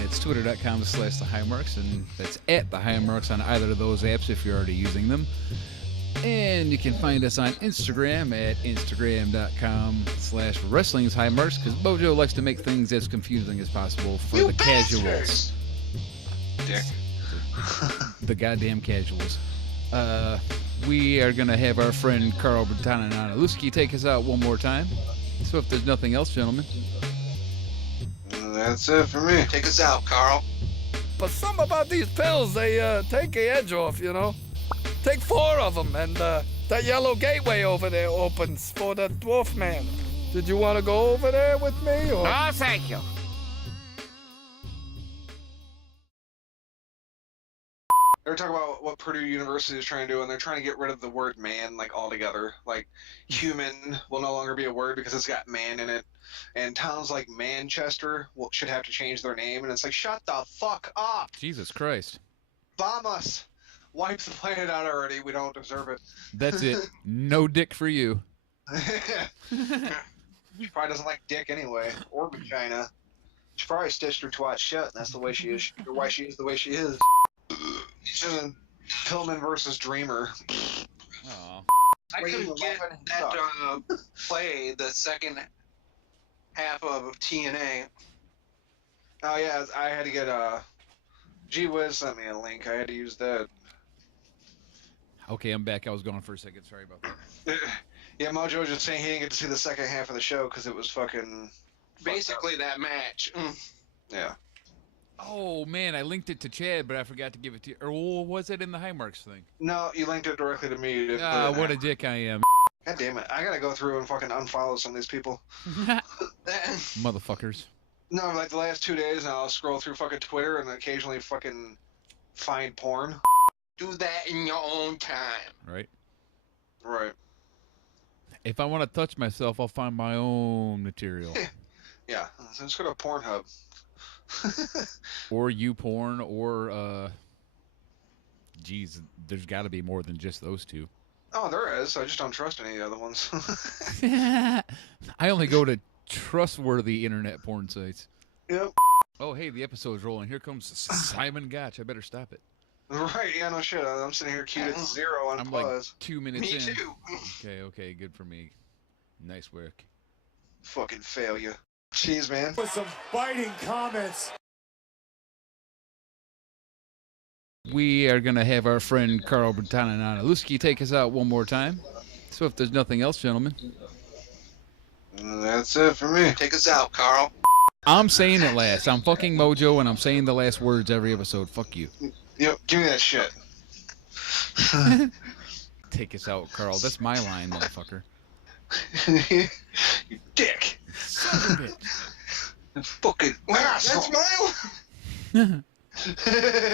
It's twitter.com/thehighmarks, and that's @thehighmarks on either of those apps if you're already using them. And you can find us on Instagram at instagram.com/wrestlinghighmarks, because Mojo likes to make things as confusing as possible for the casuals. Dick. The goddamn casuals. We are going to have our friend Carl Bertana take us out one more time. So if there's nothing else, gentlemen. That's it for me. Take us out, Carl. But some about these pills, they take the edge off, you know. Take 4 of them, and that yellow gateway over there opens for the dwarf man. Did you want to go over there with me, or? No, thank you. They're talking about what Purdue University is trying to do, and they're trying to get rid of the word man, like, altogether. Like, human will no longer be a word because it's got man in it. And towns like Manchester should have to change their name, and it's like, shut the fuck up! Jesus Christ. Bomb us! Wipe the planet out already, we don't deserve it. That's it. No dick for you. She probably doesn't like dick anyway, or vagina. She probably stitched her twat shut, and that's the way she is. Or why she is the way she is. Pillman versus Dreamer. Aw. I couldn't get that play the second half of TNA. Oh yeah, I had to get G-Wiz sent me a link. I had to use that. Okay, I'm back. I was gone for a second. Sorry about that. Yeah, Mojo was just saying he didn't get to see the second half of the show because it was fucking... Basically that match. Yeah. Oh, man, I linked it to Chad, but I forgot to give it to you. Or was it in the High Marks thing? No, you linked it directly to me. What a dick I am. God damn it. I gotta go through and fucking unfollow some of these people. Motherfuckers. No, like the last 2 days now, I'll scroll through fucking Twitter and occasionally fucking find porn. Do that in your own time. Right? Right. If I want to touch myself, I'll find my own material. Yeah, so just go to Pornhub. Or YouPorn, or, geez, there's got to be more than just those two. Oh, there is. I just don't trust any of the other ones. I only go to trustworthy internet porn sites. Yep. Oh, hey, the episode's rolling. Here comes Simon Gotch. I better stop it. Right, yeah, no shit. I'm sitting here queued at 0 on I'm pause. like 2 minutes Me in. too. Okay, good for me. Nice work. Fucking failure. Cheez, man. With some biting comments. We are going to have our friend Carl Bertana take us out one more time. So if there's nothing else, gentlemen. That's it for me. Take us out, Carl. I'm saying it last. I'm fucking Mojo, and I'm saying the last words every episode. Fuck you. Yep, give me that shit. Take us out, Carl. That's my line, motherfucker. You dick. Son of a bitch. Fucking asshole. That's my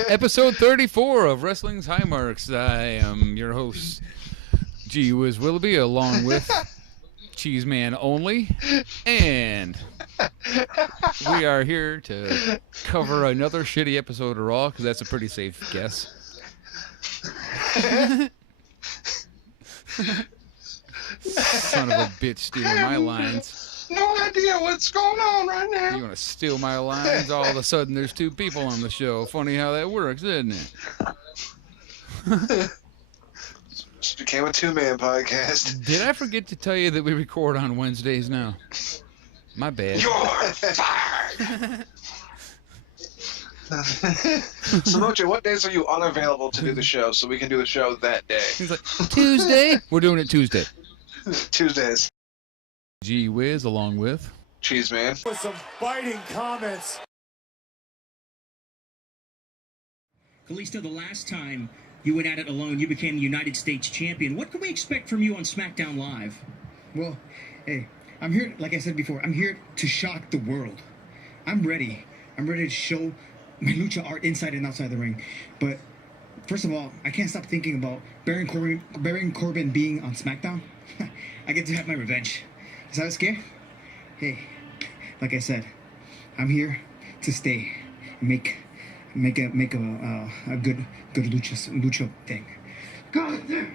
Episode 34 of Wrestling's High Marks. I am your host, Whiz Willoughby, along with Cheez Man Only, and we are here to cover another shitty episode of Raw, because that's a pretty safe guess. Son of a bitch stealing my lines. No idea what's going on right now. You want to steal my lines? All of a sudden there's 2 people on the show. Funny how that works, isn't it? Just became a 2-man podcast. Did I forget to tell you that we record on Wednesdays now? My bad. You're fired. So, Mojo, what days are you unavailable to do the show so we can do the show that day? He's like, Tuesday? We're doing it Tuesday. Tuesdays. Whiz along with Cheez, man. With some biting comments. Kalisto, the last time you went at it alone, you became the United States champion. What can we expect from you on Smackdown Live? Well, hey, I'm here, like I said before, I'm here to shock the world. I'm ready. I'm ready to show my lucha art inside and outside the ring. But first of all, I can't stop thinking about Baron Corbin being on Smackdown. I get to have my revenge. Is that scary? Hey, like I said, I'm here to stay and make a good lucha thing. God damn.